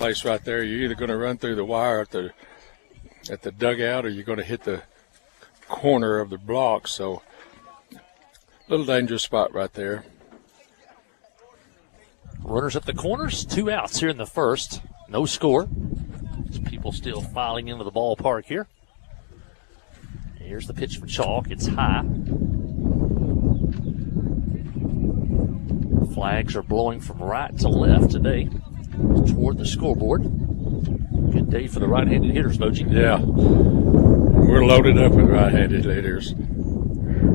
place right there. You're either going to run through the wire at the dugout, or you're going to hit the corner of the block. So, little dangerous spot right there. Runners at the corners, 2 outs here in the first. No score. There's people still filing into the ballpark here. Here's the pitch from Chalk. It's high. Flags are blowing from right to left today toward the scoreboard. Good day for the right-handed hitters, Boji. Yeah. We're loaded up with right-handed hitters.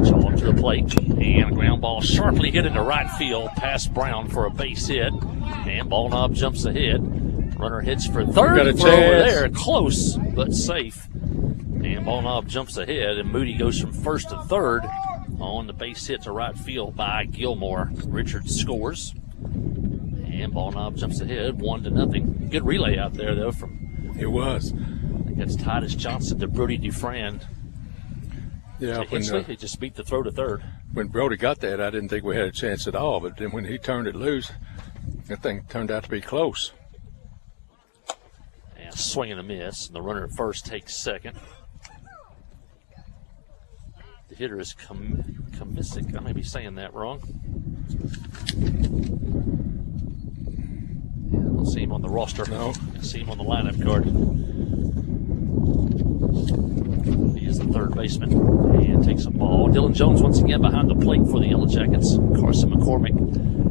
Chalk to the plate. And a ground ball sharply hit into right field past Brown for a base hit. And ball knob jumps ahead. Runner hits for third. Got a over chance. there. Close, but safe. And ball knob jumps ahead. And Moody goes from first to third on the base hit to right field by Gilmore. Richards scores. And ball knob jumps ahead 1-0. Good relay out there, though, from. It was. I think that's Titus Johnson to Brody Dufran. Yeah, He just beat the throw to third. When Brody got that, I didn't think we had a chance at all. But then when he turned it loose, that thing turned out to be close. And a swing and a miss. And the runner at first takes second. The hitter is Kamisic. I may be saying that wrong. Yeah, I don't see him on the roster. No. I see him on the lineup card. He is the third baseman and takes a ball. Dylan Jones once again behind the plate for the Yellow Jackets. Carson McCormick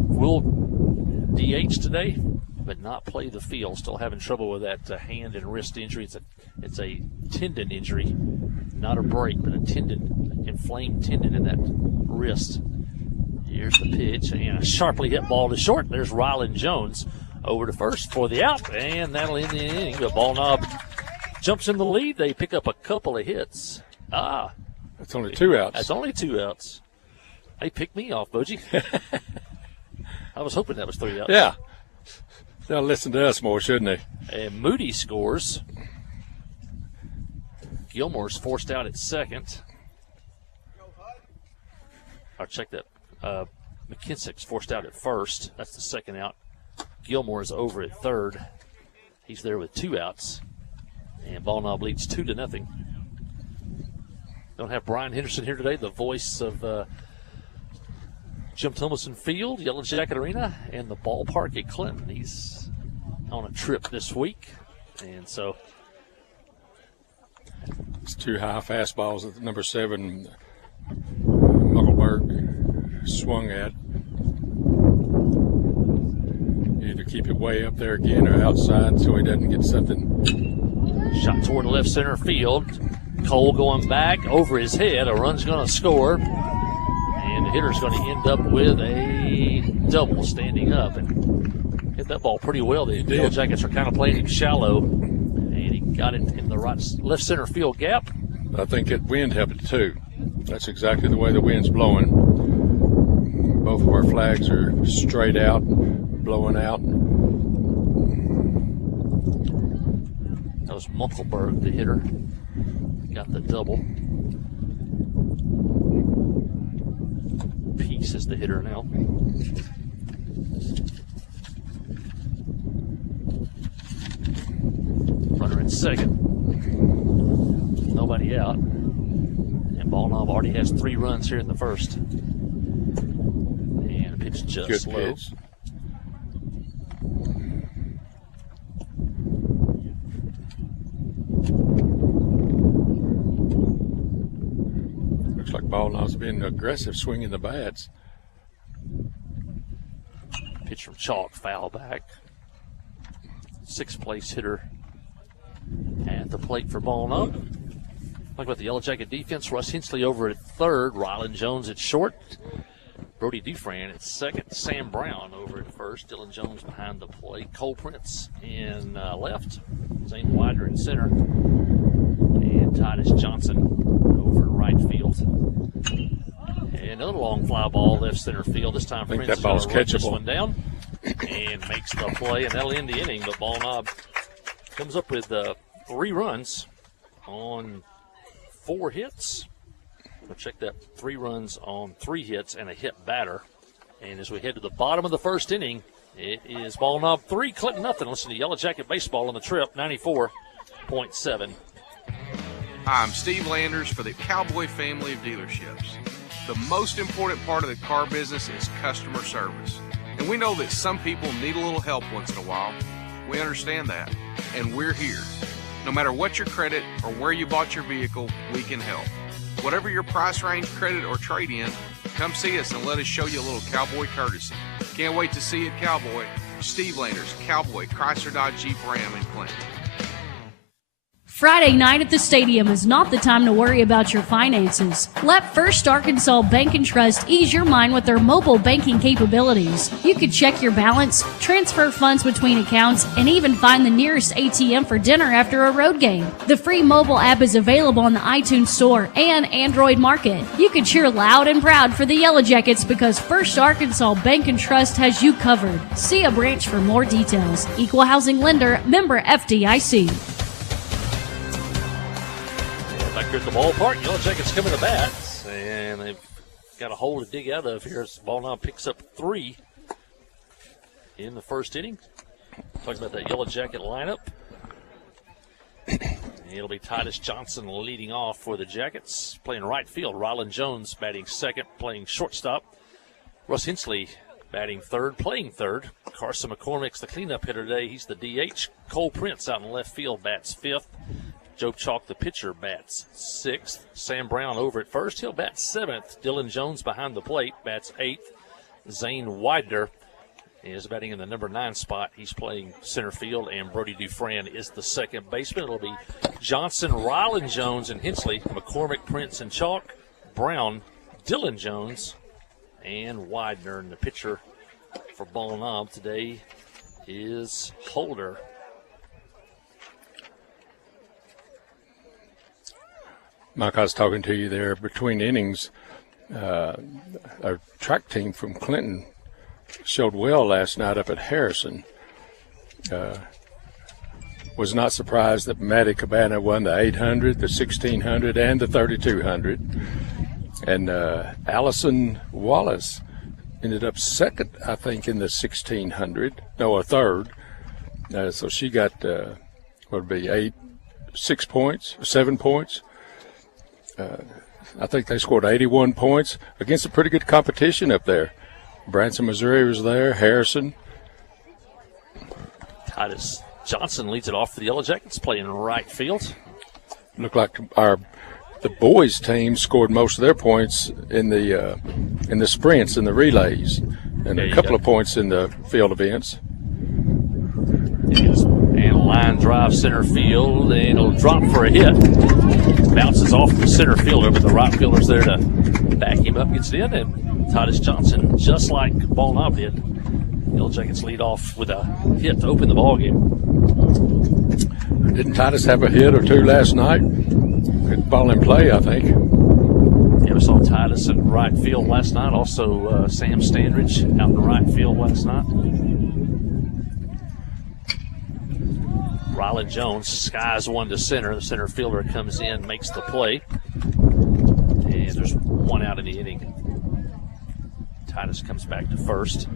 will DH today, but not play the field. Still having trouble with that hand and wrist injury. It's a tendon injury, not a break, but a tendon, inflamed tendon in that wrist. Here's the pitch and a sharply hit ball to short. There's Rylan Jones over to first for the out, and that'll end the inning. The ball knob jumps in the lead. They pick up a couple of hits. That's only 2 outs. That's only 2 outs. They picked me off, Boji. I was hoping that was 3 outs. Yeah. They'll listen to us more, shouldn't they? And Moody scores. Gilmore's forced out at second. I'll check that. McKinsic's forced out at first. That's the second out. Gilmore is over at third. He's there with 2 outs. And ball knob leads 2-0. Don't have Brian Henderson here today, the voice of Jim Thomason Field, Yellow Jacket Arena, and the ballpark at Clinton. He's on a trip this week, and so it's 2 high fastballs that number 7 Muggleberg swung at. Either keep it way up there again or outside so he doesn't get something. Shot toward left center field. Cole going back over his head. A run's going to score. And the hitter's going to end up with a double standing up. And hit that ball pretty well. The Yellow Jackets are kind of playing him shallow. And he got it in the left center field gap. I think that wind helped it too. That's exactly the way the wind's blowing. Both of our flags are straight out, blowing out. That was Muckelberg, the hitter. Got the double. Peace is the hitter now. Runner at second. Nobody out. And ball knob already has 3 runs here in the first. And a pitch just Good low. pitch. Like ball knob's being aggressive, swinging the bats. Pitch from Chalk, foul back. 6th place hitter at the plate for ball knob. Talk about the Yellow Jacket defense. Russ Hensley over at third. Rylan Jones at short. Brody Dufran at second. Sam Brown over at first. Dylan Jones behind the plate. Cole Prince in left. Zane Wider in center. And Titus Johnson over in right field. And another long fly ball left center field. This time Prince is going to run this one down and makes the play, and that'll end the inning. But ball knob comes up with 3 runs on 4 hits. We'll check that. 3 runs on 3 hits and a hit batter. And as we head to the bottom of the first inning, It is ball knob 3, Clinton nothing. Listen to Yellow Jacket Baseball on the trip, 94.7. I'm Steve Landers for the Cowboy family of dealerships. The most important part of the car business is customer service. And we know that some people need a little help once in a while. We understand that, and we're here. No matter what your credit or where you bought your vehicle, we can help. Whatever your price range, credit, or trade-in, come see us and let us show you a little Cowboy courtesy. Can't wait to see you at Cowboy. Steve Landers, Cowboy, Chrysler Dodge Jeep Ram in Clinton. Friday night at the stadium is not the time to worry about your finances. Let First Arkansas Bank and Trust ease your mind with their mobile banking capabilities. You can check your balance, transfer funds between accounts, and even find the nearest ATM for dinner after a road game. The free mobile app is available on the iTunes Store and Android Market. You can cheer loud and proud for the Yellow Jackets because First Arkansas Bank and Trust has you covered. See a branch for more details. Equal housing lender, member FDIC. Back here at the ballpark, Yellow Jackets coming to bat, and they've got a hole to dig out of here as the ball now picks up 3 in the first inning. Talking about that Yellow Jacket lineup. It'll be Titus Johnson leading off for the Jackets, playing right field. Rylan Jones batting second, playing shortstop. Russ Hensley batting third, playing third. Carson McCormick's the cleanup hitter today. He's the DH. Cole Prince out in left field bats fifth. Joe Chalk, the pitcher, bats sixth. Sam Brown over at first. He'll bat seventh. Dylan Jones behind the plate bats eighth. Zane Widener is batting in the number 9 spot. He's playing center field, and Brody Dufran is the second baseman. It'll be Johnson, Rylan Jones, and Hensley. McCormick, Prince, and Chalk. Brown, Dylan Jones, and Widener. And the pitcher for Ball Knob today is Holder. Mike, I was talking to you there between innings. Our track team from Clinton showed well last night up at Harrison. Was not surprised that Maddie Cabana won the 800, the 1600, and the 3200. And Allison Wallace ended up second, I think, in the 1600. No, a third. So she got, what would be, 7 points. I think they scored 81 points against a pretty good competition up there. Branson, Missouri was there, Harrison. Titus Johnson leads it off for the Yellow Jackets, playing right field. Looked like the boys' team scored most of their points in the sprints and the relays, and a couple of points in the field events. And line drive center field, and it'll drop for a hit. Bounces off the center fielder, but the right fielder's there to back him up, gets it in, and Titus Johnson, just like Ball Knob did, Yellow Jackets lead off with a hit to open the ball game. Didn't Titus have a hit or two last night? Good ball in play, I think. Yeah, we saw Titus in right field last night. Also, Sam Standridge out in right field last night. Rylan Jones skies one to center. The center fielder comes in, makes the play. And there's one out in the inning. Titus comes back to first.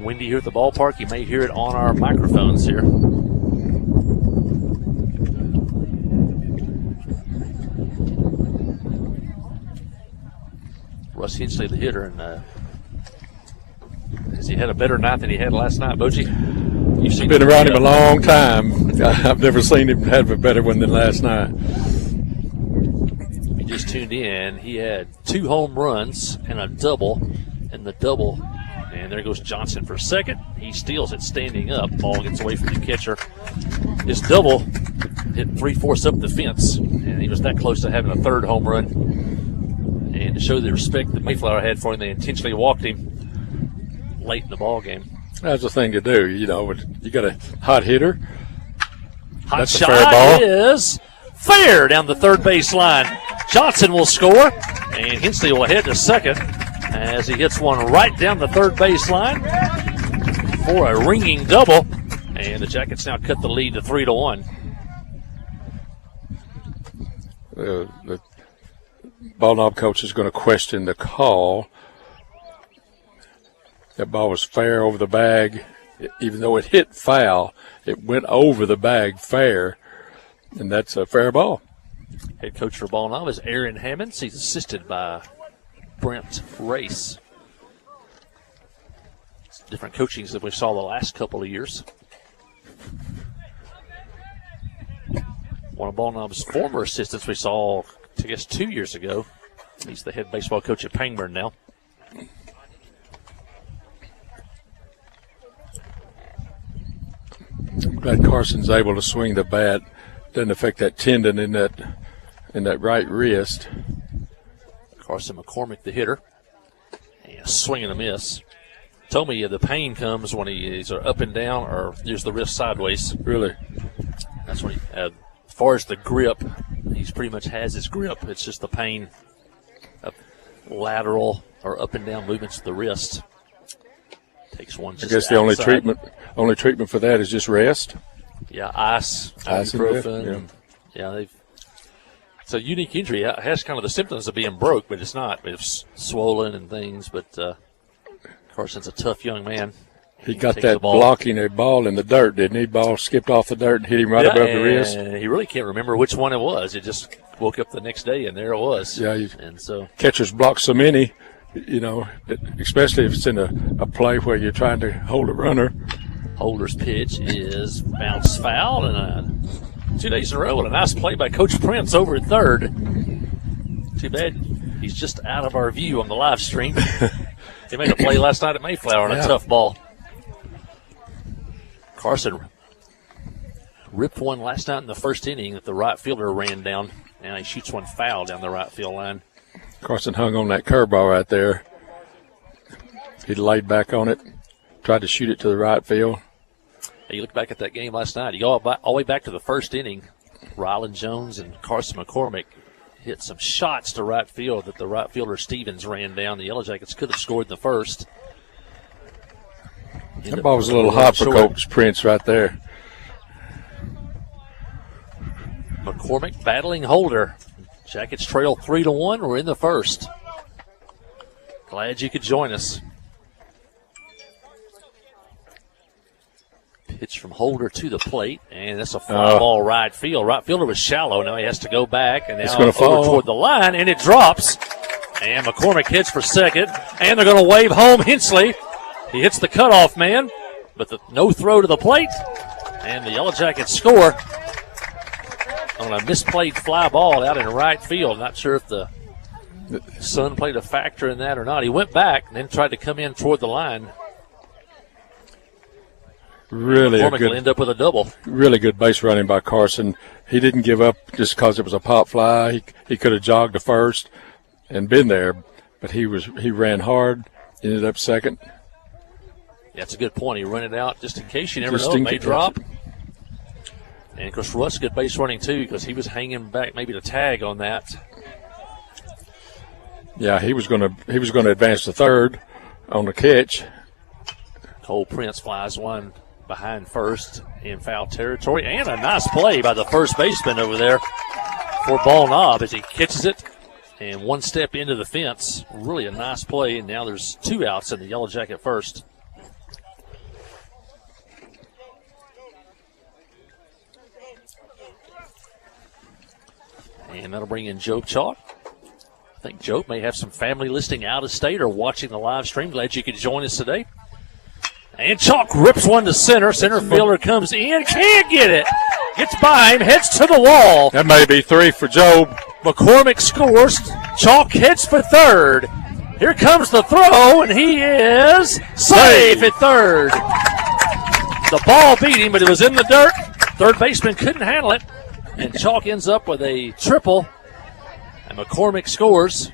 Windy here at the ballpark. You may hear it on our microphones here. Russ Hensley, the hitter, and has he had a better night than he had last night, Boji? You've been around him a long time. I've never seen him have a better one than last night. If you just tuned in, he had 2 home runs and a double, and the double, and there goes Johnson for second. He steals it standing up. Ball gets away from the catcher. His double hit 3/4 up the fence, and he was that close to having a 3rd home run. And to show the respect that Mayflower had for him, they intentionally walked him late in the ball game. That's the thing to do. You know, you got a hot hitter. Hot That's shot a fair ball. is fair down the third base line. Johnson will score, and Hensley will head to second as he hits one right down the third base line for a ringing double. And the Jackets now cut the lead to 3-1. ball knob coach is going to question the call. That ball was fair over the bag. Even though it hit foul, it went over the bag fair, and that's a fair ball. Head coach for ball knob is Aaron Hammonds. He's assisted by Brent Race. It's different coachings than we saw the last couple of years. One of ball knob's former assistants we saw, I guess, 2 years ago. He's the head baseball coach at Pangburn now. I'm glad Carson's able to swing the bat. Doesn't affect that tendon in that right wrist. Carson McCormick, the hitter. And a swing and a miss. Told me the pain comes when he's up and down or use the wrist sideways. Really? That's when as far as the grip, he's pretty much has his grip. It's just the pain of lateral or up and down movements of the wrist. Takes one just I guess the outside. only treatment for that is just rest. Yeah, ice ibuprofen. Yeah, it's a unique injury. It has kind of the symptoms of being broke, but it's not. It's swollen and things, but Carson's a tough young man. He got that blocking a ball in the dirt, didn't he? Ball skipped off the dirt and hit him right above the wrist. He really can't remember which one it was. It just woke up the next day, and there it was. Yeah, and so catchers block so many, especially if it's in a play where you're trying to hold a runner. Holder's pitch is bounce foul, and 2 days in a row, and a nice play by Coach Prince over at third. Too bad he's just out of our view on the live stream. He made a play last night at Mayflower on a tough ball. Carson ripped one last night in the first inning that the right fielder ran down. Now he shoots one foul down the right field line. Carson hung on that curveball right there. He laid back on it, tried to shoot it to the right field. You look back at that game last night. You go all the way back to the first inning. Rylan Jones and Carson McCormick hit some shots to right field that the right fielder Stevens ran down. The Yellow Jackets could have scored in the first. That ball was a little hot for Coach Prince right there. McCormick battling Holder. Jackets trail 3-1. We're in the first. Glad you could join us. Pitch from Holder to the plate, and that's a fly ball right field. Right fielder was shallow. Now he has to go back, and now it's going to fall toward the line, and it drops. And McCormick hits for second, and they're going to wave home Hensley. He hits the cutoff man, but no throw to the plate, and the Yellow Jackets score on a misplayed fly ball out in right field. Not sure if the sun played a factor in that or not. He went back and then tried to come in toward the line. Really McCormick will end up with a double. Really good base running by Carson. He didn't give up just because it was a pop fly. He could have jogged to first and been there, but he ran hard, ended up second. Yeah, that's a good point. He run it out just in case. You never know. It may drop. And, of course, Russ good base running, too, because he was hanging back maybe to tag on that. Yeah, he was going to advance to third on the catch. Cole Prince flies one behind first in foul territory. And a nice play by the first baseman over there for Ball Knob as he catches it and one step into the fence. Really a nice play. And now there's 2 outs in the Yellow Jacket first. And that'll bring in Job Chalk. I think Job may have some family listening out of state or watching the live stream. Glad you could join us today. And Chalk rips one to center. Center fielder comes in, can't get it. Gets by him, heads to the wall. That may be 3 for Job. McCormick scores. Chalk heads for third. Here comes the throw, and he is safe at third. The ball beat him, but it was in the dirt. Third baseman couldn't handle it. And Chalk ends up with a triple. And McCormick scores.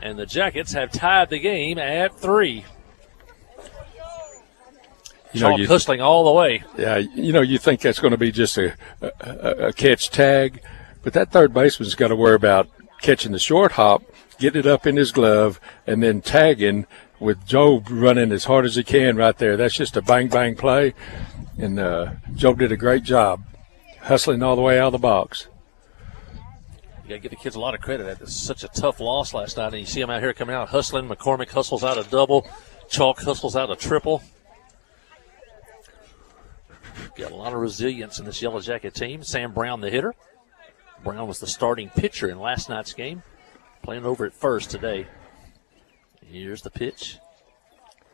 And the have tied the game at 3. Chalk hustling all the way. Yeah, you think that's going to be just a catch tag, but that third baseman's got to worry about catching the short hop, getting it up in his glove, and then tagging with Job running as hard as he can right there. That's just a bang-bang play, and Job did a great job hustling all the way out of the box. got to give the kids a lot of credit. It's such a tough loss last night, and you see them out here coming out hustling. McCormick hustles out a double. Chalk hustles out a triple. Got a lot of resilience in this Yellow Jacket team. Sam Brown, the hitter. Brown was the starting pitcher in last night's game, playing over at first today. Here's the pitch.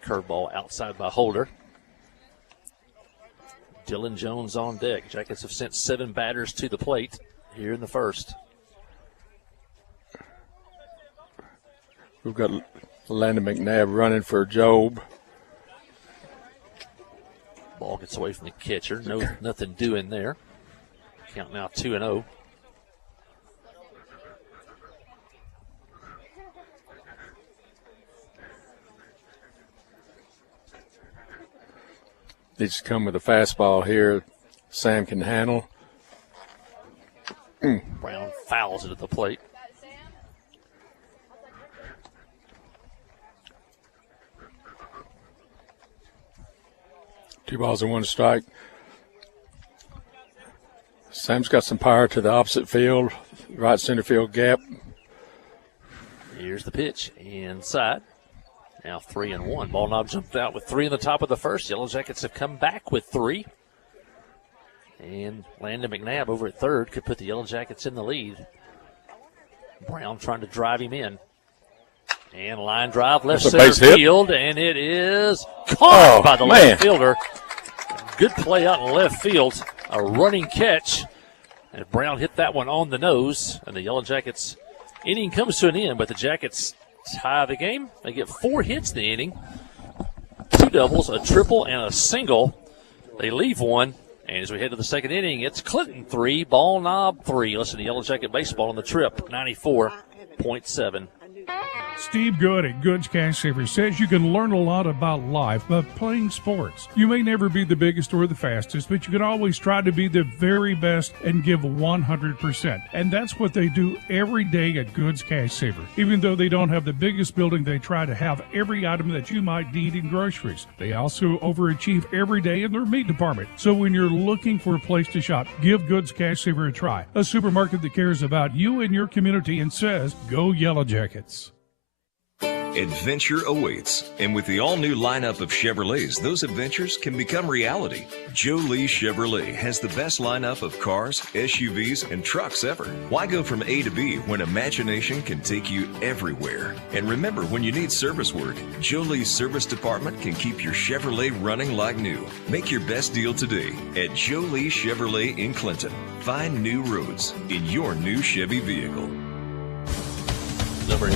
Curveball outside by Holder. Dylan Jones on deck. Jackets have sent 7 batters to the plate here in the first. We've got Landon McNabb running for Job. Ball gets away from the catcher. Nothing doing there. Count now 2-0. Needs to come with a fastball here. Sam can handle. Brown fouls it at the plate. Two balls and one strike. Sam's got some power to the opposite field, right center field gap. Here's the pitch inside. Now 3-1. Ball knob jumped out with 3 in the top of the first. Yellow Jackets have come back with 3. And Landon McNabb over at third could put the Yellow Jackets in the lead. Brown trying to drive him in. And line drive left center field, and it is caught by the left fielder. Good play out in left field. A running catch. And Brown hit that one on the nose. And the Yellow Jackets inning comes to an end, but the Jackets tie the game. They get 4 hits in the inning. 2 doubles, a triple, and a single. They leave one. And as we head to the second inning, it's Clinton 3, Ball Knob 3. Listen to Yellow Jacket Baseball on the Trip, 94.7. Steve Good at Goods Cash Savers says you can learn a lot about life by playing sports. You may never be the biggest or the fastest, but you can always try to be the very best and give 100%. And that's what they do every day at Goods Cash Saver. Even though they don't have the biggest building, they try to have every item that you might need in groceries. They also overachieve every day in their meat department. So when you're looking for a place to shop, give Goods Cash Saver a try. A supermarket that cares about you and your community and says, go Yellow Jackets. Adventure awaits, and with the all-new lineup of Chevrolets, those adventures can become reality. Joe Lee Chevrolet has the best lineup of cars, SUVs, and trucks ever. Why go from A to B when imagination can take you everywhere? And remember, when you need service work, Joe Lee's service department can keep your Chevrolet running like new. Make your best deal today at Joe Lee Chevrolet in Clinton. Find new roads in your new Chevy vehicle. Number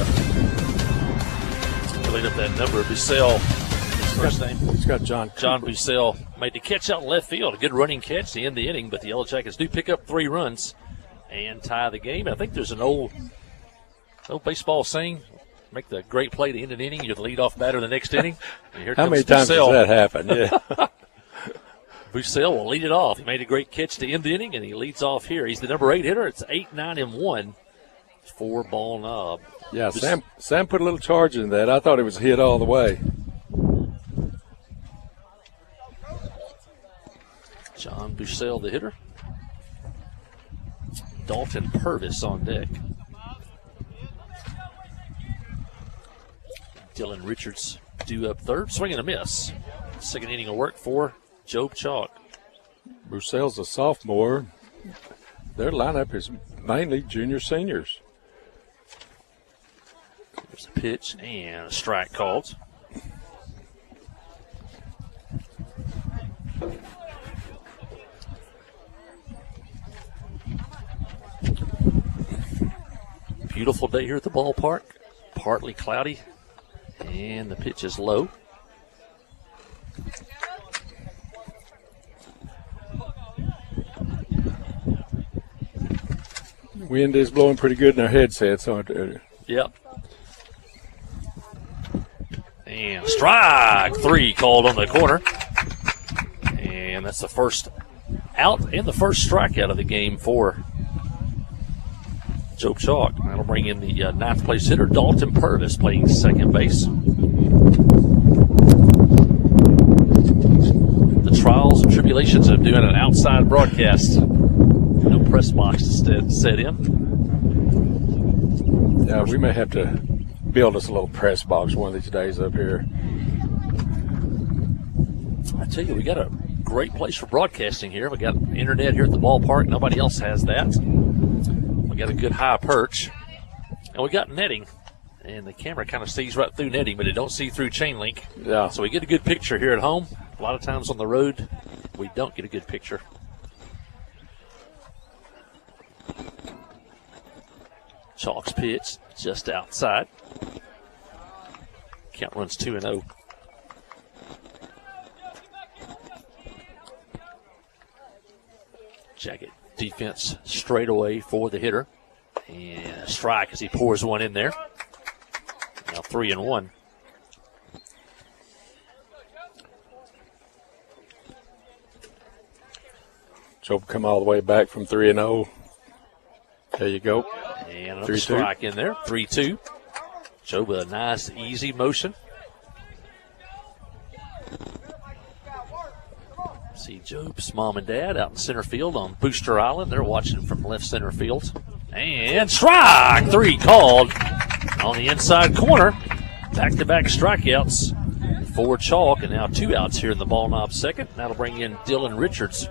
lead up that number. Bussell, his first name. He's got John Bussell made the catch out in left field. A good running catch to end the inning, but the Yellow Jackets do pick up 3 runs and tie the game. I think there's an old baseball saying, make the great play to end an inning, you're the leadoff batter the next inning. And here How comes many times Bussell. does that happen? Yeah. Bussell will lead it off. He made a great catch to end the inning, and he leads off here. He's the number 8 hitter. It's 8, 9, and 1 for Ball Knob. Yeah, Sam put a little charge in that. I thought it was hit all the way. John Bussell, the hitter. Dalton Purvis on deck. Dylan Richards due up third. Swing and a miss. Second inning of work for Job Chalk. Bussell's a sophomore. Their lineup is mainly junior-seniors. There's a pitch and a strike called. Beautiful day here at the ballpark. Partly cloudy, and the pitch is low. Wind is blowing pretty good in our headsets. Yep. And strike 3 called on the corner. And that's the first out and the first strikeout of the game for Job Chalk. That'll bring in the 9th place hitter, Dalton Purvis, playing second base. The trials and tribulations of doing an outside broadcast. No press box to set in. Yeah, we may have to build us a little press box one of these days up here. I tell you, we got a great place for broadcasting here. We got internet here at the ballpark. Nobody else has that. We got a good high perch. And we got netting. And the camera kind of sees right through netting, but it don't see through chain link. Yeah. So we get a good picture here at home. A lot of times on the road, we don't get a good picture. Chalk's pitch just outside. Count runs 2-0. Jacket defense straight away for the hitter. And a strike as he pours one in there. Now 3-1. Job come all the way back from 3-0. There you go. And another 3-2. strike in there. 3-2. Job with a nice, easy motion. See Job's mom and dad out in center field on Booster Island. They're watching from left center field. And strike 3 called on the inside corner. Back-to-back strikeouts for Chalk, and now 2 outs here in the ball knob second. That'll bring in Dylan Richards.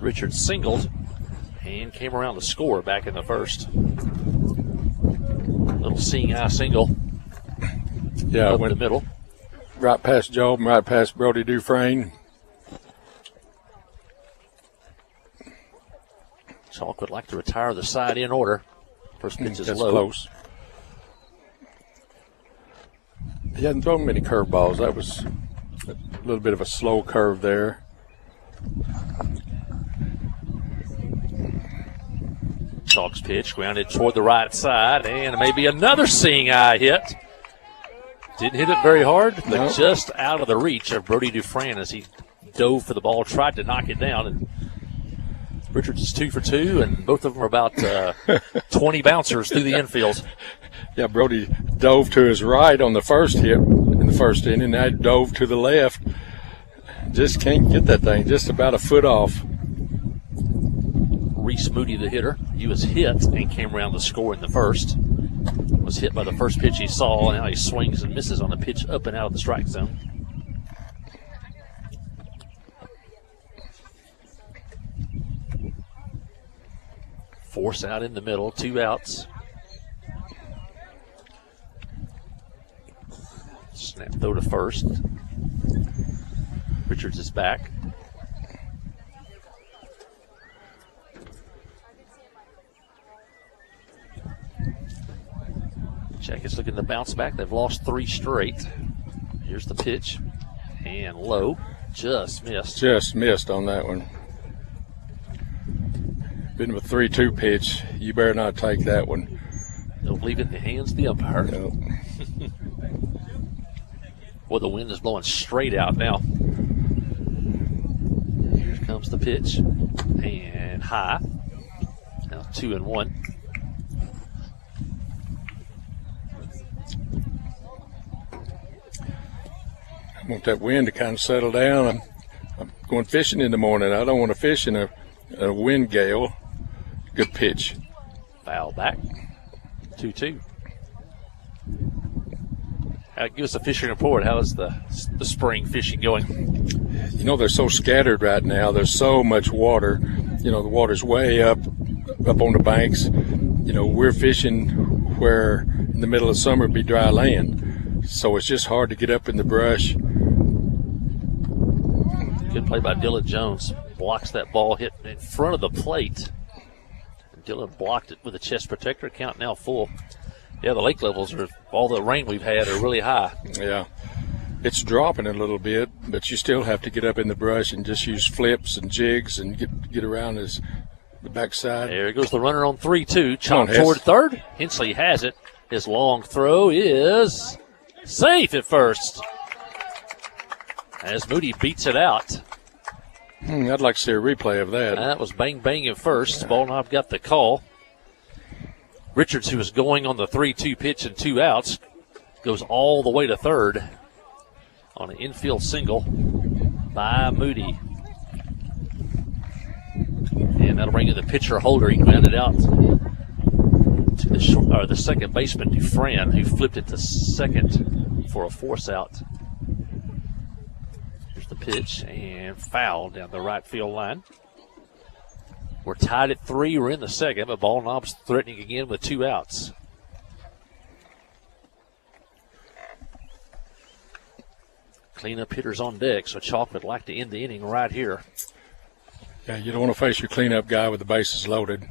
Richards singled and came around to score back in the first. Little seeing eye single. Yeah, up went the middle. right past Job and right past Brody Dufresne. Chalk would like to retire the side in order. First pitch is That's low. close. He hadn't thrown many curveballs. That was a little bit of a slow curve there. Chalk's pitch grounded toward the right side, and maybe another seeing eye hit. Didn't hit it very hard, but No. just out of the reach of Brody Dufresne as he dove for the ball, tried to knock it down, and Richards is 2 for 2, and both of them are about 20 bouncers through the infield. Yeah, Brody dove to his right on the first hit in the first inning. Now he dove to the left. Just can't get that thing, just about a foot off. Reese Moody, the hitter, he was hit and came around to score in the first. Was hit by the first pitch he saw, and now he swings and misses on the pitch up and out of the strike zone. Force out in the middle, 2 outs. Snap throw to first. Richards is back. Jackets looking to bounce back. They've lost 3 straight. Here's the pitch. And low. Just missed. Just missed on that one. Been with 3-2 pitch. You better not take that one. Don't leave it in the hands of the umpire. No. Boy, the wind is blowing straight out now. Here comes the pitch. And high. Now 2-1. I want that wind to kind of settle down. I'm going fishing in the morning. I don't want to fish in a wind gale. Good pitch. Foul back. 2-2. Give us a fishing report. How is the spring fishing going? You know, they're so scattered right now. There's so much water. You know, the water's way up on the banks. You know, we're fishing where in the middle of summer would be dry land. So it's just hard to get up in the brush. Good play by Dylan Jones. Blocks that ball, hit in front of the plate. And Dylan blocked it with a chest protector. Count now full. Yeah, the lake levels are, all the rain we've had are really high. Yeah. It's dropping a little bit, but you still have to get up in the brush and just use flips and jigs and get around the backside. There goes the runner on 3-2. Come on, Chop toward third. Hensley has it. His long throw is safe at first. As Moody beats it out. I'd like to see a replay of that. That was bang bang at first. Ball knob got the call. Richards, who was going on the 3-2 pitch and 2 outs, goes all the way to third on an infield single by Moody. And that'll bring in the pitcher Holder. He grounded out to the second baseman, Dufran, who flipped it to second for a force out. Here's the pitch, and foul down the right field line. We're tied at 3. We're in the second, but Ball Knob's threatening again with 2 outs. Cleanup hitters on deck, so Chalk would like to end the inning right here. Yeah, you don't want to face your cleanup guy with the bases loaded.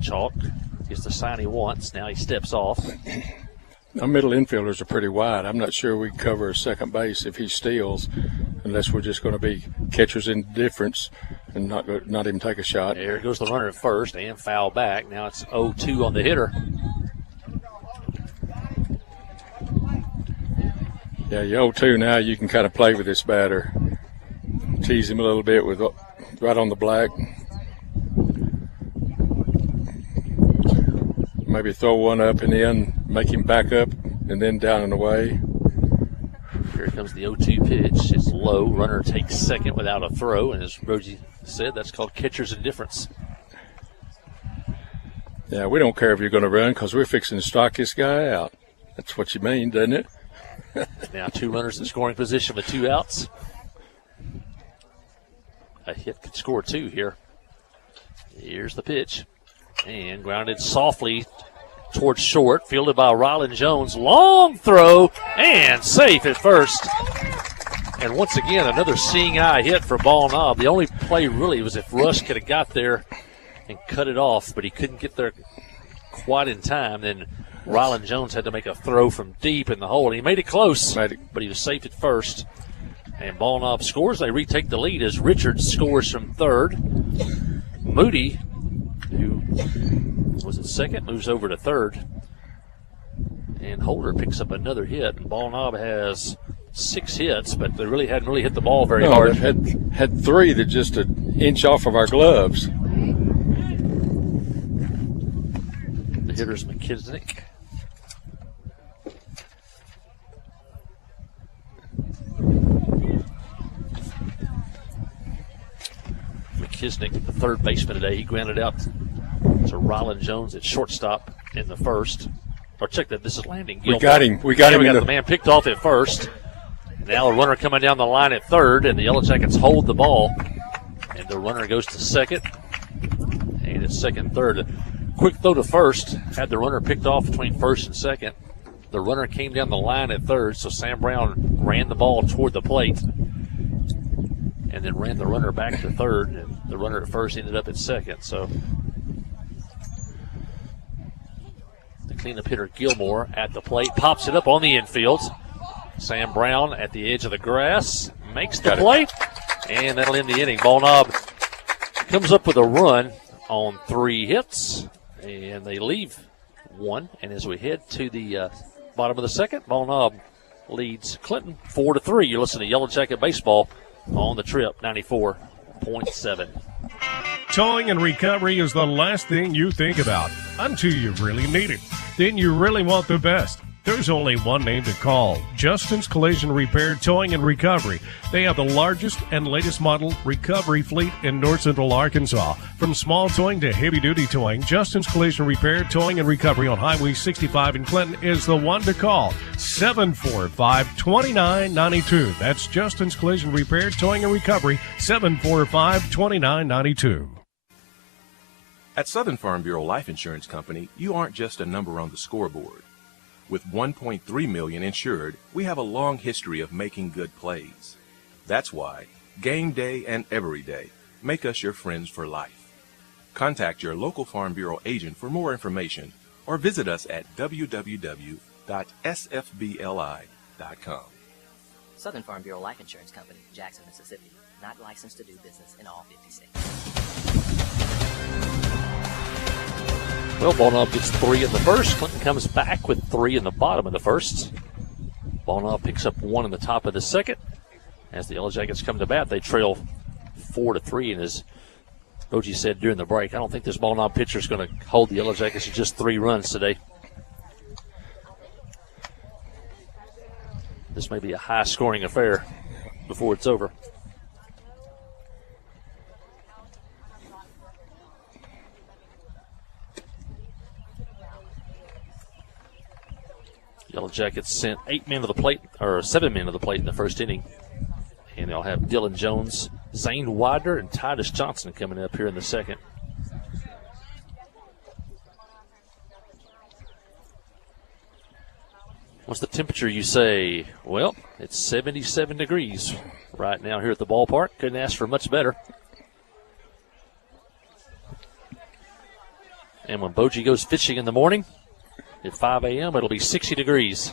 Chalk gets the sign he wants. Now he steps off. Our middle infielders are pretty wide. I'm not sure we can cover a second base if he steals, unless we're just going to be catcher's indifference and not even take a shot. There goes the runner at first and foul back. Now it's 0-2 on the hitter. Yeah, you 0-2 now. You can kind of play with this batter, tease him a little bit with right on the black. Maybe throw one up and then make him back up and then down and away. Here comes the 0-2 pitch. It's low. Runner takes second without a throw, and as Rogie said, that's called catcher's indifference. Yeah, we don't care if you're going to run because we're fixing to strike this guy out. That's what you mean, doesn't it? Now 2 runners in scoring position with 2 outs. A hit could score 2 here. Here's the pitch. And grounded softly towards short, fielded by Rylan Jones. Long throw and safe at first. And once again, another seeing eye hit for Ball Knob. The only play really was if Rush could have got there and cut it off, but he couldn't get there quite in time. Then Rylan Jones had to make a throw from deep in the hole. He made it close, but he was safe at first. And Ball Knob scores. They retake the lead as Richards scores from third. Moody, who was at second, moves over to third. And Holder picks up another hit. And Ball Knob has 6 hits, but they really hadn't hit the ball very hard. Had 3 that just an inch off of our gloves. The hitter's McKisnick. McKisnick, the third baseman today, he grounded out to Rylan Jones at shortstop in the first. Or check that, this is Landon Gilmore. We got him. The man picked off at first. Now a runner coming down the line at third, and the Yellow Jackets hold the ball. And the runner goes to second. And it's second, third. Quick throw to first. Had the runner picked off between first and second. The runner came down the line at third, so Sam Brown ran the ball toward the plate. And then ran the runner back to third, and the runner at first ended up at second. So the cleanup hitter Gilmore at the plate pops it up on the infield. Sam Brown at the edge of the grass makes the play, and that'll end the inning. Ball Knob comes up with a run on 3 hits, and they leave 1. And as we head to the bottom of the second, Ball Knob leads Clinton 4-3. You're listening to Yellow Jacket Baseball on the Trip 94.7. Towing and recovery is the last thing you think about until you really need it. Then you really want the best. There's only one name to call, Justin's Collision Repair Towing and Recovery. They have the largest and latest model recovery fleet in North Central Arkansas. From small towing to heavy-duty towing, Justin's Collision Repair Towing and Recovery on Highway 65 in Clinton is the one to call, 745-2992. That's Justin's Collision Repair Towing and Recovery, 745-2992. At Southern Farm Bureau Life Insurance Company, you aren't just a number on the scoreboard. With 1.3 million insured, we have a long history of making good plays. That's why game day and every day make us your friends for life. Contact your local Farm Bureau agent for more information or visit us at www.sfbli.com. Southern Farm Bureau Life Insurance Company, Jackson, Mississippi. Not licensed to do business in all 50 states. Well, Ball Knob gets 3 in the first. Clinton comes back with 3 in the bottom of the first. Ball Knob picks up 1 in the top of the second. As the Yellow Jackets come to bat, they trail 4-3. And as Rogie said during the break, I don't think this Ball Knob pitcher is going to hold the Yellow Jackets to just 3 runs today. This may be a high-scoring affair before it's over. Yellow Jackets sent 8 men to the plate, or 7 men to the plate in the first inning. And they'll have Dylan Jones, Zane Widener, and Titus Johnson coming up here in the second. What's the temperature, you say? Well, it's 77 degrees right now here at the ballpark. Couldn't ask for much better. And when Bogie goes fishing in the morning at 5 a.m., it'll be 60 degrees.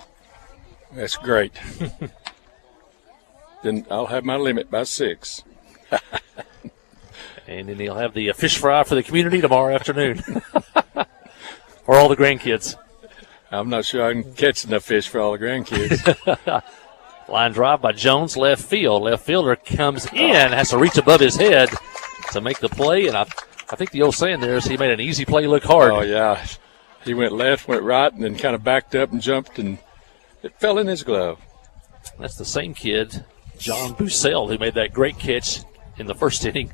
That's great. Then I'll have my limit by 6. And then he'll have the fish fry for the community tomorrow afternoon. For all the grandkids. I'm not sure I can catch enough fish for all the grandkids. Line drive by Jones, left field. Left fielder comes in, has to reach above his head to make the play. And I think the old saying there is he made an easy play look hard. Oh, yeah. He went left, went right, and then kind of backed up and jumped, and it fell in his glove. That's the same kid, John Bussell, who made that great catch in the first inning.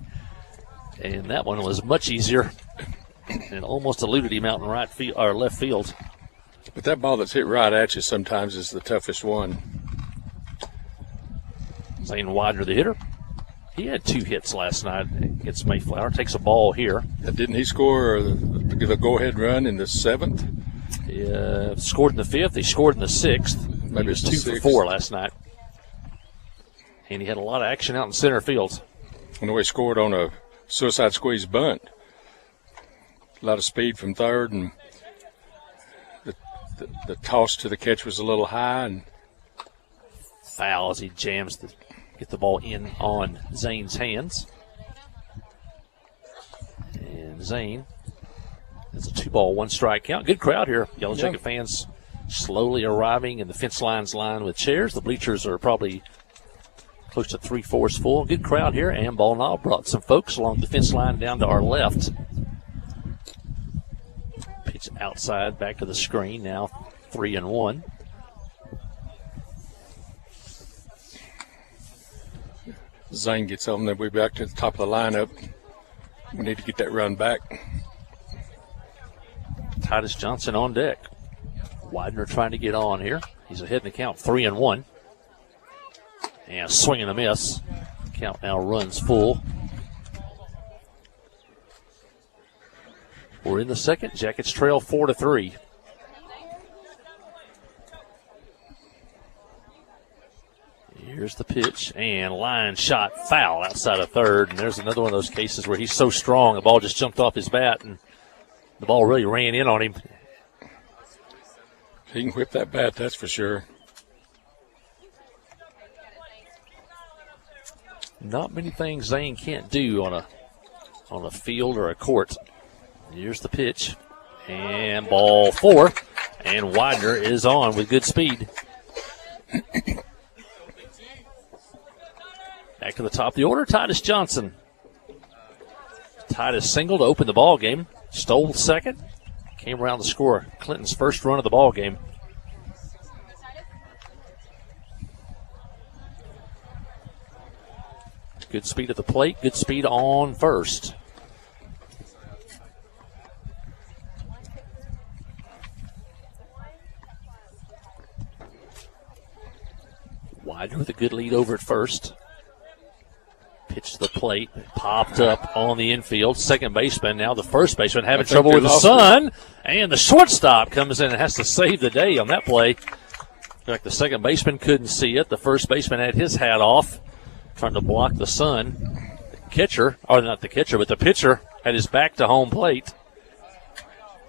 And that one was much easier and almost eluded him out in right field or left field. But that ball that's hit right at you sometimes is the toughest one. Zane Widener, the hitter. He had 2 hits last night against Mayflower. Takes a ball here. Didn't he score the go-ahead run in the 7th? He scored in the 5th. He scored in the 6th. Maybe he was it's the 2 6th. for 4 last night. And he had a lot of action out in center field. I know he scored on a suicide squeeze bunt. A lot of speed from third, and the toss to the catch was a little high. And foul as he jams to get the ball in on Zane's hands. And Zane, it's a 2-ball, 1-strike count. Good crowd here. Yellow Jacket fans slowly arriving in the fence lines line with chairs. The bleachers are probably close to 3/4 full. Good crowd here. And Ball Knob brought some folks along the fence line down to our left. Pitch outside, back to the screen. Now 3-1. Zane gets on, then we're back to the top of the lineup. We need to get that run back. Titus Johnson on deck. Widener trying to get on here. He's ahead in the count, 3-1. And a swing and a miss. Count now runs full. We're in the second. Jackets trail 4-3. Here's the pitch, and line shot foul outside of third. And there's another one of those cases where he's so strong, the ball just jumped off his bat, and the ball really ran in on him. He can whip that bat, that's for sure. Not many things Zane can't do on a field or a court. Here's the pitch, and ball 4, and Widener is on with good speed. Back to the top of the order, Titus Johnson. Titus singled to open the ball game, stole second, came around to score Clinton's first run of the ball game. Good speed at the plate, good speed on first. Widener with a good lead over at first. Pitch to the plate, popped up on the infield. Second baseman, now the first baseman having trouble with the sun. And the shortstop comes in and has to save the day on that play. In fact, the second baseman couldn't see it. The first baseman had his hat off, trying to block the sun. The catcher, or not the catcher, but the pitcher had his back to home plate,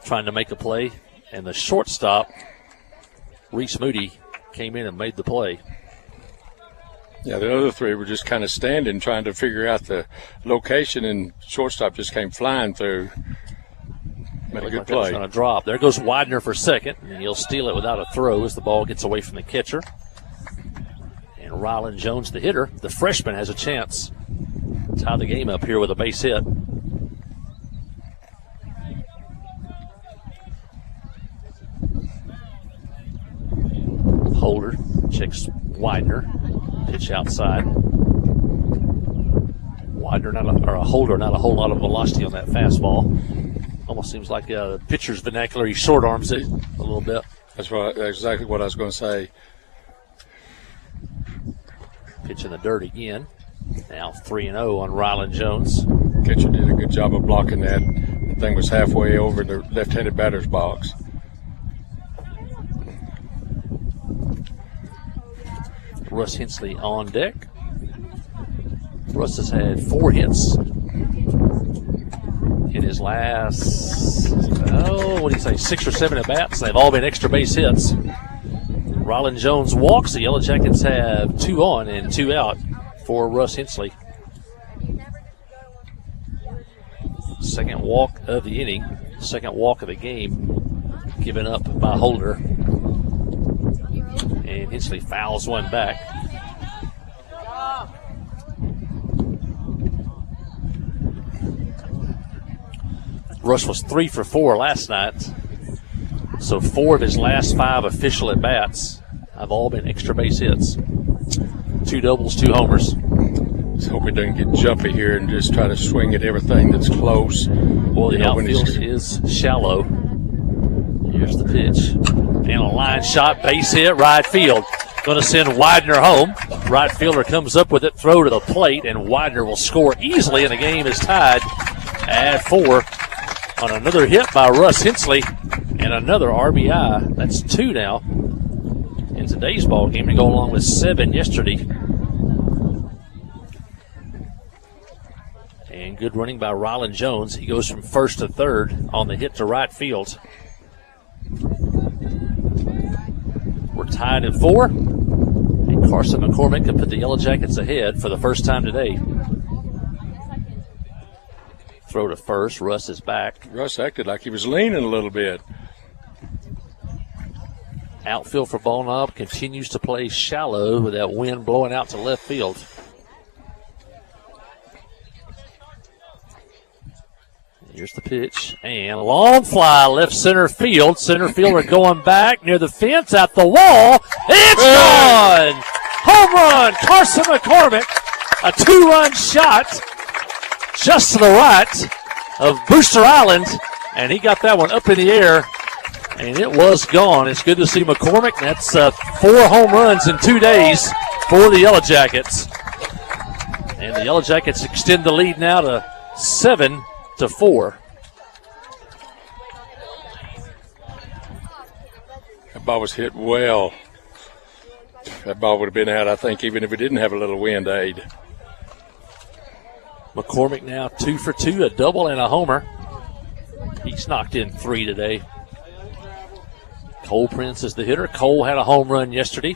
trying to make a play. And the shortstop, Reese Moody, came in and made the play. Yeah, the other three were just kind of standing, trying to figure out the location, and shortstop just came flying through. Made a good play. Going to drop. There goes Widener for second, and he'll steal it without a throw as the ball gets away from the catcher. And Rylan Jones, the hitter, the freshman, has a chance to tie the game up here with a base hit. Holder checks Widener. Pitch outside. Widener, a Holder, not a whole lot of velocity on that fastball. Almost seems like the pitcher's vernacular. He short arms it a little bit. That's exactly what I was going to say. Pitch in the dirt again. Now 3-0 on Ryland Jones. Catcher did a good job of blocking that. The thing was halfway over the left-handed batter's box. Russ Hensley on deck. Russ has had 4 hits in his last, 6 or 7 at bats. They've all been extra base hits. Ryland Jones walks. The Yellow Jackets have 2 on and 2 out for Russ Hensley. Second walk of the inning, second walk of the game, given up by Holder. And Hensley fouls one back. Russ was 3 for 4 last night. So 4 of his last 5 official at-bats have all been extra base hits. 2 doubles, 2 homers. Let's hope he doesn't get jumpy here and just try to swing at everything that's close. Well, the outfield is shallow. Here's the pitch. And a line shot, base hit, right field. Going to send Widener home. Right fielder comes up with it, throw to the plate, and Widener will score easily, and the game is tied at 4 on another hit by Russ Hensley and another RBI. That's 2 now in today's ball game to go along with 7 yesterday. And good running by Ryland Jones. He goes from first to third on the hit to right field. We're tied at 4. And Carson McCormick can put the Yellow Jackets ahead for the first time today. Throw to first. Russ is back. Russ acted like he was leaning a little bit. Outfield for Ball Knob continues to play shallow with that wind blowing out to left field. Here's the pitch. And a long fly left center field. Center fielder going back near the fence at the wall. It's gone! Home run, Carson McCormick. A 2-run shot just to the right of Booster Island. And he got that one up in the air. And it was gone. It's good to see McCormick. That's 4 home runs in 2 days for the Yellow Jackets. And the Yellow Jackets extend the lead now to 7-4. That ball was hit well. That ball would have been out, I think, even if it didn't have a little wind aid. McCormick now 2 for 2, a double and a homer. He's knocked in 3 today. Cole Prince is the hitter. Cole had a home run yesterday.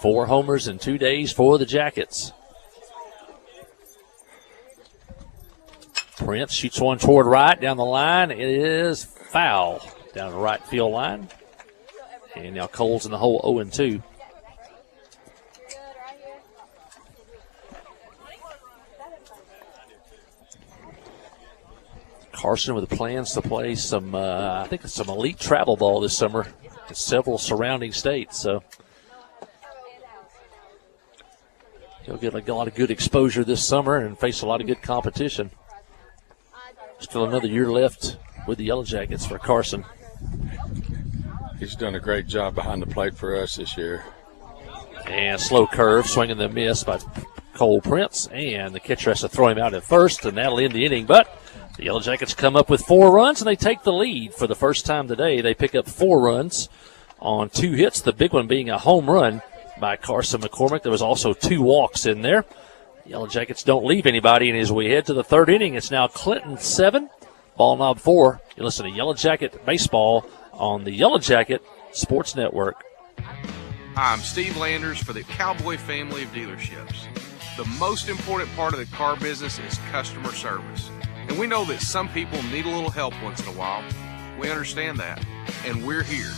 4 homers in 2 days for the Jackets. Prince shoots one toward right down the line. It is foul down the right field line. And now Cole's in the hole 0-2. Carson with plans to play some, I think it's some elite travel ball this summer in several surrounding states. So he'll get a lot of good exposure this summer and face a lot of good competition. Still another year left with the Yellow Jackets for Carson. He's done a great job behind the plate for us this year. And slow curve, swinging the miss by Cole Prince. And the catcher has to throw him out at first, and that'll end the inning. But the Yellow Jackets come up with 4 runs, and they take the lead for the first time today. They pick up 4 runs on 2 hits, the big one being a home run by Carson McCormick. There was also 2 walks in there. The Yellow Jackets don't leave anybody, and as we head to the 3rd inning, it's now Clinton 7, Ball Knob 4. You listen to Yellow Jacket Baseball on the Yellow Jacket Sports Network. Hi, I'm Steve Landers for the Cowboy family of dealerships. The most important part of the car business is customer service. And we know that some people need a little help once in a while. We understand that, and we're here.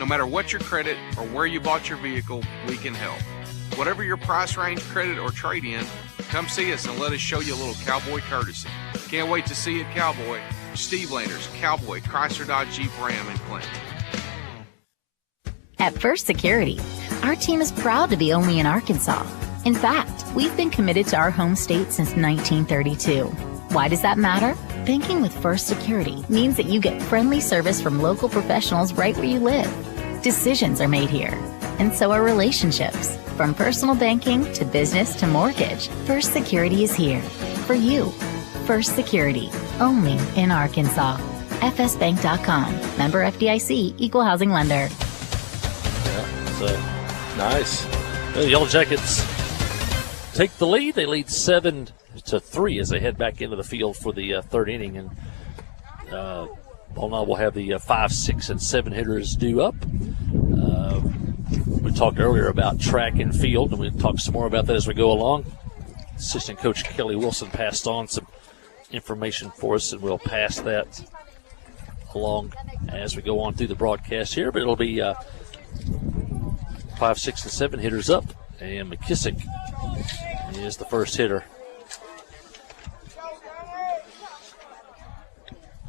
No matter what your credit or where you bought your vehicle, we can help. Whatever your price range, credit, or trade-in, come see us and let us show you a little Cowboy courtesy. Can't wait to see you at Cowboy. Steve Landers, Cowboy, Chrysler, Dodge, Jeep, Ram, and Clinton. At First Security, our team is proud to be only in Arkansas. In fact, we've been committed to our home state since 1932. Why does that matter? Banking with First Security means that you get friendly service from local professionals right where you live. Decisions are made here, and so are relationships. From personal banking to business to mortgage, First Security is here for you. First Security, only in Arkansas. FSBank.com. Member FDIC, Equal Housing Lender. So Nice. the Yellow Jackets take the lead. They lead 7-3 as they head back into the field for the third inning. And Ball will have the 5, 6, and 7 hitters due up. We talked earlier about track and field, and we'll talk some more about that as we go along. Assistant Coach Kelly Wilson passed on some information for us, and we'll pass that along as we go on through the broadcast here. But it'll be 5, 6, and 7 hitters up, and McKissick is the first hitter.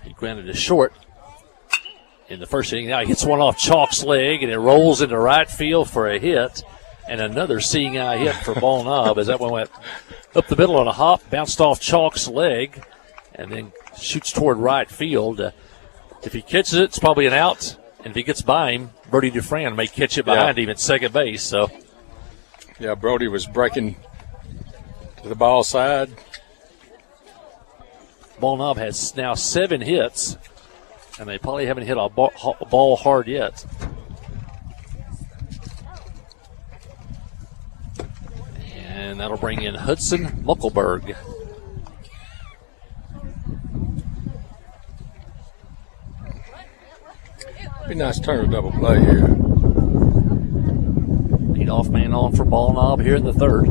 He grounded a short in the first inning. Now he hits one off Chalk's leg, and it rolls into right field for a hit, and another seeing eye hit for Ball Knob as that one went up the middle on a hop, bounced off Chalk's leg, and then shoots toward right field. If he catches it, it's probably an out, and if he gets by him, Brody Dufran may catch it behind him at second base. So, yeah, Brody was breaking to the ball side. Ball Knob has now 7 hits, and they probably haven't hit a ball hard yet. And that'll bring in Hudson Muckelberg. Be nice to turn a double play here. Lead-off man on for Ball Knob here in the third.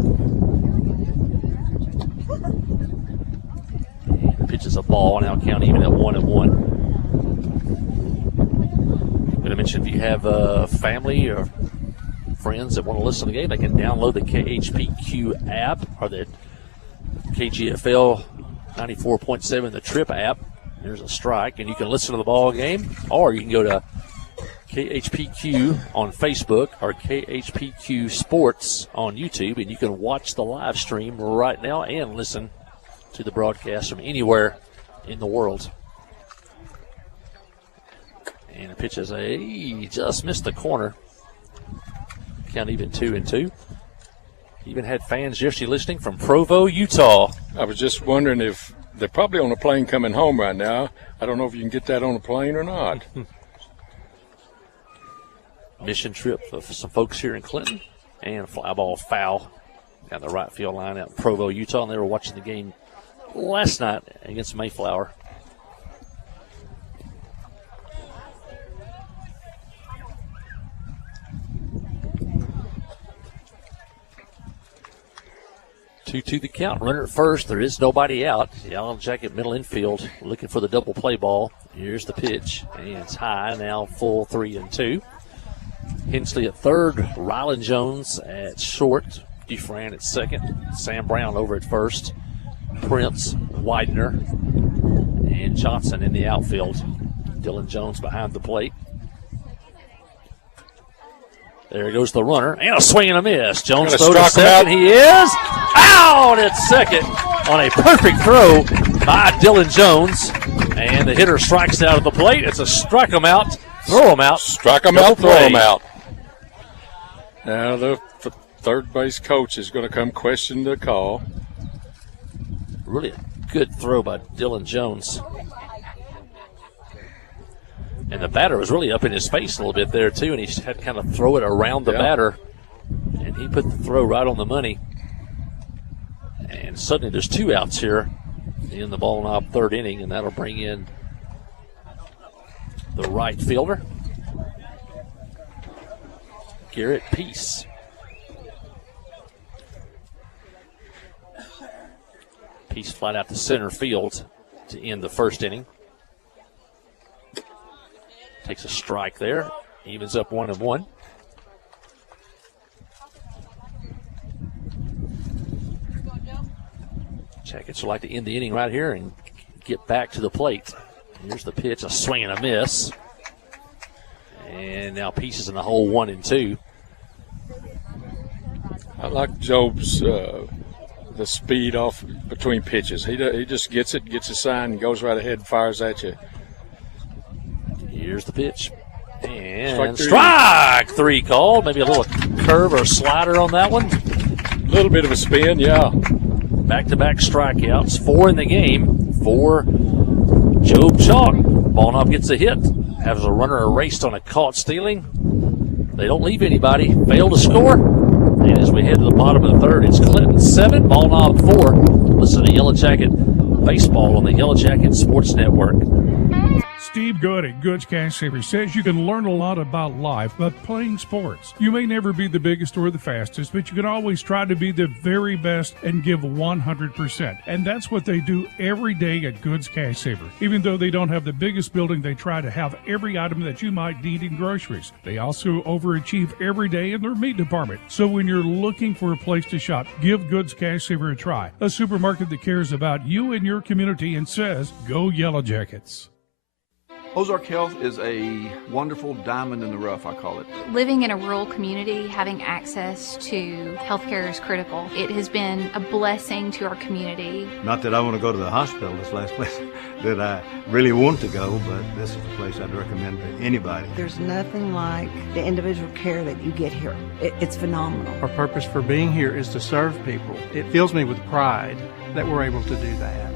And pitches a ball, now count even at 1-1. I'm going to mention, if you have family or friends that want to listen to the game, they can download the KHPQ app or the KGFL 94.7, the Trip app. There's a strike, and you can listen to the ball game, or you can go to KHPQ on Facebook or KHPQ Sports on YouTube, and you can watch the live stream right now and listen to the broadcast from anywhere in the world. And the pitch is he just missed the corner. Count even 2-2. Even had fans yesterday listening from Provo, Utah. I was just wondering if they're probably on a plane coming home right now. I don't know if you can get that on a plane or not. Mission trip for some folks here in Clinton, and fly ball foul down the right field line out in Provo, Utah. And they were watching the game last night against Mayflower. Two the count. Runner at first. There is nobody out. Yellow Jacket middle infield looking for the double play ball. Here's the pitch, and it's high now, full 3-2. Hensley at third. Ryland Jones at short. Dufran at second. Sam Brown over at first. Prince, Widener, and Johnson in the outfield. Dylan Jones behind the plate. There goes the runner, and a swing and a miss. Jones throws to second. He is out at second on a perfect throw by Dylan Jones. And the hitter strikes out at the plate. It's a strike him out, throw him out. Strike him out, throw him out. Now the third base coach is going to come question the call. Really a good throw by Dylan Jones. And the batter was really up in his face a little bit there, too, and he had to kind of throw it around the batter. And he put the throw right on the money. And suddenly there's 2 outs here in the Ball Knob third inning, and that'll bring in the right fielder, Garrett Peace. Peace flat out to center field to end the first inning. Takes a strike there. Evens up 1-1. Jackets would like to end the inning right here and get back to the plate. Here's the pitch, a swing and a miss. And now Pieces in the hole, 1-2. I like Job's the speed off between pitches. He just gets his sign and goes right ahead and fires at you. Here's the pitch. And strike three called. Maybe a little curve or slider on that one. A little bit of a spin, yeah. Back-to-back strikeouts, 4 in the game for Job Chalk. Ball knob gets a hit. Has a runner erased on a caught stealing. They don't leave anybody. Fail to score. And as we head to the bottom of the third, it's Clinton 7, Ball knob 4. Listen to Yellow Jacket Baseball on the Yellow Jacket Sports Network. Steve Good at Goods Cash Savers says you can learn a lot about life by playing sports. You may never be the biggest or the fastest, but you can always try to be the very best and give 100%. And that's what they do every day at Goods Cash Saver. Even though they don't have the biggest building, they try to have every item that you might need in groceries. They also overachieve every day in their meat department. So when you're looking for a place to shop, give Goods Cash Saver a try. A supermarket that cares about you and your community and says, go Yellow Jackets. Ozark Health is a wonderful diamond in the rough, I call it. Living in a rural community, having access to healthcare is critical. It has been a blessing to our community. Not that I want to go to the hospital, this last place that I really want to go, but this is a place I'd recommend to anybody. There's nothing like the individual care that you get here. It's phenomenal. Our purpose for being here is to serve people. It fills me with pride that we're able to do that.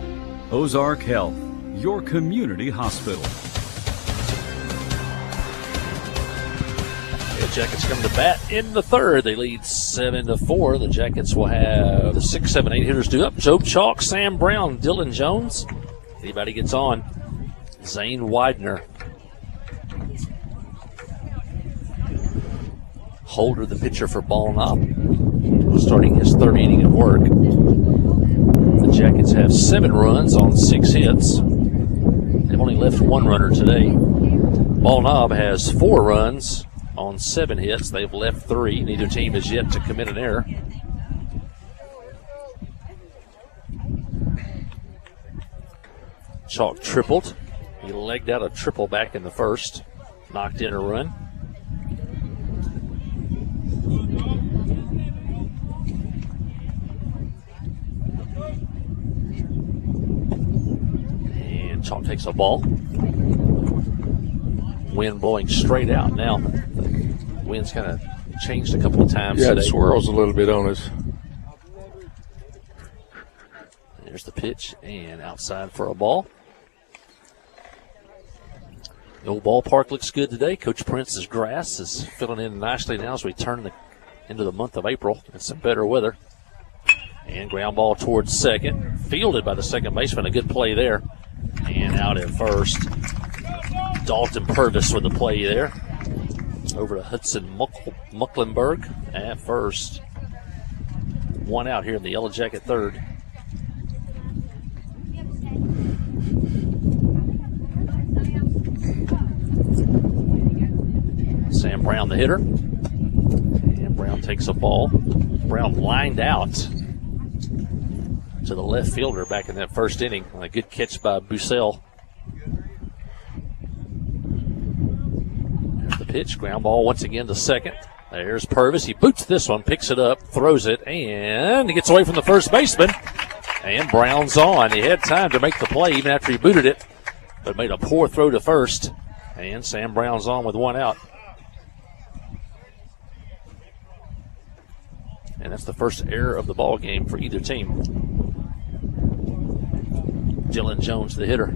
Ozark Health, your community hospital. The Jackets come to bat in the third. They lead 7-4. The Jackets will have the 6, 7, 8 hitters due up. Job Chalk, Sam Brown, Dylan Jones. Anybody gets on. Zane Widener. Holder, the pitcher for Ball Knob, starting his third inning of work. The Jackets have 7 runs on 6 hits. They've only left 1 runner today. Ball Knob has 4 runs on 7 hits. They've left 3. Neither team has yet to commit an error. Chalk tripled. He legged out a triple back in the first. Knocked in a run. And Chalk takes a ball. Wind blowing straight out now. Wind's kind of changed a couple of times today. It swirls a little bit on us. There's the pitch and outside for a ball. The old ballpark looks good today. Coach Prince's grass is filling in nicely now as we turn into the month of April. It's some better weather. And ground ball towards second. Fielded by the second baseman. A good play there. And out at first. Dalton Purvis with the play there. Over to Hudson Mucklenberg at first. 1 out here in the Yellow Jacket third. Sam Brown, the hitter. And Brown takes a ball. Brown lined out to the left fielder back in that first inning. A good catch by Bussell. There's the pitch. Ground ball once again to second. There's Purvis. He boots this one, picks it up, throws it, and he gets away from the first baseman. And Brown's on. He had time to make the play even after he booted it, but made a poor throw to first. And Sam Brown's on with 1 out. And that's the first error of the ball game for either team. Dylan Jones, the hitter.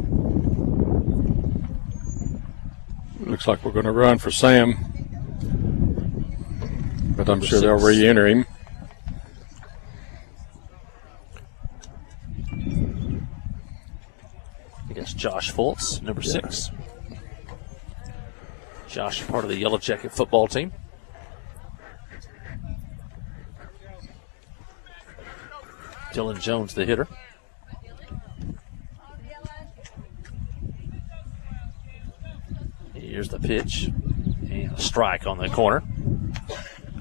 Looks like we're going to run for Sam, but I'm sure they'll re-enter him. I guess Josh Fultz, number 6. Josh, part of the Yellow Jacket football team. Dylan Jones, the hitter. Here's the pitch. And a strike on the corner.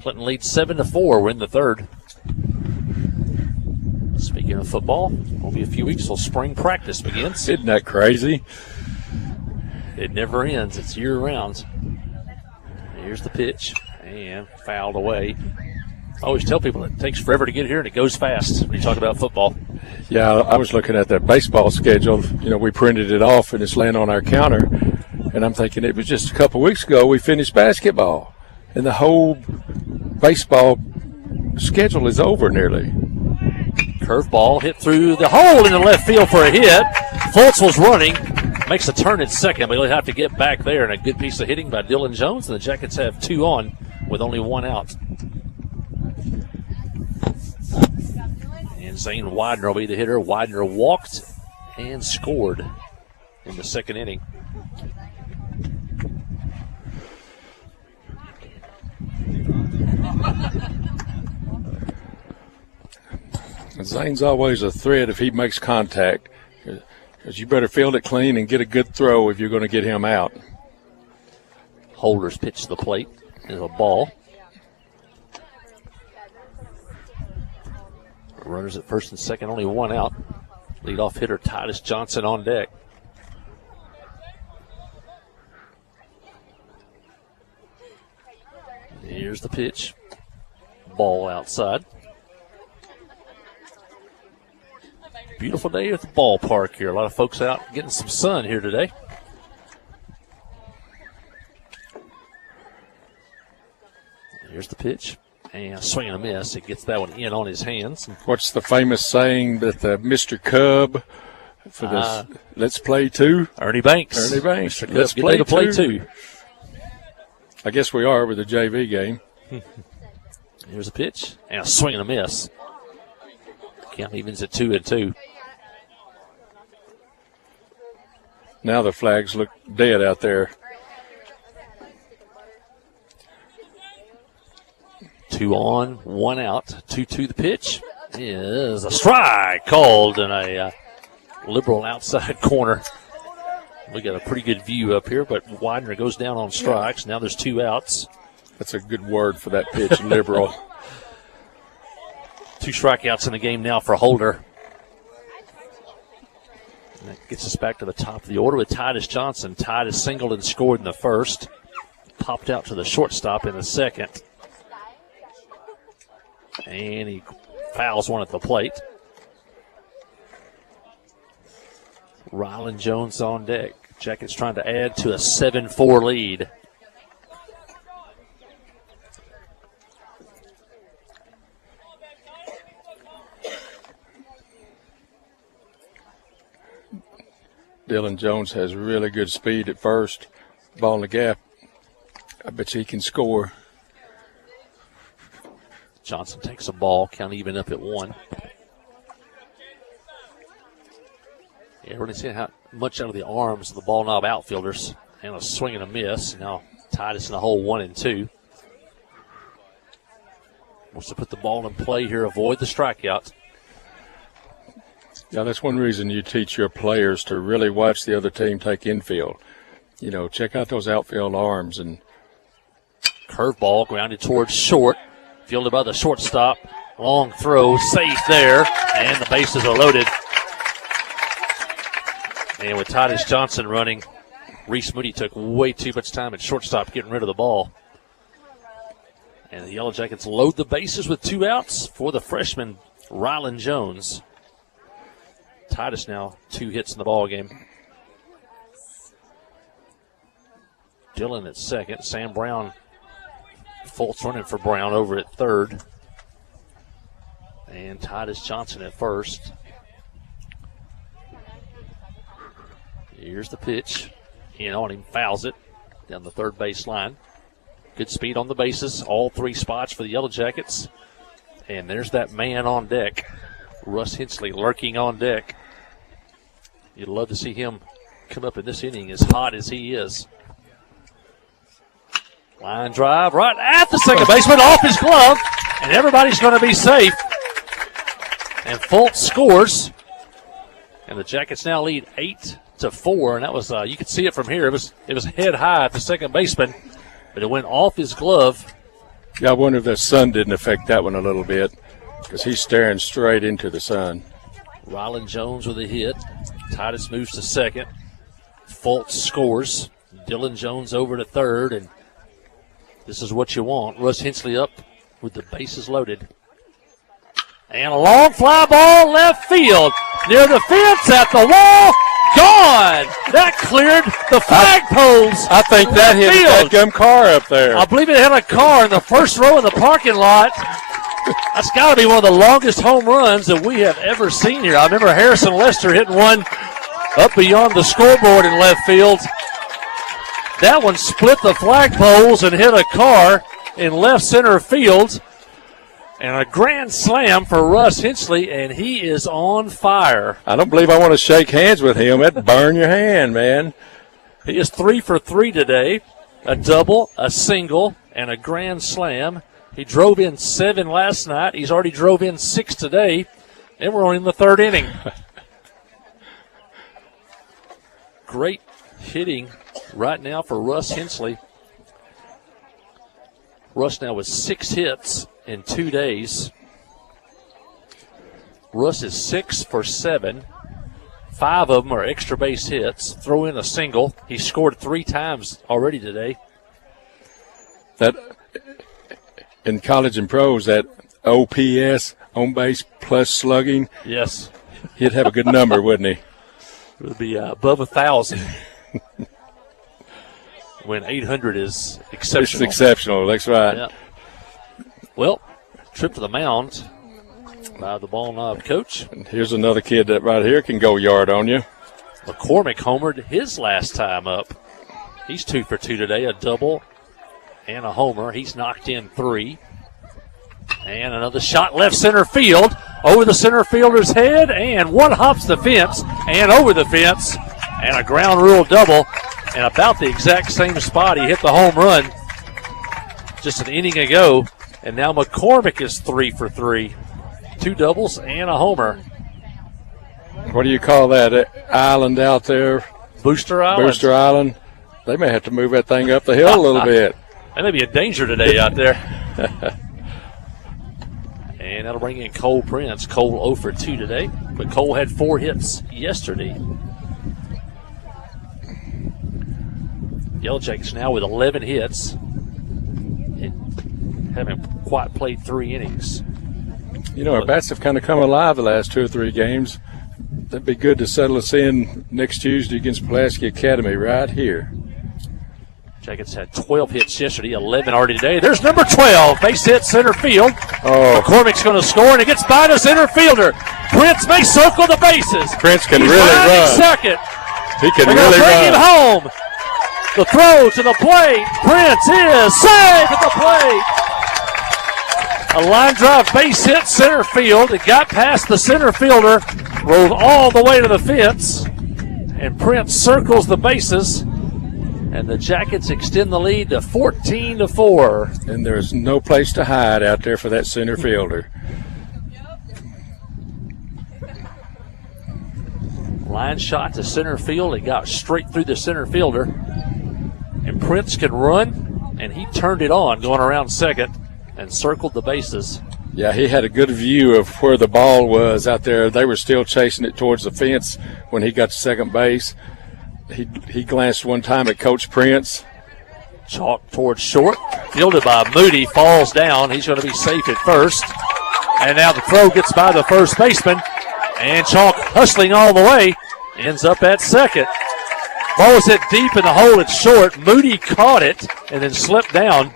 Clinton leads 7-4. We're in the third. Speaking of football, it'll be a few weeks till spring practice begins. Isn't that crazy? It never ends. It's year-round. Here's the pitch. And fouled away. I always tell people it takes forever to get here and it goes fast when you talk about football. Yeah, I was looking at that baseball schedule. You know, we printed it off and it's laying on our counter. And I'm thinking it was just a couple weeks ago we finished basketball. And the whole baseball schedule is over nearly. Curveball hit through the hole in the left field for a hit. Fultz was running. Makes a turn at second, but he'll have to get back there. And a good piece of hitting by Dylan Jones. And the Jackets have 2 on with only 1 out. And Zane Widener will be the hitter. Widener walked and scored in the second inning. Zane's always a threat if he makes contact, because you better field it clean and get a good throw if you're going to get him out. Holder's pitch to the plate is a ball. Runners at first and second, only 1 out. Leadoff hitter Titus Johnson on deck. Here's the pitch. Ball outside. Beautiful day at the ballpark here. A lot of folks out getting some sun here today. Here's the pitch. And swing and a miss. It gets that one in on his hands. What's the famous saying that Mr. Cub for this? Let's play two. Ernie Banks. Ernie Banks. Mr. Let's play two. I guess we are with the JV game. Here's a pitch. And a swing and a miss. Count evens at 2-2. Now the flags look dead out there. 2 on, 1 out. 2-2 the pitch. Is a strike called in a liberal outside corner. We got a pretty good view up here, but Widener goes down on strikes. Now there's 2 outs. That's a good word for that pitch, liberal. 2 strikeouts in the game now for Holder. And that gets us back to the top of the order with Titus Johnson. Titus singled and scored in the first. Popped out to the shortstop in the second. And he fouls one at the plate. Rylan Jones on deck. Jackets trying to add to a 7-4 lead. Dylan Jones has really good speed at first. Ball in the gap. I bet you he can score. Johnson takes a ball, count even up at 1. Yeah, we're going to see how much out of the arms of the ball knob outfielders. And a swing and a miss. Now Titus in the hole 1-2. Wants to put the ball in play here, avoid the strikeout. Yeah, that's one reason you teach your players to really watch the other team take infield. You know, check out those outfield arms. And curveball grounded towards short. Fielded by the shortstop. Long throw, safe there. And the bases are loaded. And with Titus Johnson running, Reese Moody took way too much time at shortstop getting rid of the ball. And the Yellow Jackets load the bases with 2 outs for the freshman, Rylan Jones. Titus now 2 hits in the ball game. Dylan at second. Sam Brown, Fultz running for Brown over at third. And Titus Johnson at first. Here's the pitch. In on him, fouls it down the third base line. Good speed on the bases. All 3 spots for the Yellow Jackets. And there's that man on deck. Russ Hensley lurking on deck. You'd love to see him come up in this inning as hot as he is. Line drive right at the second baseman, off his glove, and everybody's going to be safe. And Fultz scores. And the Jackets now lead 8-4, and that was you could see it from here. It was head high at the second baseman, but it went off his glove. Yeah, I wonder if the sun didn't affect that one a little bit, because he's staring straight into the sun. Rylan Jones with a hit. Titus moves to second. Fultz scores. Dylan Jones over to third, and this is what you want. Russ Hensley up with the bases loaded. And a long fly ball left field. Near the fence, at the wall, gone. That cleared the flagpoles. I think that hit that gum car up there. I believe it hit a car in the first row in the parking lot. That's got to be one of the longest home runs that we have ever seen here. I remember Harrison Lester hitting one up beyond the scoreboard in left field. That one split the flagpoles and hit a car in left center field. And a grand slam for Russ Hinchley, and he is on fire. I don't believe I want to shake hands with him. That'd burn your hand, man. He is 3 for 3 today. A double, a single, and a grand slam. He drove in 7 last night. He's already drove in 6 today, and we're only in the 3rd inning. Great hitting right now for Russ Hinchley. Russ now with 6 hits in 2 days. Russ is 6 for 7. 5 of them are extra base hits. Throw in a single. He scored 3 times already today. That in college and pros, that OPS, on base plus slugging. Yes. He'd have a good number, wouldn't he? It would be above 1,000. When 800 is exceptional. It's exceptional, that's right. Yeah. Well, trip to the mound by the ball knob coach. And here's another kid that right here can go yard on you. McCormick homered his last time up. He's 2 for 2 today, a double and a homer. He's knocked in 3. And another shot left center field, over the center fielder's head, and one hops the fence and over the fence, and a ground rule double. And about the exact same spot he hit the home run just an inning ago. And now McCormick is 3 for 3. 2 doubles and a homer. What do you call that island out there? Booster Island. Booster Island. They may have to move that thing up the hill a little bit. That may be a danger today out there. And that'll bring in Cole Prince. Cole 0 for 2 today, but Cole had 4 hits yesterday. Yellow Jackets now with 11 hits. And haven't quite played 3 innings. You know, our bats have kind of come alive the last 2 or 3 games. That'd be good to settle us in next Tuesday against Pulaski Academy right here. Jackets had 12 hits yesterday, 11 already today. There's number 12, base hit center field. Oh. McCormick's going to score, and it gets by the center fielder. Prince may circle the bases. Prince can He's really run. Second. He can They're really bring run. him home. The throw to the plate. Prince is safe at the plate. A line drive base hit center field. It got past the center fielder, rolled all the way to the fence, and Prince circles the bases. And the Jackets extend the lead to 14-4. And there's no place to hide out there for that center fielder. Line shot to center field. It got straight through the center fielder. And Prince can run, and he turned it on going around second and circled the bases. Yeah, he had a good view of where the ball was out there. They were still chasing it towards the fence when he got to second base. He glanced one time at Coach Prince. Chalk towards short. Fielded by Moody. Falls down. He's going to be safe at first. And now the throw gets by the first baseman. And Chalk hustling all the way. Ends up at second. Ball was hit deep in the hole. It's short. Moody caught it and then slipped down.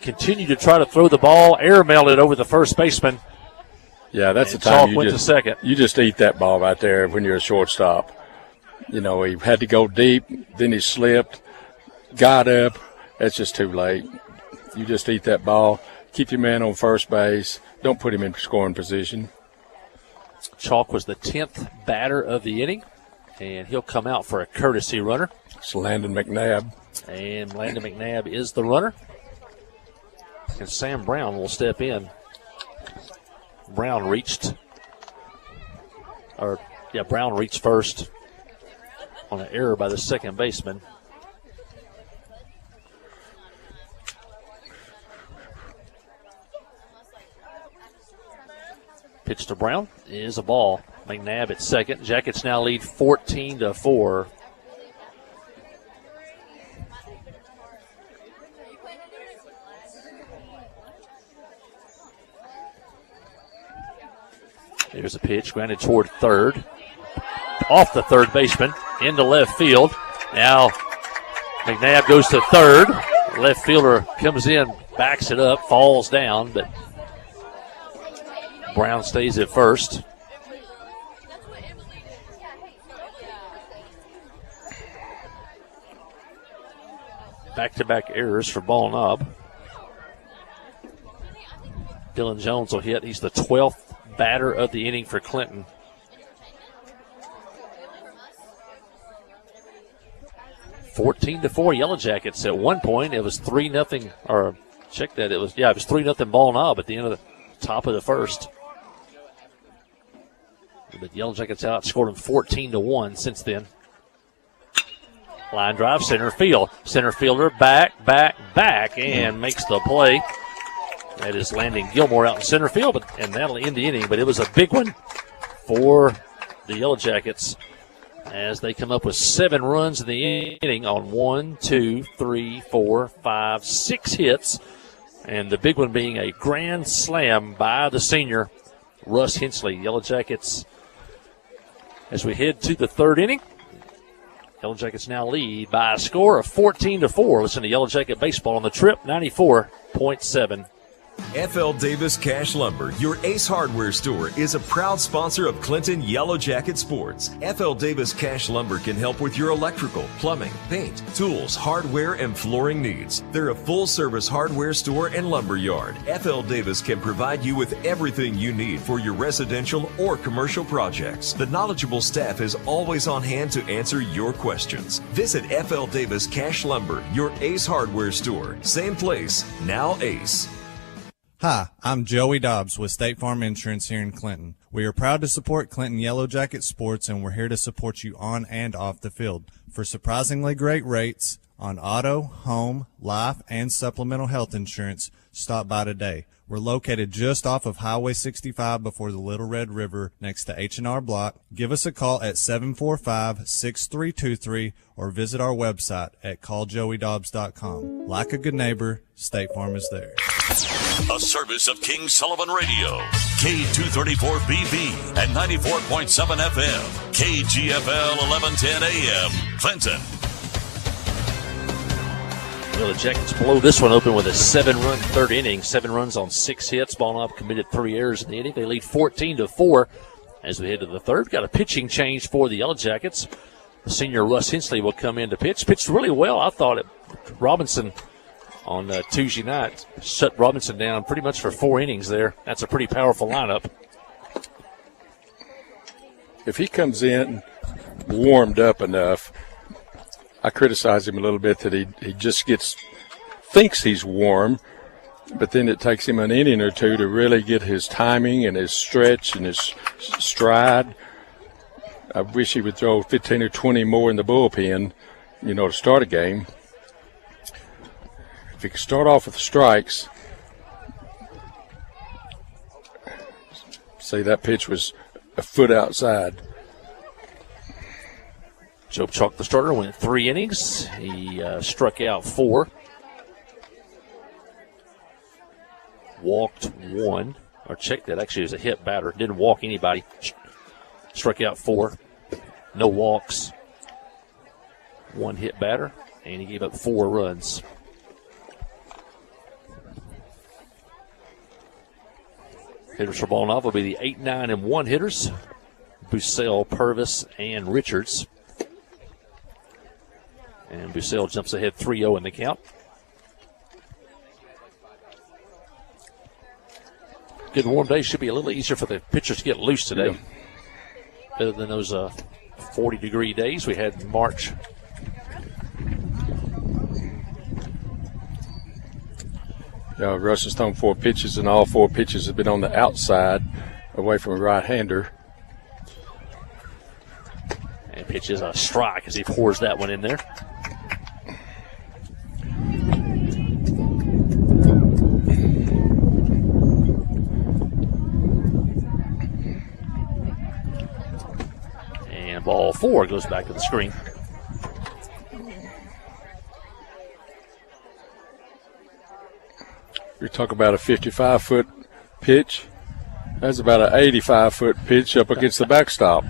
Continued to try to throw the ball. Airmailed it over the first baseman. Yeah, that's and the time Chalk went to second. You just eat that ball right there when you're a shortstop. You know, he had to go deep, then he slipped, got up. That's just too late. You just eat that ball. Keep your man on first base. Don't put him in scoring position. Chalk was the 10th batter of the inning, and he'll come out for a courtesy runner. It's Landon McNabb. And Landon McNabb is the runner. And Sam Brown will step in. Brown reached first on an error by the second baseman. Pitch to Brown is a ball. McNabb at second. Jackets now lead 14-4. Here's a pitch grounded toward third. Off the third baseman, into left field. Now McNabb goes to third. Left fielder comes in, backs it up, falls down, but Brown stays at first. Back-to-back errors for Ball Knob. Dylan Jones will hit. He's the 12th batter of the inning for Clinton. (14-4) Yellow Jackets. At one point, it was 3-0. Or check that. It was 3-0 Ball Knob at the end of the top of the first. But Yellow Jackets outscored them 14-1 since then. Line drive, center field. Center fielder back, and makes the play. That is Landon Gilmore out in center field, and that'll end the inning. But it was a big one for the Yellow Jackets as they come up with 7 runs in the inning on 1, 2, 3, 4, 5, 6 hits. And the big one being a grand slam by the senior, Russ Hensley. Yellow Jackets, as we head to the third inning, Yellow Jackets now lead by a score of 14-4. Listen to Yellow Jacket Baseball on the Trip 94.7. FL Davis Cash Lumber, your Ace Hardware store, is a proud sponsor of Clinton Yellow Jacket Sports. FL Davis Cash Lumber can help with your electrical, plumbing, paint, tools, hardware, and flooring needs. They're a full-service hardware store and lumber yard. FL Davis can provide you with everything you need for your residential or commercial projects. The knowledgeable staff is always on hand to answer your questions. Visit FL Davis Cash Lumber, your Ace Hardware store. Same place, now Ace. Hi, I'm Joey Dobbs with State Farm Insurance here in Clinton. We are proud to support Clinton Yellow Jacket Sports, and we're here to support you on and off the field. For surprisingly great rates on auto, home, life, and supplemental health insurance, stop by today. We're located just off of Highway 65 before the Little Red River next to H&R Block. Give us a call at 745-6323 or visit our website at calljoeydobbs.com. Like a good neighbor, State Farm is there. A service of King Sullivan Radio, K234BB and 94.7 FM, KGFL 1110 AM, Clinton. The Jackets blow this one open with a 7-run third inning. 7 runs on 6 hits. Ball Knob committed 3 errors in the inning. They lead 14-4 as we head to the third. Got a pitching change for the Yellow Jackets. The senior Russ Hensley will come in to pitch. Pitched really well, I thought. Robinson on Tuesday night shut Robinson down pretty much for 4 innings there. That's a pretty powerful lineup. If he comes in warmed up enough, I criticize him a little bit that he just thinks he's warm, but then it takes him an inning or two to really get his timing and his stretch and his stride. I wish he would throw 15 or 20 more in the bullpen, to start a game. If he could start off with the strikes, say that pitch was a foot outside. Joe Chalk, the starter, went 3 innings. He struck out 4. Walked 1. Or check that. Actually, it was a hit batter. Didn't walk anybody. Struck out 4. No walks. 1 hit batter. And he gave up 4 runs. Hitters for Ball Knob will be the 8, 9, and 1 hitters. Bussell, Purvis, and Richards. And Bussell jumps ahead 3-0 in the count. Good warm day. Should be a little easier for the pitchers to get loose today. Yeah. Better than those 40-degree days we had in March. Yeah, Russ has thrown 4 pitches, and all 4 pitches have been on the outside away from a right-hander. And pitches a strike as he pours that one in there. And ball 4 goes back to the screen. We talk about a 55-foot pitch. That's about an 85-foot pitch up against the backstop.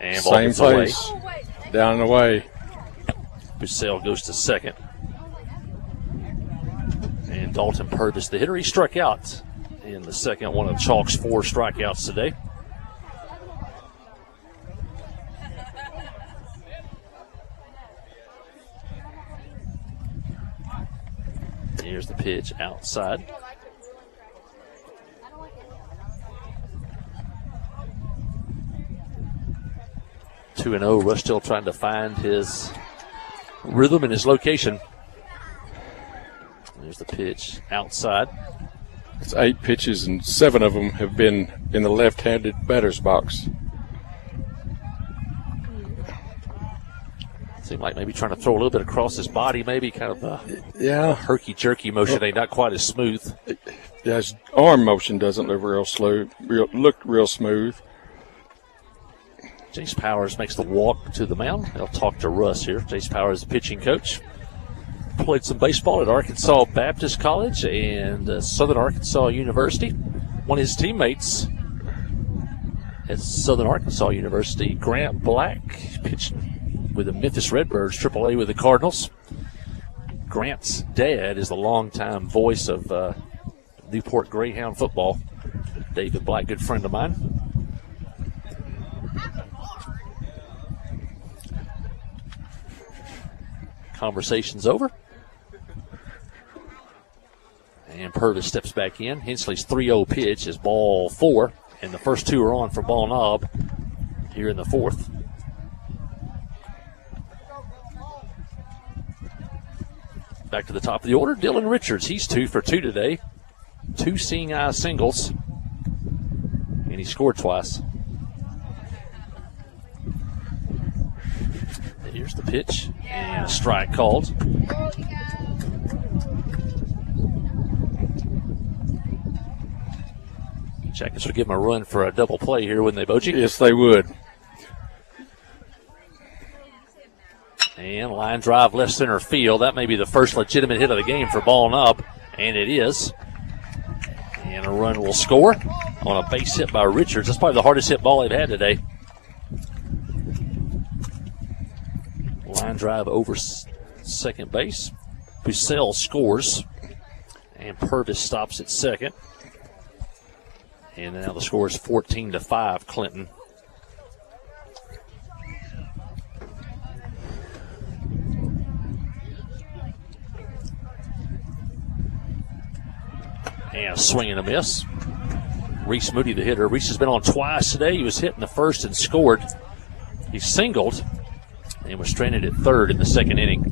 And same place, down and away. Bussell goes to second. And Dalton Purvis, the hitter, he struck out in the second, one of Chalk's 4 strikeouts today. Here's the pitch outside. Two and 0. Rush still trying to find his rhythm and his location. There's the pitch outside. It's 8 pitches, and 7 of them have been in the left-handed batter's box. Seemed like maybe trying to throw a little bit across his body, maybe kind of a herky-jerky motion. Not quite as smooth. Yeah, his arm motion doesn't look real smooth. Jace Powers makes the walk to the mound. They'll talk to Russ here. Jace Powers, the pitching coach. Played some baseball at Arkansas Baptist College and Southern Arkansas University. One of his teammates at Southern Arkansas University, Grant Black, pitched with the Memphis Redbirds, AAA with the Cardinals. Grant's dad is the longtime voice of Newport Greyhound football. David Black, good friend of mine. Conversation's over. And Purvis steps back in. Hensley's 3-0 pitch is ball 4, and the first 2 are on for Ball Knob here in the 4th. Back to the top of the order, Dylan Richards. He's 2 for 2 today. 2 seeing eye singles, and he scored twice. And here's the pitch, and a strike called. Jackets would give him a run for a double play here, wouldn't they, Boji? Yes, they would. And line drive left center field. That may be the first legitimate hit of the game for Ball Knob, and it is. And a run will score on a base hit by Richards. That's probably the hardest hit ball they've had today. Line drive over second base. Bussell scores, and Purvis stops at second. And now the score is 14-5, Clinton. And a swing and a miss. Reese Moody, the hitter. Reese has been on twice today. He was hit in the first and scored. He singled and was stranded at third in the second inning.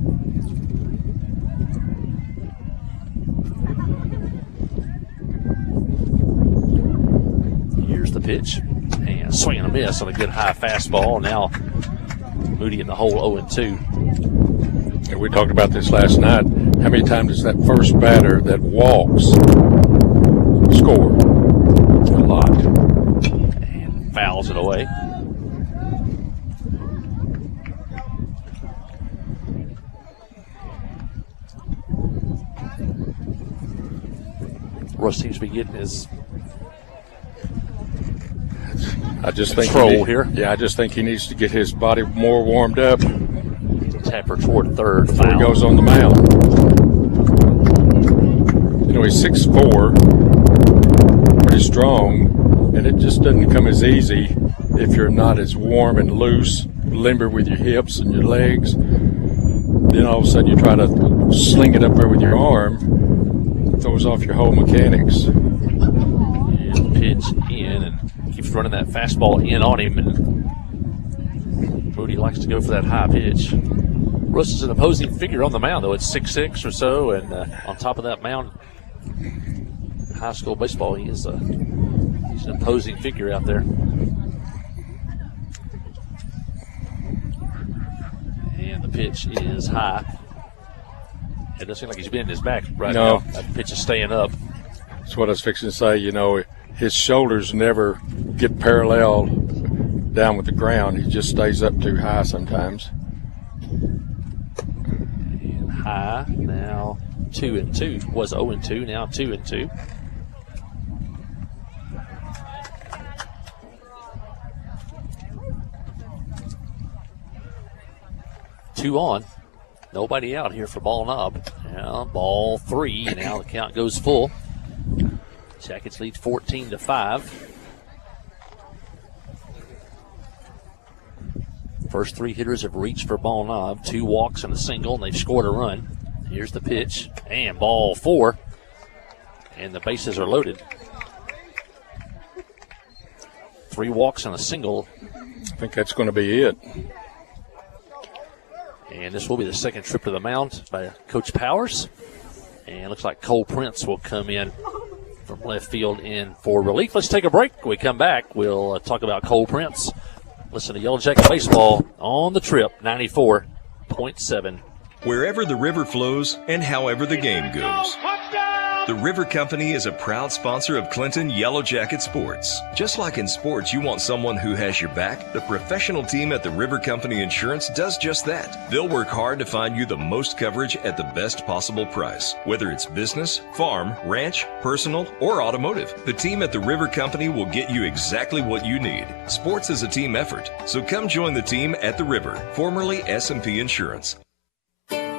Here's the pitch. And a swing and a miss on a good high fastball. Now Moody in the hole 0-2. And we talked about this last night. How many times does that first batter that walks score? A lot. And fouls it away. Russ seems to be getting his control here. Yeah, I just think he needs to get his body more warmed up. Tapper toward third. Before Foul. he goes on the mound. You know, he's 6'4", pretty strong, and it just doesn't come as easy if you're not as warm and loose, limber with your hips and your legs. Then all of a sudden you try to sling it up there with your arm, it throws off your whole mechanics. And pitch in, and keeps running that fastball in on him, and Moody likes to go for that high pitch. Russ is an opposing figure on the mound, though. It's 6'6" or so, and on top of that mound, high school baseball, he's an opposing figure out there. And the pitch is high. It doesn't seem like he's bending his back right now. That pitch is staying up. That's what I was fixing to say. You know, his shoulders never get parallel down with the ground. He just stays up too high sometimes. And high, now 2-2. Was 0-2, now 2-2. Two on. Nobody out here for ball knob. Now ball 3. Now the count goes full. Jackets lead 14-5. First 3 hitters have reached for ball knob. 2 walks and a single, and they've scored a run. Here's the pitch, and ball 4. And the bases are loaded. 3 walks and a single. I think that's going to be it. And this will be the second trip to the mound by Coach Powers. And looks like Cole Prince will come in from left field in for relief. Let's take a break. When we come back, we'll talk about Cole Prince. Listen to Yellow Jacket Baseball on the Trip, 94.7. Wherever the river flows and however the game goes. The River Company is a proud sponsor of Clinton Yellow Jacket Sports. Just like in sports, you want someone who has your back. The professional team at the River Company Insurance does just that. They'll work hard to find you the most coverage at the best possible price. Whether it's business, farm, ranch, personal, or automotive, the team at the River Company will get you exactly what you need. Sports is a team effort, so come join the team at the River, formerly S&P Insurance.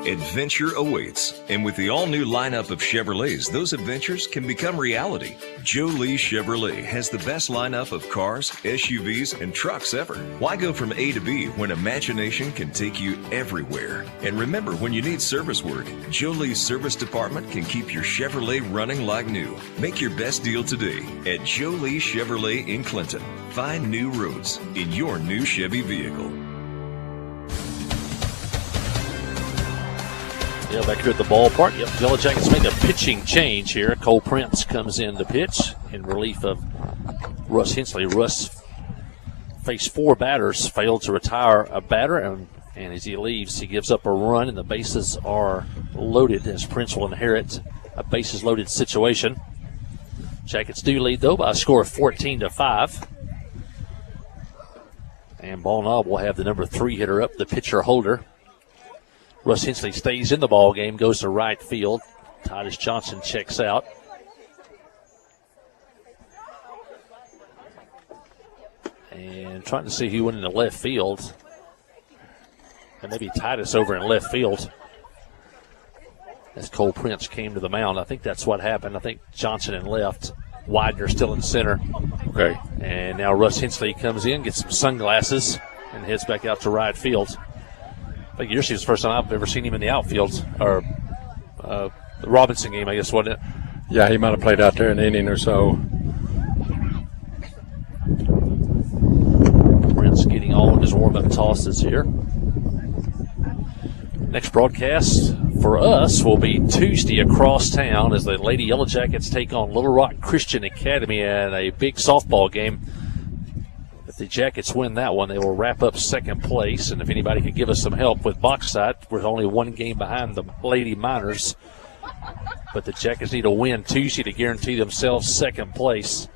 Adventure awaits, and with the all-new lineup of Chevrolets, those adventures can become reality. Joe Lee Chevrolet has the best lineup of cars, SUVs, and trucks ever. Why go from A to B when imagination can take you everywhere? And remember, when you need service work, Joe Lee's service department can keep your Chevrolet running like new. Make your best deal today at Joe Lee Chevrolet in Clinton. Find new roads in your new Chevy vehicle. Yeah, back here at the ballpark. Yep, Yellow Jackets make a pitching change here. Cole Prince comes in to pitch in relief of Russ Hensley. Russ faced 4 batters, failed to retire a batter, and as he leaves, he gives up a run, and the bases are loaded as Prince will inherit a bases-loaded situation. Jackets do lead, though, by a score of 14-5. And ball knob will have the number 3 hitter up, the pitcher Holder. Russ Hensley stays in the ball game, goes to right field. Titus Johnson checks out. And trying to see who went into left field. And maybe Titus over in left field as Cole Prince came to the mound. I think that's what happened. I think Johnson in left, Widener still in center. Okay. And now Russ Hensley comes in, gets some sunglasses, and heads back out to right field. I think yesterday was the first time I've ever seen him in the outfield, or the Robinson game, I guess, wasn't it? Yeah, he might have played out there an inning or so. Prince getting all of his warm-up tosses here. Next broadcast for us will be Tuesday across town as the Lady Yellow Jackets take on Little Rock Christian Academy in a big softball game. If the Jackets win that one, they will wrap up second place. And if anybody could give us some help with Bauxite, we're only 1 game behind the Lady Miners. But the Jackets need a win Tuesday to guarantee themselves second place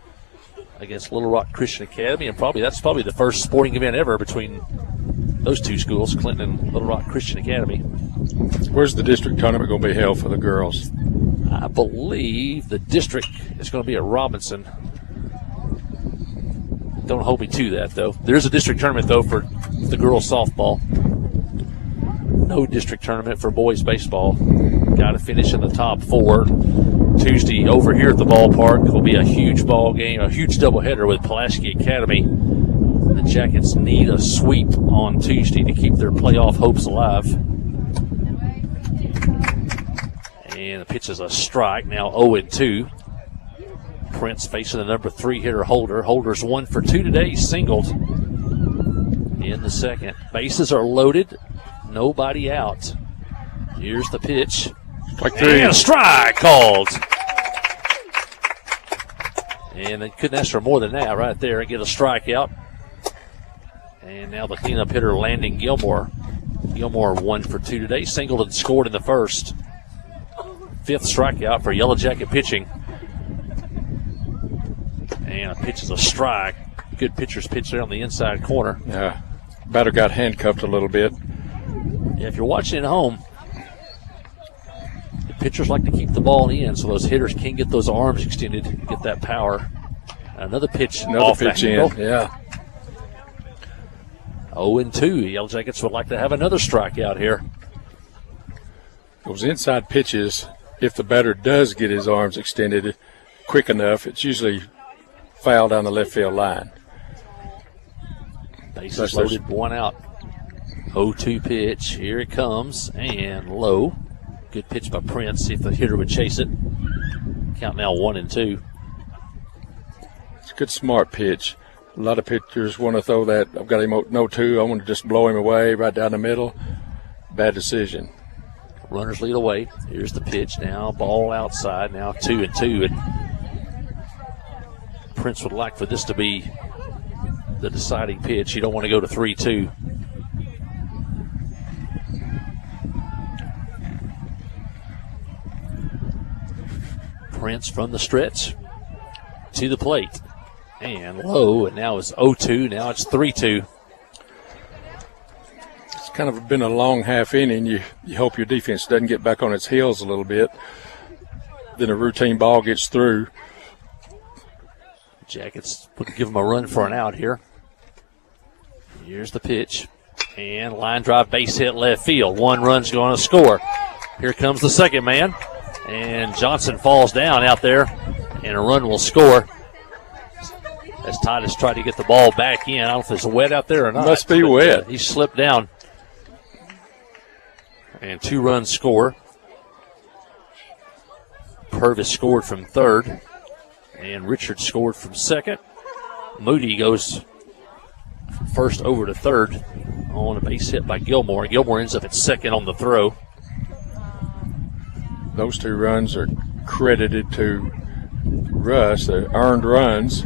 against Little Rock Christian Academy. And that's probably the first sporting event ever between those 2 schools, Clinton and Little Rock Christian Academy. Where's the district tournament going to be held for the girls? I believe the district is going to be at Robinson. Don't hold me to that, though. There's a district tournament, though, for the girls' softball. No district tournament for boys' baseball. Got to finish in the top 4. Tuesday over here at the ballpark will be a huge ball game, a huge doubleheader with Pulaski Academy. The Jackets need a sweep on Tuesday to keep their playoff hopes alive. And the pitch is a strike, now 0-2. Prince facing the number 3 hitter Holder. Holder's 1 for 2 today. He singled in the second. Bases are loaded. Nobody out. Here's the pitch. And a strike called. And they couldn't ask for more than that right there and get a strikeout. And now the cleanup hitter Landon Gilmore. Gilmore 1 for 2 today. Singled and scored in the first. 5th strikeout for Yellow Jacket pitching. And a pitch is a strike. good pitcher's pitch there on the inside corner. Yeah, batter got handcuffed a little bit. Yeah, if you're watching at home, the pitchers like to keep the ball in so those hitters can get those arms extended and get that power. Another pitch off the angle. Yeah. 0-2. Yellow Jackets would like to have another strikeout here. Those inside pitches, if the batter does get his arms extended quick enough, it's usually foul down the left field line. Bases loaded, one out. 0-2 pitch. Here it comes, and low. Good pitch by Prince. See if the hitter would chase it. Count now 1-2. It's a good, smart pitch. A lot of pitchers want to throw that. I've got him 0-2. I want to just blow him away right down the middle. Bad decision. Runners lead away. Here's the pitch now. Ball outside. Now 2-2. And Prince would like for this to be the deciding pitch. You don't want to go to 3-2. Prince from the stretch to the plate. And low, and now it's 0-2. Now it's 3-2. It's kind of been a long half inning. You hope your defense doesn't get back on its heels a little bit. Then a routine ball gets through. Jackets would give them a run for an out here. Here's the pitch. And line drive, base hit, left field. One run's going to score. Here comes the second man. And Johnson falls down out there, and a run will score. As Titus tried to get the ball back in. I don't know if it's wet out there or not. Must be wet. He slipped down. And 2 runs score. Purvis scored from third. And Richard scored from second. Moody goes from first over to third on a base hit by Gilmore. Gilmore ends up at second on the throw. Those 2 runs are credited to Russ. They're earned runs.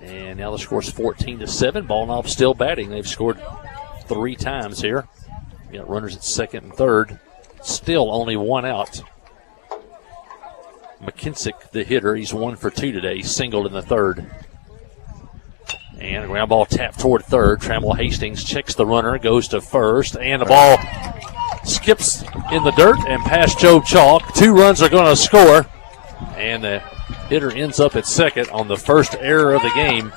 And now the score's 14-7. Ball Knob still batting. They've scored 3 times here. We got runners at second and third. Still only 1 out. McKinsick, the hitter, he's 1 for 2 today. He singled in the third. And a ground ball tapped toward third. Trammell Hastings checks the runner, goes to first, and the ball skips in the dirt and past Joe Chalk. 2 runs are going to score. And the hitter ends up at second on the first error of the game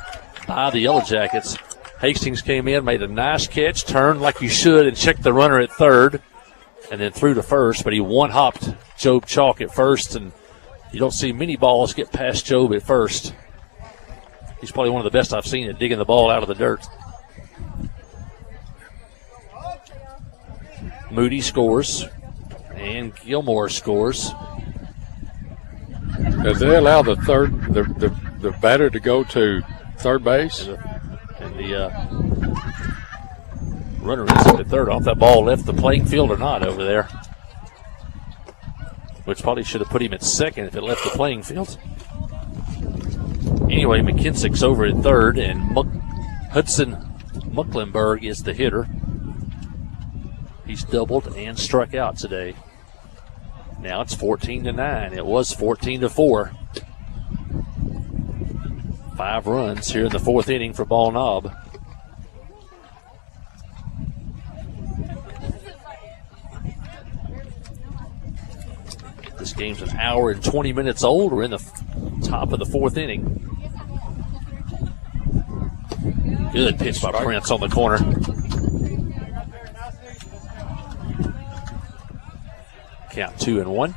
by the Yellow Jackets. Hastings came in, made a nice catch, turned like you should, and checked the runner at third, and then threw to first, but he one-hopped Job Chalk at first, and you don't see many balls get past Job at first. He's probably one of the best I've seen at digging the ball out of the dirt. Moody scores, and Gilmore scores. As they allow the batter to go to third base. And the runner is at third. Off that ball left the playing field or not over there. Which probably should have put him at second if it left the playing field. Anyway, McKinsick's over at third, and Hudson Mucklenberg is the hitter. He's doubled and struck out today. Now it's 14-9. It was 14-4. 5 runs here in the 4th inning for Ball Knob. This game's an hour and 20 minutes old. We're in the top of the 4th inning. Good pitch by Prince on the corner. Count 2-1.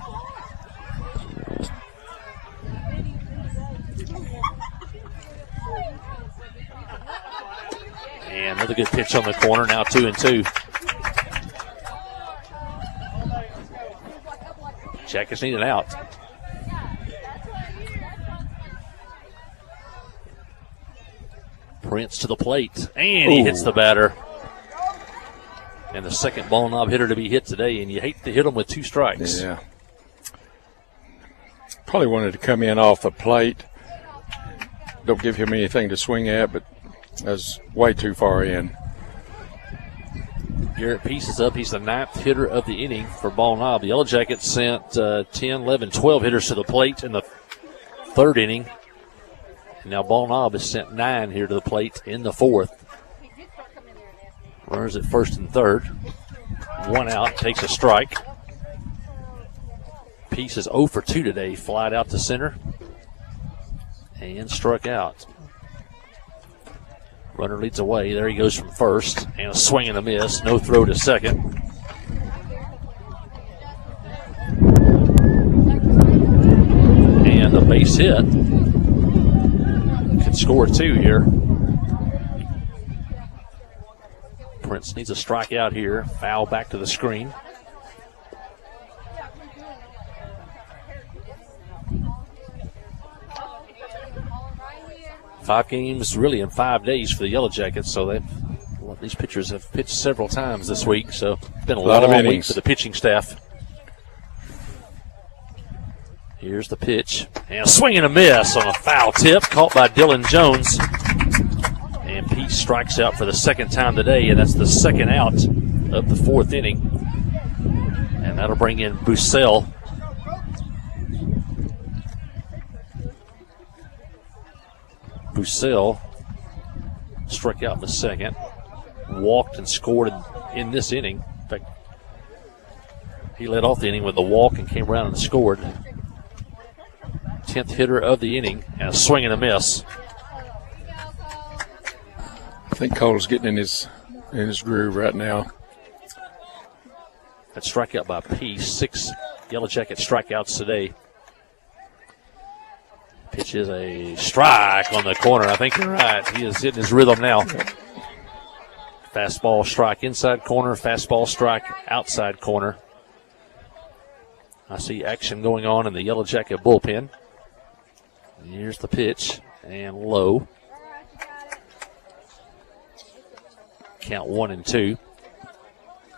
And another good pitch on the corner. Now 2-2. Jackets need an out. Prince to the plate, and he hits the batter. And the second Ball Knob hitter to be hit today, and you hate to hit him with 2 strikes. Yeah. Probably wanted to come in off the plate. Don't give him anything to swing at, but that's way too far in. Garrett Peace is up. He's the 9th hitter of the inning for Ball Knob. The Yellow Jackets sent 10, 11, 12 hitters to the plate in the third inning. And now Ball Knob has sent 9 here to the plate in the fourth. Runners at first and third. 1 out, takes a strike. Peace is 0 for 2 today. Flied out to center and struck out. Runner leads away. There he goes from first. And a swing and a miss. No throw to second. And a base hit. Can score 2 here. Prince needs a strikeout here. Foul back to the screen. Five games really in 5 days for the Yellow Jackets, so these pitchers have pitched several times this week, so it's been a lot of long week innings for the pitching staff. Here's the pitch, and a swing and a miss on a foul tip caught by Dylan Jones. And Pete strikes out for the second time today, and that's the second out of the fourth inning. And that'll bring in Bussell. Bussell struck out in the second, walked and scored in this inning. In fact, he led off the inning with a walk and came around and scored. 10th hitter of the inning, and a swing and a miss. I think Cole's getting in his groove right now. That strikeout by Peace. 6 Yellow Jacket strikeouts today. Pitch is a strike on the corner. I think you're right. He is hitting his rhythm now. Fastball strike inside corner, fastball strike outside corner. I see action going on in the Yellow Jacket bullpen. Here's the pitch, and low. Count 1 and 2.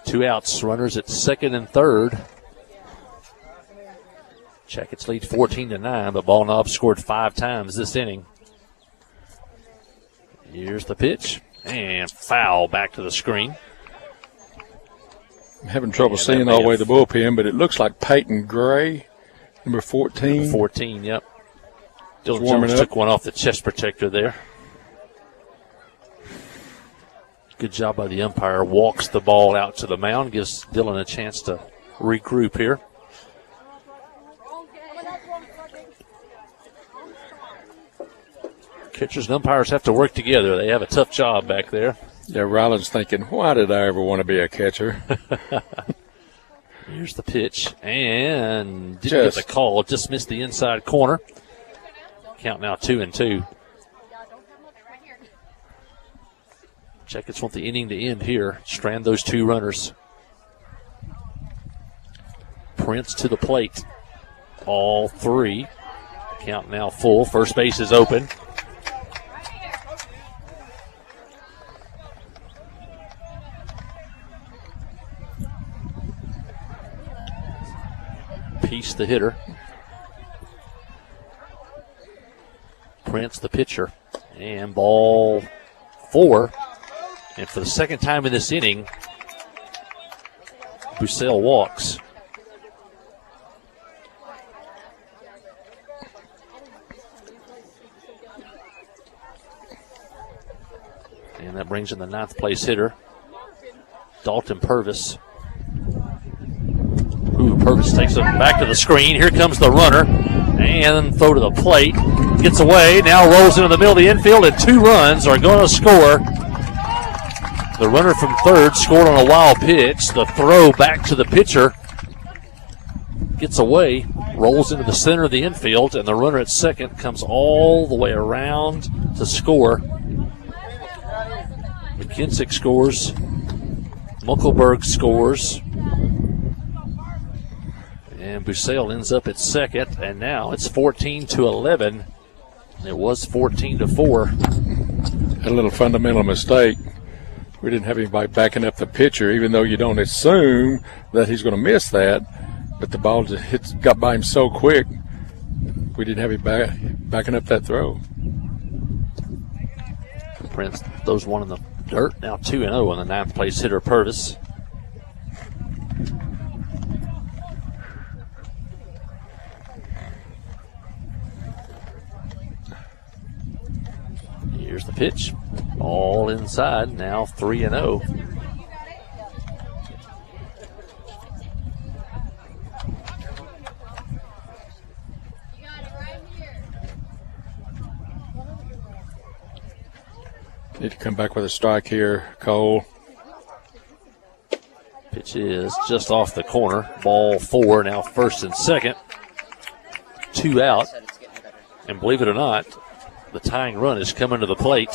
2 outs, runners at second and third. Jackets lead 14-9, but Ball Knob scored 5 times this inning. Here's the pitch, and foul back to the screen. I'm having trouble seeing all the way to the bullpen, but it looks like Peyton Gray, number 14. Number 14, yep. Dylan warming Jones up. took one off the chest protector there. Good job by the umpire. Walks the ball out to the mound, gives Dylan a chance to regroup here. Catchers and umpires have to work together. They have a tough job back there. Yeah, Ryland's thinking, why did I ever want to be a catcher? Here's the pitch, and didn't get the call. Just missed the inside corner. Count now 2 and 2. Jackets want the inning to end here. Strand those 2 runners. Prince to the plate. All 3. Count now full. First base is open. Peace the hitter. Prince the pitcher. And ball 4. And for the second time in this inning, Bussell walks. And that brings in the 9th place hitter, Dalton Purvis. Purvis takes it back to the screen. Here comes the runner. And throw to the plate. Gets away. Now rolls into the middle of the infield, and 2 runs are going to score. The runner from third scored on a wild pitch. The throw back to the pitcher. Gets away. Rolls into the center of the infield, and the runner at second comes all the way around to score. McKinsick scores. Muckelberg scores. And Bussell ends up at second, and now it's 14-11. It was 14-4. A little fundamental mistake. We didn't have anybody backing up the pitcher, even though you don't assume that he's going to miss that. But the ball just got by him so quick, we didn't have him backing up that throw. Prince throws one in the dirt. Now 2-0 on the 9th place hitter, Purvis. pitch. All inside. Now 3-0. Need to come back with a strike here, Cole. Pitch is just off the corner. Ball 4, now first and second. 2 out. And believe it or not, the tying run is coming to the plate.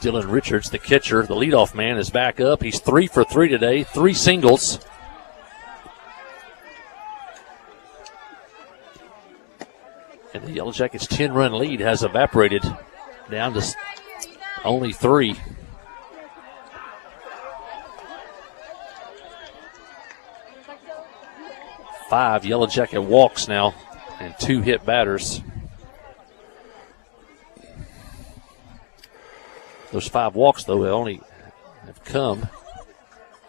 Dylan Richards, the catcher, the leadoff man, is back up. He's 3 for 3 today, 3 singles. And the Yellow Jackets' 10-run lead has evaporated down to only 3. Five Yellow Jacket walks now and 2 hit batters. Those 5 walks, though, only have come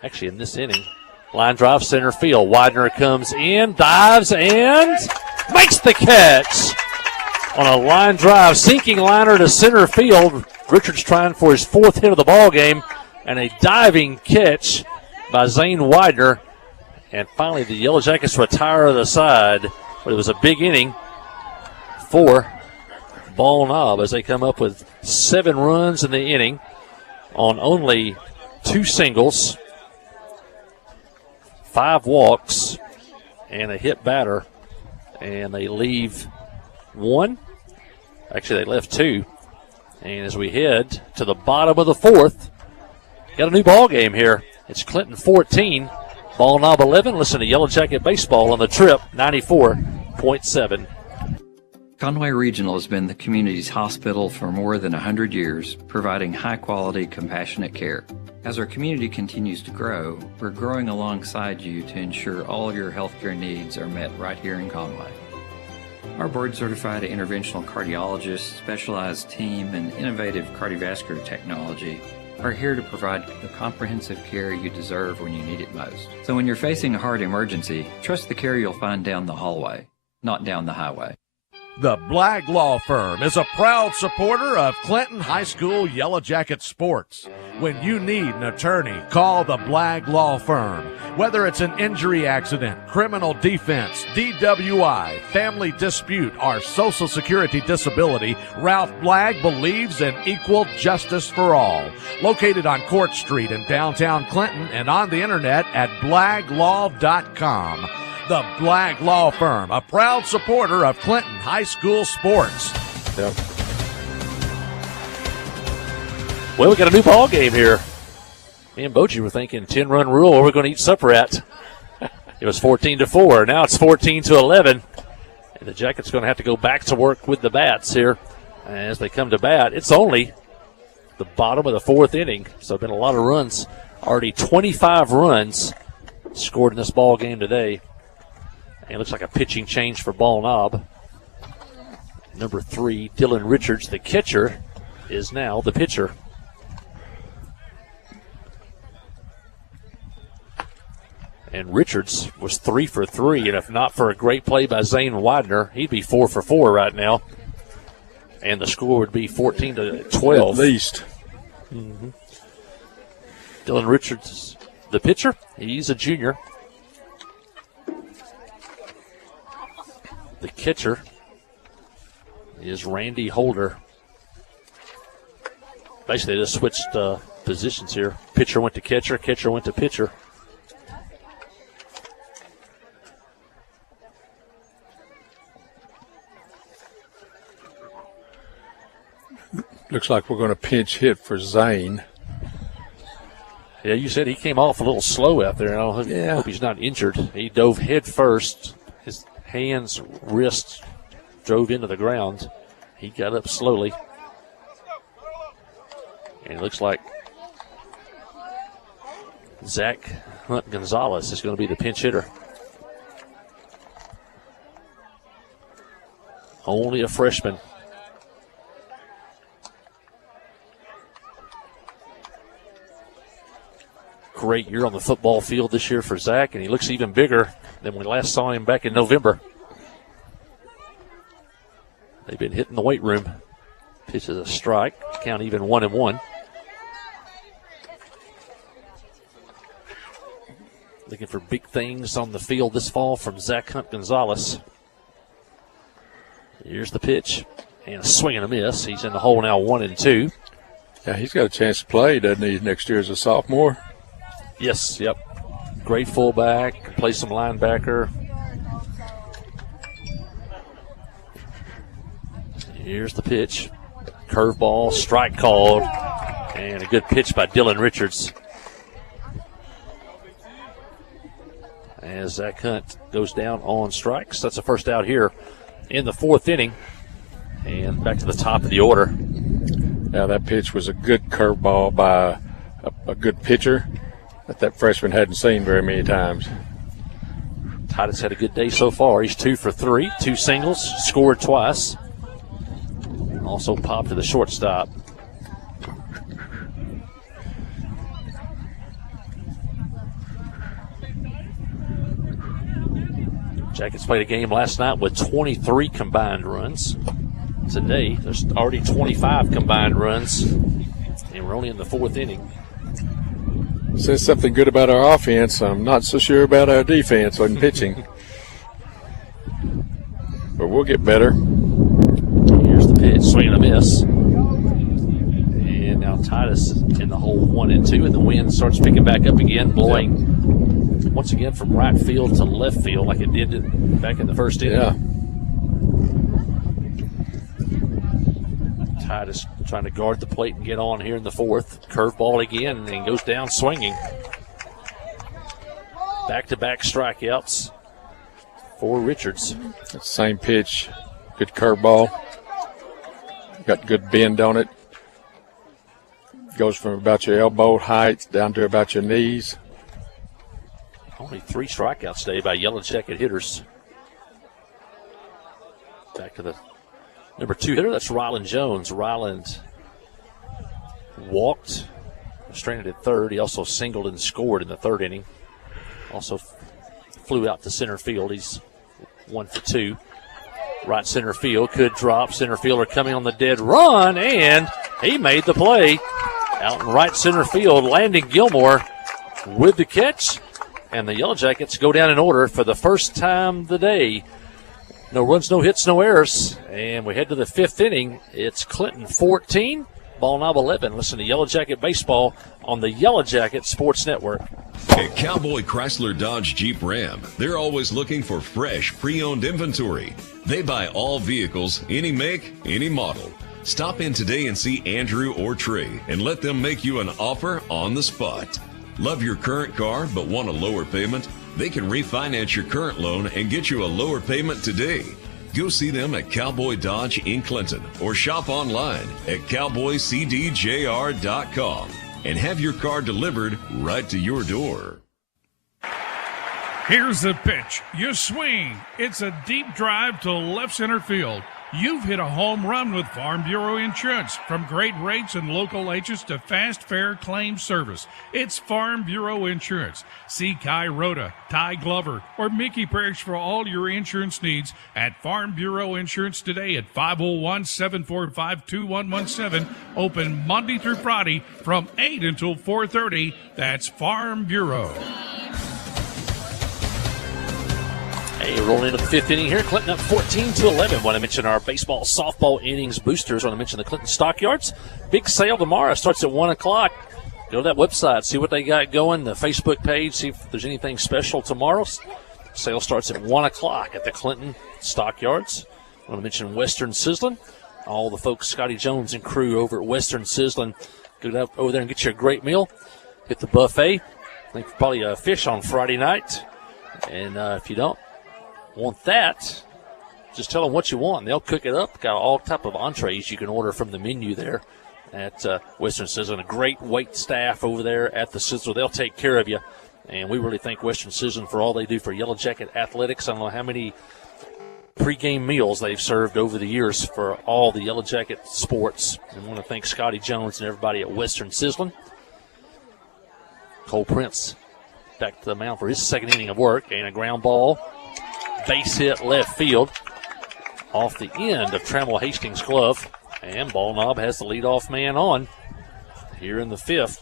actually in this inning. Line drive center field. Widener comes in, dives, and makes the catch on a line drive. Sinking liner to center field. Richards trying for his 4th hit of the ball game, and a diving catch by Zane Widener. And finally, the Yellow Jackets retire the side. But it was a big inning for Ball Knob as they come up with 7 runs in the inning on only 2 singles, 5 walks, and a hit batter. And they leave 1. Actually, they left 2. And as we head to the bottom of the 4th, got a new ball game here. It's Clinton 14. Ball Knob 11. Listen to Yellow Jacket Baseball on the Trip 94.7. Conway Regional has been the community's hospital for more than 100 years, providing high-quality, compassionate care. As our community continues to grow, we're growing alongside you to ensure all of your healthcare needs are met right here in Conway. Our board-certified interventional cardiologists, specialized team, and innovative cardiovascular technology are here to provide the comprehensive care you deserve when you need it most. So when you're facing a heart emergency, trust the care you'll find down the hallway, not down the highway. The Blagg Law Firm is a proud supporter of Clinton High School Yellow Jacket sports. When you need an attorney, call the Blagg Law Firm. Whether it's an injury accident, criminal defense, DWI, family dispute, or Social Security disability, Ralph Blagg believes in equal justice for all. Located on Court Street in downtown Clinton and on the internet at blagglaw.com. The Blagg Law Firm, a proud supporter of Clinton High School sports. Yep. Well, we got a new ball game here. Me and Boji were thinking 10-run rule, where we're going to eat supper at. It was 14-4. Now it's 14-11. And the Jackets going to have to go back to work with the bats here as they come to bat. It's only the bottom of the 4th inning, so been a lot of runs. Already 25 runs scored in this ball game today. And it looks like a pitching change for Ball Knob. Number 3, Dylan Richards, the catcher, is now the pitcher. And Richards was 3 for 3, and if not for a great play by Zane Widener, he'd be 4 for 4 right now. And the score would be 14-12. At least. Mm-hmm. Dylan Richards, the pitcher, he's a junior. The catcher is Randy Holder. Basically, they just switched positions here. Pitcher went to catcher, catcher went to pitcher. Looks like we're going to pinch hit for Zane. Yeah, you said he came off a little slow out there. I hope he's not injured. He dove head first. His hands, wrists drove into the ground. He got up slowly. And it looks like Zach Hunt Gonzalez is going to be the pinch hitter. Only a freshman. Great year on the football field this year for Zach, and he looks even bigger than we last saw him back in November. They've been hitting the weight room. Pitch is a strike. Count even 1-1. Looking for big things on the field this fall from Zach Hunt Gonzalez. Here's the pitch. And a swing and a miss. He's in the hole now, 1-2. Yeah, he's got a chance to play, doesn't he, next year as a sophomore? Yes, yep. Great fullback. Play some linebacker. Here's the pitch. Curveball, strike called. And a good pitch by Dylan Richards. As Zach Hunt goes down on strikes. That's the first out here in the fourth inning. And back to the top of the order. Now that pitch was a good curveball by a good pitcher that freshman hadn't seen very many times. Titus had a good day so far. He's 2 for 3, 2 singles, scored twice. Also popped to the shortstop. Jackets played a game last night with 23 combined runs. Today, there's already 25 combined runs, and we're only in the fourth inning. Says something good about our offense. I'm not so sure about our defense on pitching. But we'll get better. Here's the pitch, swing and a miss. And now Titus in the hole 1-2, and the wind starts picking back up again, blowing once again from right field to left field like it did back in the first inning. Yeah. Titus trying to guard the plate and get on here in the fourth. Curveball again, and then goes down swinging. Back-to-back strikeouts for Richards. Same pitch, good curveball. Got good bend on it. Goes from about your elbow height down to about your knees. Only 3 strikeouts today by Yellow Jacket hitters. Back to the number 2 hitter, that's Ryland Jones. Ryland walked, stranded at third. He also singled and scored in the third inning. Also flew out to center field. He's 1 for 2. Right center field could drop. Center fielder coming on the dead run, and he made the play. Out in right center field, Landon Gilmore with the catch. And the Yellow Jackets go down in order for the first time of the day. No runs, no hits, no errors. And we head to the fifth inning. It's Clinton 14, Ball Knob 11. Listen to Yellow Jacket Baseball on the Yellow Jacket Sports Network. At Cowboy Chrysler Dodge Jeep Ram, they're always looking for fresh, pre-owned inventory. They buy all vehicles, any make, any model. Stop in today and see Andrew or Trey and let them make you an offer on the spot. Love your current car but want a lower payment? They can refinance your current loan and get you a lower payment today. Go see them at Cowboy Dodge in Clinton or shop online at cowboycdjr.com and have your car delivered right to your door. Here's the pitch. You swing. It's a deep drive to left center field. You've hit a home run with Farm Bureau Insurance. From great rates and local agents to fast, fair claim service, it's Farm Bureau Insurance. See Kai Rhoda, Ty Glover, or Mickey Parrish for all your insurance needs at Farm Bureau Insurance today at 501-745-2117. Open Monday through Friday from 8 until 4:30. That's Farm Bureau. Hey, rolling into the fifth inning here. Clinton up 14-11. Want to mention our baseball, softball innings boosters. Want to mention the Clinton Stockyards. Big sale tomorrow. Starts at 1 o'clock. Go to that website, see what they got going, the Facebook page, see if there's anything special tomorrow. Sale starts at 1 o'clock at the Clinton Stockyards. Want to mention Western Sizzlin'. All the folks, Scotty Jones and crew over at Western Sizzlin'. Go over there and get you a great meal. Hit the buffet. I think probably a fish on Friday night. And if you don't want that, just tell them what you want. They'll cook it up. Got all type of entrees you can order from the menu there at Western Sizzlin'. A great wait staff over there at the Sizzler. They'll take care of you. And we really thank Western Sizzlin' for all they do for Yellow Jacket athletics. I don't know how many pregame meals they've served over the years for all the Yellow Jacket sports. And I want to thank Scotty Jones and everybody at Western Sizzlin'. Cole Prince back to the mound for his second inning of work. And a ground ball. Base hit left field. off the end of Trammell Hastings' glove. And Ball Knob has the leadoff man on here in the 5th.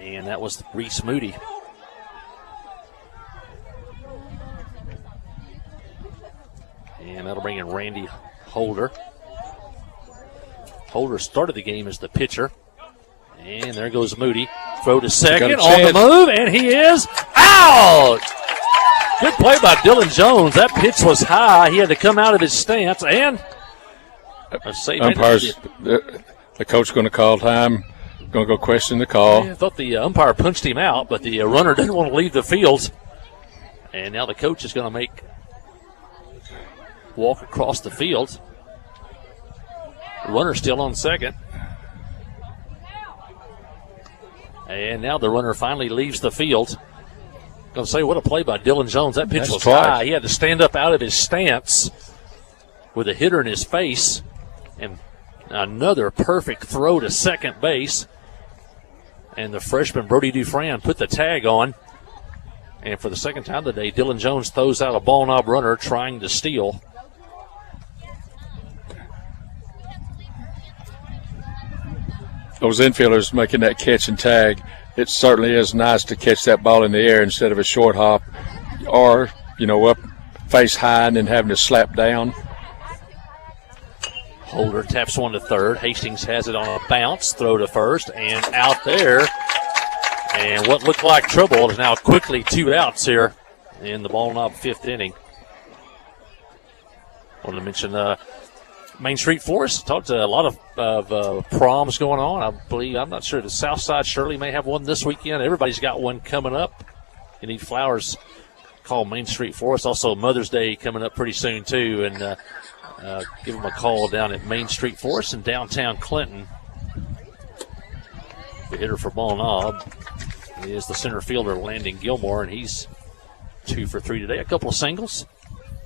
And that was Reese Moody. And that'll bring in Randy Holder. Holder started the game as the pitcher. And there goes Moody. Throw to second on the move, and he is out! Good play by Dylan Jones. That pitch was high. He had to come out of his stance, and umpires, the coach going to call time, going to go question the call. I thought the umpire punched him out, but the runner didn't want to leave the field. And now the coach is going to walk across the field. The runner still on second. And now the runner finally leaves the field. I'm going to say, what a play by Dylan Jones. That pitch was high. He had to stand up out of his stance with a hitter in his face. And another perfect throw to second base. And the freshman Brody Dufran put the tag on. And for the second time today, Dylan Jones throws out a Ball Knob runner trying to steal. Those infielders making that catch and tag, it certainly is nice to catch that ball in the air instead of a short hop or, up face high and then having to slap down. Holder taps one to third. Hastings has it on a bounce. Throw to first and out there. And what looked like trouble is now quickly 2 outs here in the Ball Knob 5th inning. I wanted to mention Main Street Florist. Talked to a lot of proms going on. I believe, I'm not sure, the South Side Shirley may have one this weekend. Everybody's got one coming up. You need flowers, call Main Street Florist. Also Mother's Day coming up pretty soon too. And give them a call down at Main Street Florist in downtown Clinton. The hitter for Ball Knob is the center fielder Landon Gilmore, and he's 2 for 3 today. A couple of singles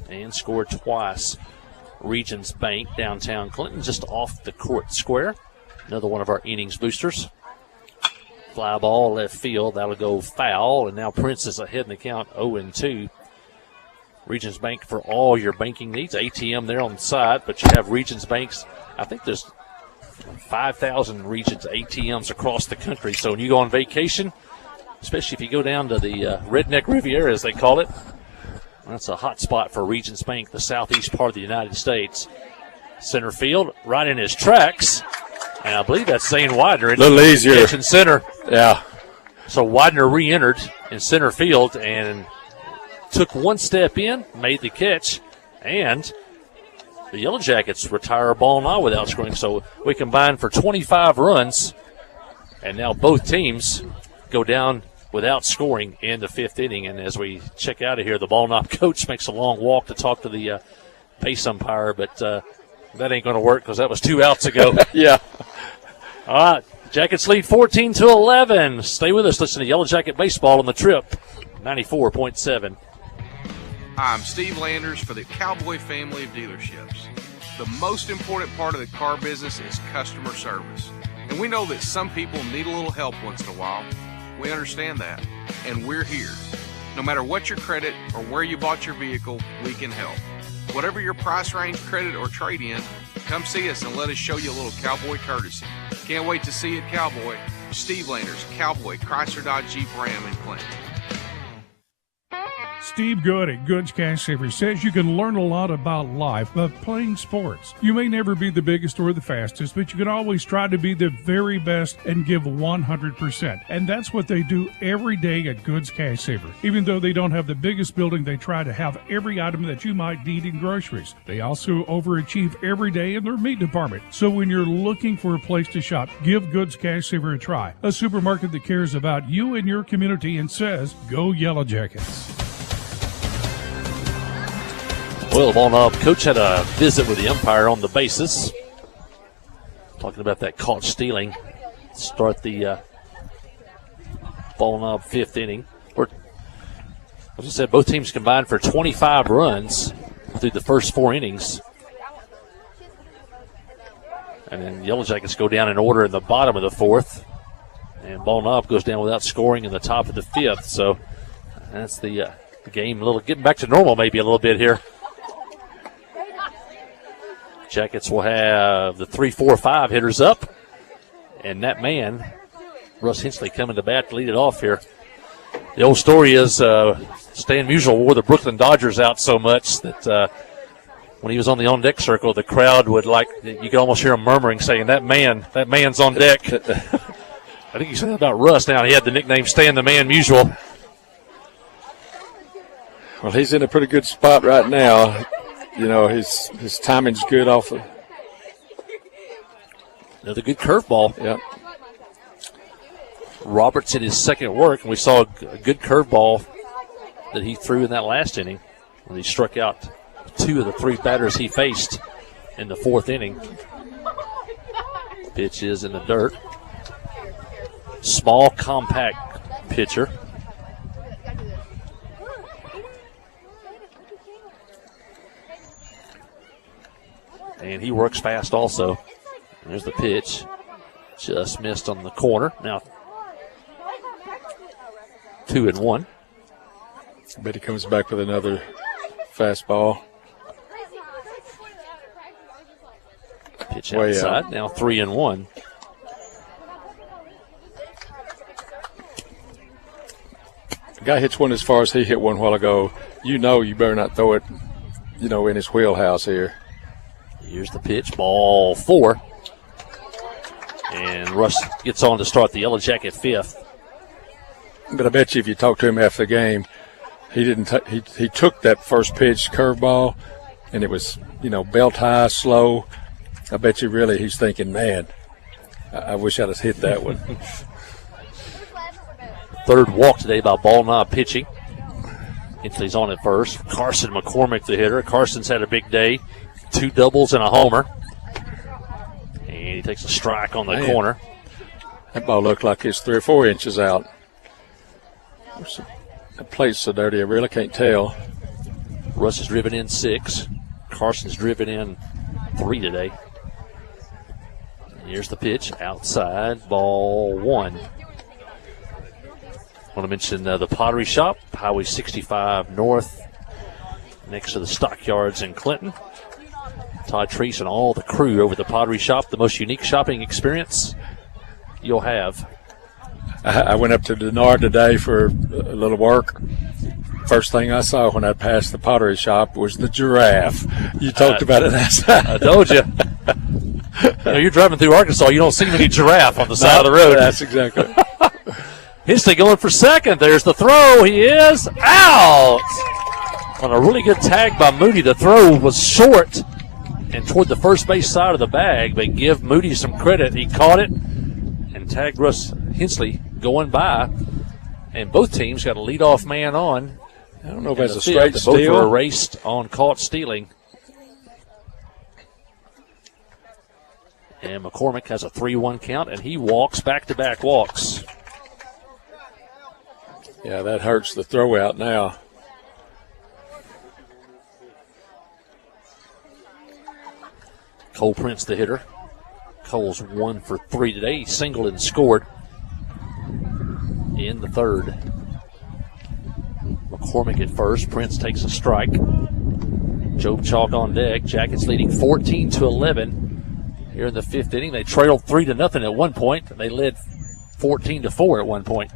and scored twice. Regions Bank, downtown Clinton, just off the court square. Another one of our innings boosters. Fly ball left field, that'll go foul, and now Prince is ahead in the count 0-2. Regions Bank for all your banking needs. ATM there on the side, but you have Regions Banks. I think there's 5,000 Regions ATMs across the country. So when you go on vacation, especially if you go down to the Redneck Riviera, as they call it, that's a hot spot for Regions Bank, the southeast part of the United States. Center field, right in his tracks. And I believe that's Zane Widener. A little easier. Catch in center. Yeah. So Widener re-entered in center field and took one step in, made the catch, and the Yellow Jackets retire Ball Knob without scoring. So we combine for 25 runs, and now both teams go down without scoring in the 5th inning. And as we check out of here, the Ball Knob coach makes a long walk to talk to the base umpire, but that ain't going to work because that was 2 outs ago. Yeah. All right, Jackets lead 14-11. Stay with us. Listen to Yellow Jacket Baseball on the Trip, 94.7. I'm Steve Landers for the Cowboy family of dealerships. The most important part of the car business is customer service. And we know that some people need a little help once in a while. We understand that, and we're here. No matter what your credit or where you bought your vehicle, we can help. Whatever your price range, credit, or trade-in, come see us and let us show you a little Cowboy courtesy. Can't wait to see you at Cowboy. Steve Landers, Cowboy, Chrysler Dodge Jeep Ram in Clinton. Steve Good at Goods Cash Savers says you can learn a lot about life by playing sports. You may never be the biggest or the fastest, but you can always try to be the very best and give 100%. And that's what they do every day at Goods Cash Saver. Even though they don't have the biggest building, they try to have every item that you might need in groceries. They also overachieve every day in their meat department. So when you're looking for a place to shop, give Goods Cash Saver a try. A supermarket that cares about you and your community and says, go Yellow Jackets. Well, the Ball Knob coach had a visit with the umpire on the bases. Talking about that caught stealing. Start the Ball Knob 5th inning. As I said, both teams combined for 25 runs through the first 4 innings. And then Yellow Jackets go down in order in the bottom of the 4th. And Ball Knob goes down without scoring in the top of the 5th. So that's the game. Getting back to normal maybe a little bit here. Jackets will have the 3, 4, 5 hitters up. And that man, Russ Hensley, coming to bat to lead it off here. The old story is Stan Musial wore the Brooklyn Dodgers out so much that when he was on the on-deck circle, the crowd would you could almost hear him murmuring, saying, that man's on deck. I think he said that about Russ now. He had the nickname Stan the Man Musial. Well, he's in a pretty good spot right now. You know, his timing's good off the. Another good curveball. Yep. Roberts in his second work, and we saw a good curveball that he threw in that last inning when he struck out 2 of the 3 batters he faced in the 4th inning. Pitch is in the dirt. Small, compact pitcher. And he works fast also. There's the pitch. Just missed on the corner. Now 2-1. I bet he comes back with another fastball. Pitch Way outside. out. Now 3-1. The guy hits one as far as he hit one a while ago. You know you better not throw it, in his wheelhouse here. Here's the pitch. Ball 4. And Russ gets on to start the Yellow Jacket 5th. But I bet you if you talk to him after the game, he didn't. He took that first pitch curveball, and it was belt high, slow. I bet you really he's thinking, man, I wish I'd have hit that one. Third walk today by Ball Knob pitching. Hensley's on at first. Carson McCormick, the hitter. Carson's had a big day. 2 doubles and a homer. And he takes a strike on the corner. That ball looked like it's 3 or 4 inches out. The plate's so dirty, I really can't tell. Russ has driven in 6. Carson's driven in 3 today. Here's the pitch. Outside, ball 1. I want to mention the Pottery Shop, Highway 65 North, next to the Stockyards in Clinton. Todd Treese and all the crew over at the Pottery Shop, the most unique shopping experience you'll have. I went up to Denard today for a little work. First thing I saw when I passed the Pottery Shop was the giraffe. You talked about it last time. I told you. You're driving through Arkansas, you don't see many giraffe on the side of the road. That's exactly. Hensley going for second. There's the throw. He is out. On a really good tag by Moody. The throw was short and toward the first base side of the bag, but give Moody some credit. He caught it and tagged Russ Hensley going by. And both teams got a leadoff man on. I don't know if that's a field. straight Both steal. were erased on caught stealing. And McCormick has a 3-1 count, and he walks back-to-back walks. Yeah, that hurts the throw out now. Cole Prince, the hitter. Cole's 1 for 3 today. He singled and scored in the third. McCormick at first. Prince takes a strike. Job Chalk on deck. Jackets leading 14-11 here in the 5th inning. They trailed 3-0 at one point. They led 14-4 at one point.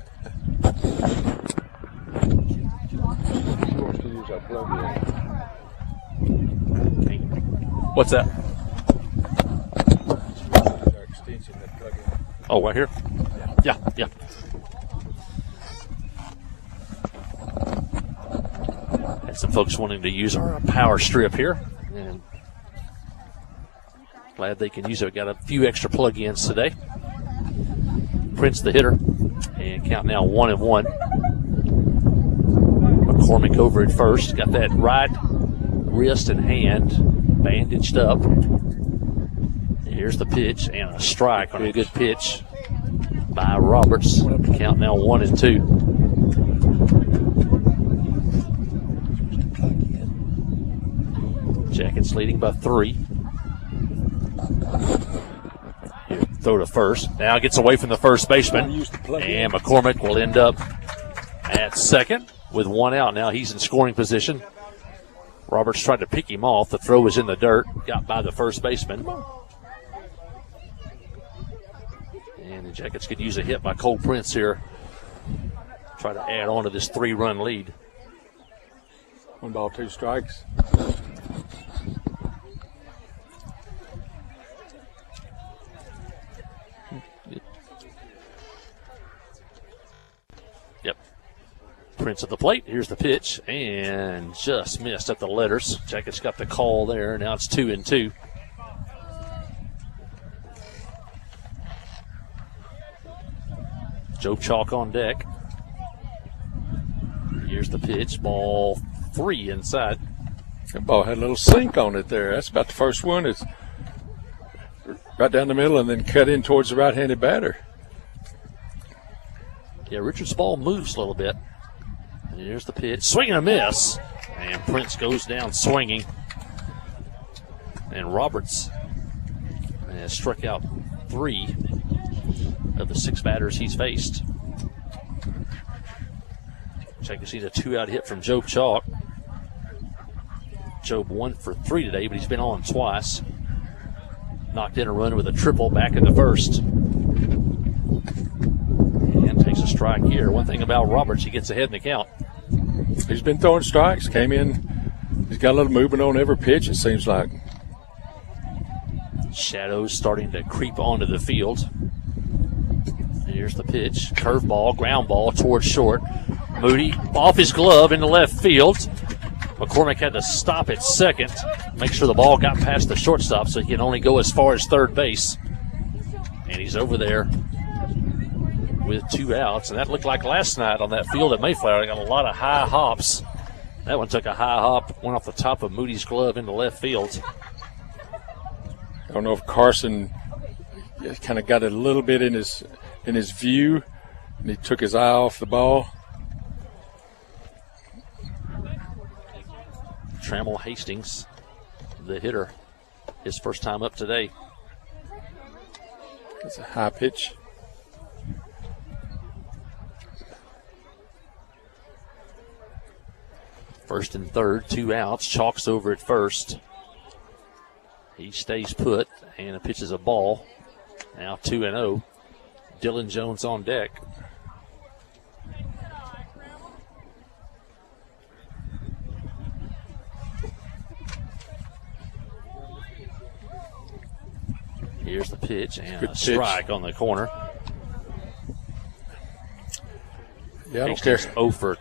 What's that? Oh, right here? Yeah. Had some folks wanting to use our power strip here. And glad they can use it. Got a few extra plug-ins today. Prince, the hitter. And count now 1-1. McCormick over at first. Got that right wrist and hand bandaged up. Here's the pitch and a strike on a good pitch by Roberts. Count now 1-2. Jackets leading by 3. Here, throw to first. Now gets away from the first baseman. And McCormick will end up at second with 1 out. Now he's in scoring position. Roberts tried to pick him off. The throw was in the dirt. Got by the first baseman. And the Jackets could use a hit by Cole Prince here. Try to add on to this 3-run lead. 1 ball, 2 strikes. Yep. Prince at the plate. Here's the pitch. And just missed at the letters. Jackets got the call there. Now it's 2-2. Joe Chalk on deck. Here's the pitch. Ball 3 inside. That ball had a little sink on it there. That's about the first one. It's right down the middle and then cut in towards the right-handed batter. Yeah, Richard's ball moves a little bit. And here's the pitch. Swing and a miss. And Prince goes down swinging. And Roberts has struck out 3 of the 6 batters he's faced. Jackets need a 2-out hit from Job Chalk. Job 1 for 3 today, but he's been on twice. Knocked in a run with a triple back in the first. And takes a strike here. One thing about Roberts, he gets ahead in the count. He's been throwing strikes. Came in. He's got a little movement on every pitch, it seems like. Shadows starting to creep onto the field. Here's the pitch. Curveball, ground ball towards short. Moody off his glove into left field. McCormick had to stop at second, make sure the ball got past the shortstop so he can only go as far as third base. And he's over there with 2 outs. And that looked like last night on that field at Mayflower. They got a lot of high hops. That one took a high hop, went off the top of Moody's glove into left field. I don't know if Carson kind of got it a little bit in his view, and he took his eye off the ball. Trammell Hastings, the hitter, his first time up today. That's a high pitch. First and third, 2 outs. Chalk's over at first. He stays put and pitches a ball. Now 2-0. Dylan Jones on deck. Here's the pitch and Good a strike pitch on the corner. Yeah, I don't care. 0 for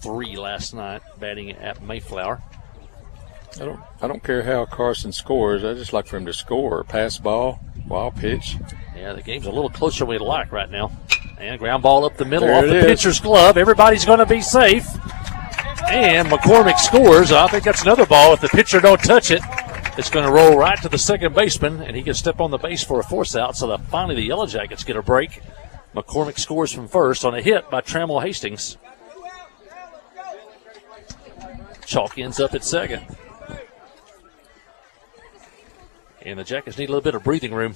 3 last night, batting at Mayflower. I don't care how Carson scores. I just like for him to score. Pass ball, wild pitch. Yeah, the game's a little closer than we'd like right now. And ground ball up the middle There off it the is. pitcher's glove. Everybody's going to be safe. And McCormick scores. I think that's another ball. If the pitcher don't touch it, it's going to roll right to the second baseman, and he can step on the base for a force out. So finally the Yellow Jackets get a break. McCormick scores from first on a hit by Trammell Hastings. Chalk ends up at second. And the Jackets need a little bit of breathing room.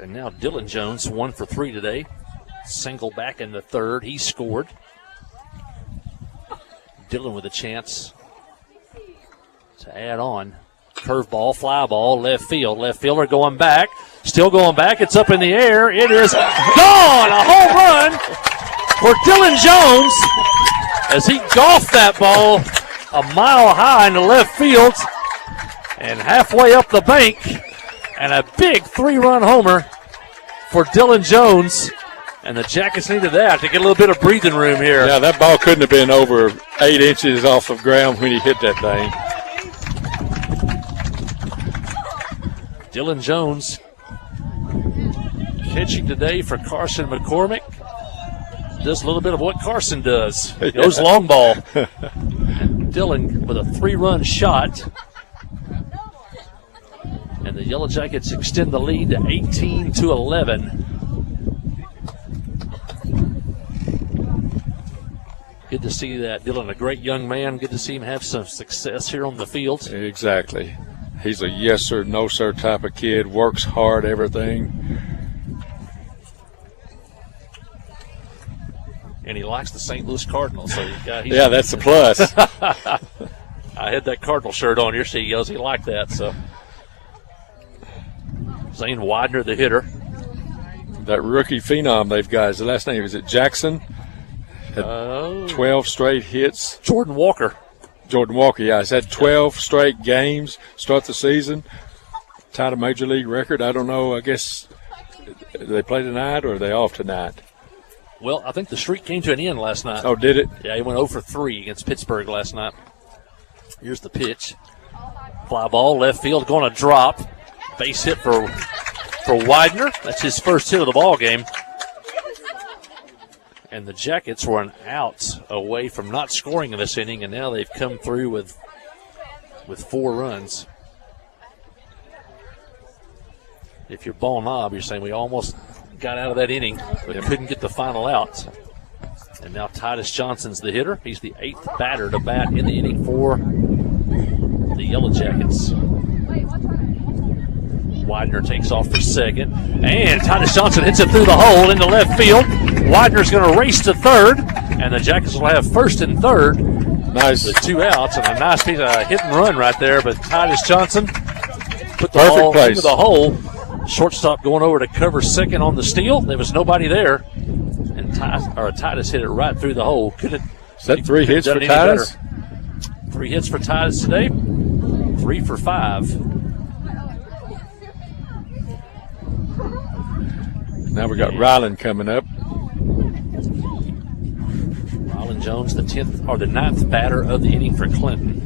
And now Dylan Jones, 1 for 3 today. Single back in the third. He scored. Dylan with a chance to add on. Curveball, fly ball, left field. Left fielder going back. Still going back. It's up in the air. It is gone. A home run for Dylan Jones as he golfed that ball a mile high in the left field and halfway up the bank. And a big 3-run homer for Dylan Jones. And the Jackets needed that to get a little bit of breathing room here. Yeah, that ball couldn't have been over 8 inches off the ground when he hit that thing. Dylan Jones pitching today for Carson McCormick. Does a little bit of what Carson does. Goes long ball. And Dylan with a 3-run shot. And the Yellow Jackets extend the lead to 18-11. Good to see that. Dylan, a great young man. Good to see him have some success here on the field. Exactly. He's a yes sir, no sir type of kid. Works hard, everything. And he likes the St. Louis Cardinals. So yeah, that's a plus. I had that Cardinal shirt on here, so he goes, he liked that. So Zane Widener, the hitter. That rookie phenom they've got, his last name, is it Jackson? Had 12 straight hits. Jordan Walker, yeah. He's had 12 straight games, start the season. Tied a major league record. I don't know, I guess, do they play tonight or are they off tonight? Well, I think the streak came to an end last night. Oh, did it? Yeah, he went 0 for 3 against Pittsburgh last night. Here's the pitch. Fly ball, left field, going to drop. Base hit for Widener. That's his first hit of the ball game. And the Jackets were an out away from not scoring in this inning, and now they've come through with 4 runs. If you're Ball Knob, you're saying we almost got out of that inning, but couldn't get the final out. And now Titus Johnson's the hitter. He's the 8th batter to bat in the inning for the Yellow Jackets. Widener takes off for second, and Titus Johnson hits it through the hole into left field. Widener's going to race to third, and the Jackets will have first and third. Nice. With 2 outs, and a nice piece of hit and run right there, but Titus Johnson put the Perfect ball place into the hole. Shortstop going over to cover second on the steal. There was nobody there, and Titus hit it right through the hole. Is that 3 hits for Titus? 3 hits for Titus today, 3 for 5. Now we got Ryland coming up. Ryland Jones, the 9th batter of the inning for Clinton.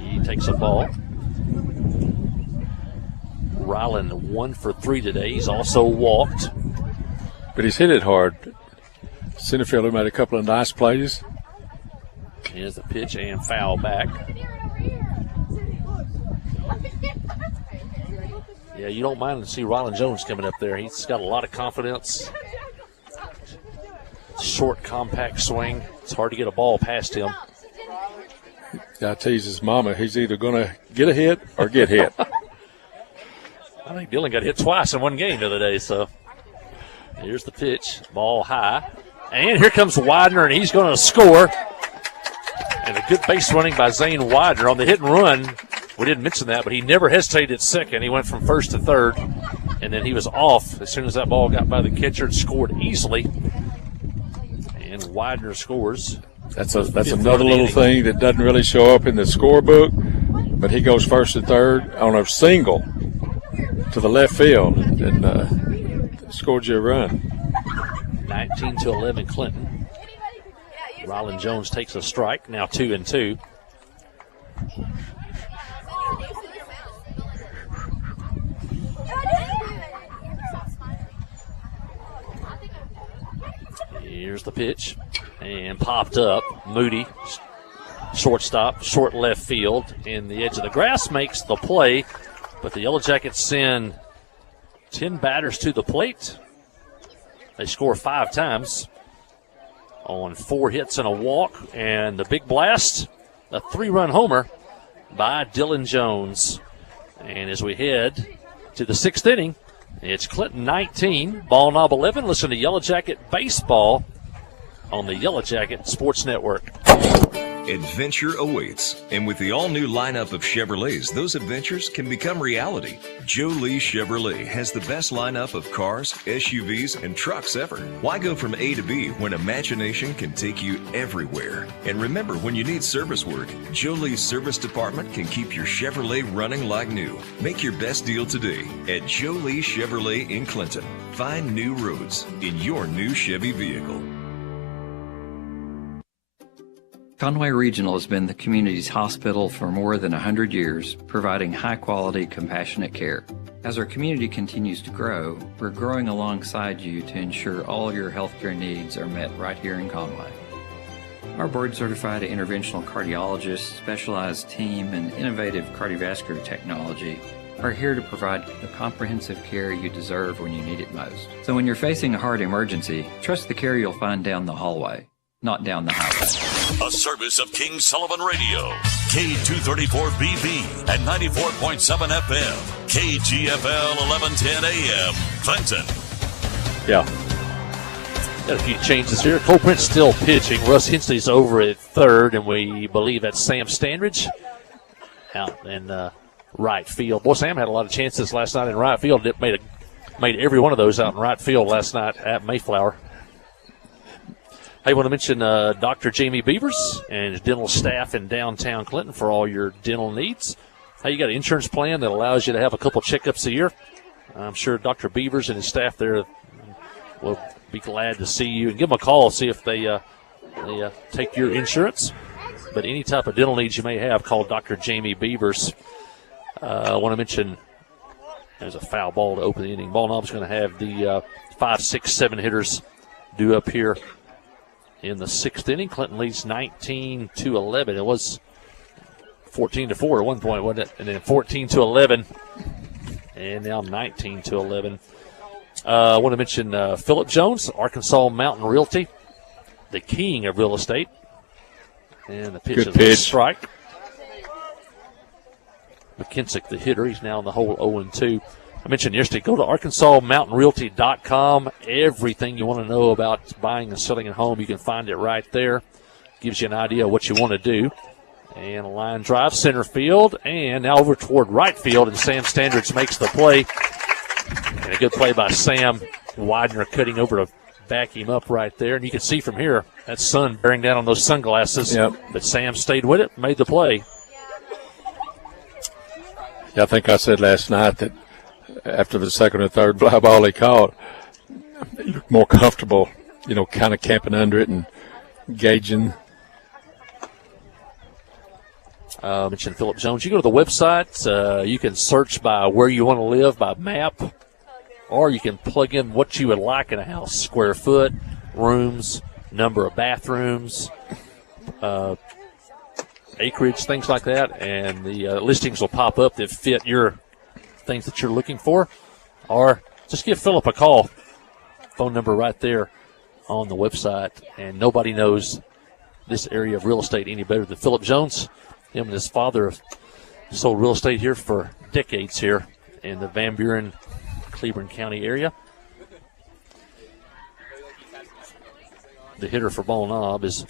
He takes a ball. Ryland 1 for 3 today. He's also walked. But he's hit it hard. Center fielder made a couple of nice plays. Here's the pitch and foul back. Yeah, you don't mind to see Ryland Jones coming up there. He's got a lot of confidence. Short, compact swing. It's hard to get a ball past him. I tease his mama, he's either going to get a hit or get hit. I think Dylan got hit twice in one game the other day, so here's the pitch. Ball high. And here comes Widener, and he's going to score. And a good base running by Zane Widener on the hit and run. We didn't mention that, but he never hesitated at second. He went from first to third, and then he was off as soon as that ball got by the catcher and scored easily. And Widener scores. That's another little thing that doesn't really show up in the scorebook, but he goes first to third on a single to the left field and scored you a run. 19-11 Clinton. Ryland Jones takes a strike, now 2-2. Here's the pitch, and popped up. Moody, shortstop, short left field, in the edge of the grass, makes the play, but the Yellow Jackets send 10 batters to the plate. They score 5 times on 4 hits and a walk, and the big blast, a 3-run homer by Dylan Jones. And as we head to the 6th inning, it's Clinton 19, Ball Knob 11. Listen to Yellow Jacket Baseball on the Yellow Jacket Sports Network. Adventure awaits, and with the all-new lineup of Chevrolets, those adventures can become reality. Joe Lee Chevrolet has the best lineup of cars, SUVs, and trucks ever. Why go from A to B when imagination can take you everywhere? And remember, when you need service work, Joe Lee's service department can keep your Chevrolet running like new. Make your best deal today at Joe Lee Chevrolet in Clinton. Find new roads in your new Chevy vehicle. Conway Regional has been the community's hospital for more than 100 years, providing high-quality, compassionate care. As our community continues to grow, we're growing alongside you to ensure all your healthcare needs are met right here in Conway. Our board-certified interventional cardiologists, specialized team, and innovative cardiovascular technology are here to provide the comprehensive care you deserve when you need it most. So when you're facing a heart emergency, trust the care you'll find down the hallway, not down the highway. A service of King Sullivan Radio, K234BB and 94.7 FM, KGFL 1110 AM, Clinton. Yeah. Got a few changes here. Cole Prince still pitching. Russ Hensley's over at third, and we believe that's Sam Standridge out in right field. Boy, Sam had a lot of chances last night in right field. It made every one of those out in right field last night at Mayflower. I want to mention Dr. Jamie Beavers and his dental staff in downtown Clinton for all your dental needs. Hey, you got an insurance plan that allows you to have a couple checkups a year. I'm sure Dr. Beavers and his staff there will be glad to see you, and give them a call, see if they take your insurance. But any type of dental needs you may have, call Dr. Jamie Beavers. I want to mention there's a foul ball to open the inning. Ball Knob's going to have the 5, 6, 7 hitters due up here in the 6th inning. Clinton leads 19-11. It was 14-4 at one point, wasn't it? And then 14-11, and now 19-11. I want to mention Philip Jones, Arkansas Mountain Realty, the king of real estate. And the pitch is a strike. McKinsick, the hitter, he's now in the hole 0-2. I mentioned yesterday, go to ArkansasMountainRealty.com. Everything you want to know about buying and selling a home, you can find it right there. Gives you an idea of what you want to do. And a line drive, center field, and now over toward right field, and Sam Standridge makes the play. And a good play by Sam. Widener cutting over to back him up right there. And you can see from here, that sun bearing down on those sunglasses. Yep. But Sam stayed with it, made the play. Yeah, I think I said last night that after the second or third fly ball he caught, he looked more comfortable, kind of camping under it and gauging. Mentioned Philip Jones. You go to the website, you can search by where you want to live by map, or you can plug in what you would like in a house: square foot, rooms, number of bathrooms, acreage, things like that, and the listings will pop up that fit your things that you're looking for. Or just give Philip a call. Phone number right there on the website, and nobody knows this area of real estate any better than Philip Jones. Him and his father have sold real estate here for decades here in the Van Buren, Cleburne County area. The hitter for Ball Knob is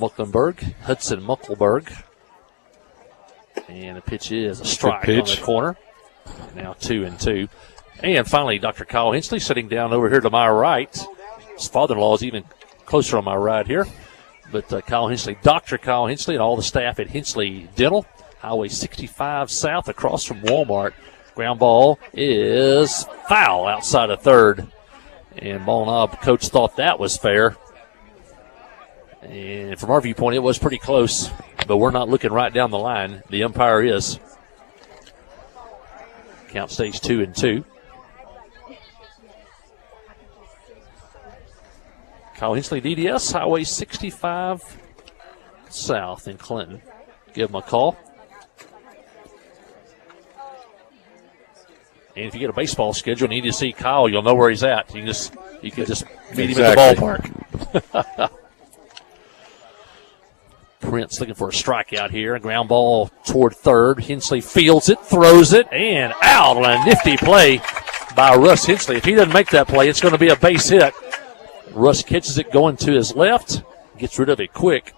Hudson Muckleberg. And the pitch is a strike on the corner. Now 2-2. And finally, Dr. Kyle Hensley sitting down over here to my right. His father-in-law is even closer on my right here. But Kyle Hensley, Dr. Kyle Hensley, and all the staff at Hensley Dental, Highway 65 South across from Walmart. Ground ball is foul outside of third. And Ball Knob coach thought that was fair. And from our viewpoint, it was pretty close. But we're not looking right down the line. The umpire is. Count stays 2-2. Kyle Hensley, DDS, Highway 65 South in Clinton. Give him a call. And if you get a baseball schedule and you need to see Kyle, you'll know where he's at. You can just meet him at the ballpark. Prince looking for a strikeout here. A ground ball toward third. Hensley fields it, throws it, and out on a nifty play by Russ Hensley. If he doesn't make that play, it's going to be a base hit. Russ catches it going to his left, gets rid of it quick,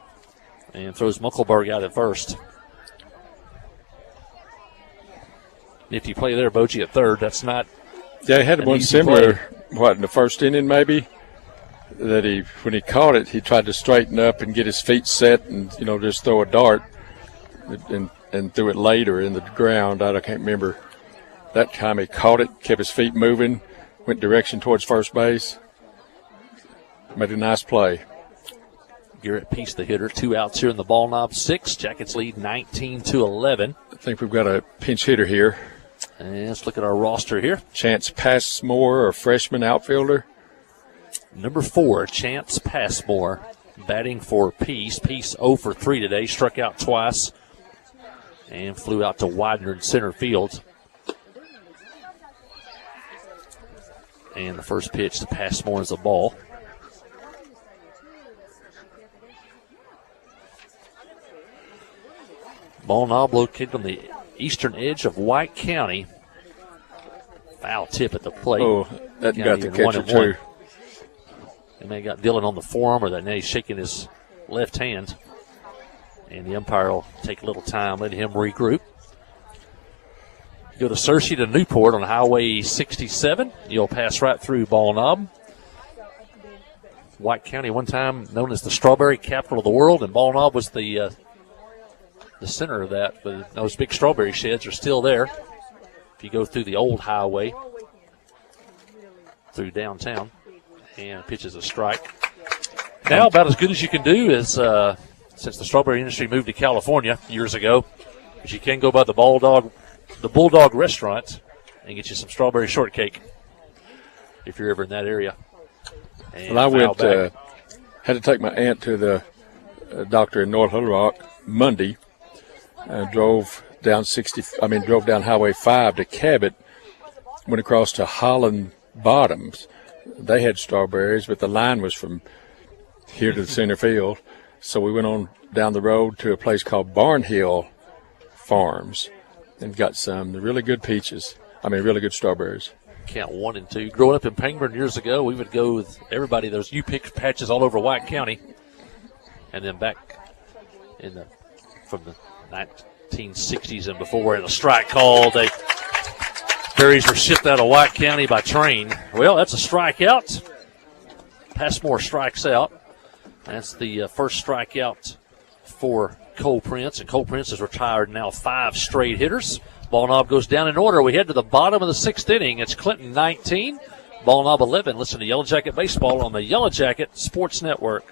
and throws Muckleberg out at first. Nifty play there, Boji at third. That's not. Yeah, he had one similar, in the first inning maybe, that when he caught it, he tried to straighten up and get his feet set and, just throw a dart and threw it later in the ground. I can't remember. That time he caught it, kept his feet moving, went direction towards first base. Made a nice play. Garrett Peace, the hitter. 2 outs here in the Ball Knob 6. Jackets lead 19-11. I think we've got a pinch hitter here. And let's look at our roster here. Chance Passmore, a freshman outfielder. Number 4, Chance Passmore, batting for Peace. Peace 0 for 3 today. Struck out twice and flew out to Widener in center field. And the first pitch to Passmore is a ball. Ball Knob located on the eastern edge of White County. Foul tip at the plate. Oh, that got the catcher, 1-1. too. And they got Dillon on the forearm, or that now he's shaking his left hand. And the umpire will take a little time, let him regroup. Go to Searcy to Newport on Highway 67. You'll pass right through Ball Knob. White County, one time known as the strawberry capital of the world, and Ball Knob was the center of that. But those big strawberry sheds are still there. If you go through the old highway through downtown, and pitches a strike. Now about as good as you can do is since the strawberry industry moved to California years ago, but you can go by the Bulldog restaurant and get you some strawberry shortcake if you're ever in that area. And well, I went, had to take my aunt to the doctor in North Little Rock Monday. Drove down Highway 5 to Cabot. Went across to Holland Bottoms. They had strawberries, but the line was from here to the center field. So we went on down the road to a place called Barnhill Farms and got some really good peaches. Really good strawberries. Count 1 and 2. Growing up in Pangburn years ago, we would go with everybody. Those U-pick patches all over White County. And then back from the 1960s and before, in a strike call, berries were shipped out of White County by train. Well, that's a strikeout. Passmore strikes out. That's the first strikeout for Cole Prince, and Cole Prince has retired now 5 straight hitters. Ball Knob goes down in order. We head to the bottom of the 6th inning. It's Clinton 19, Ball Knob 11. Listen to Yellow Jacket Baseball on the Yellow Jacket Sports Network.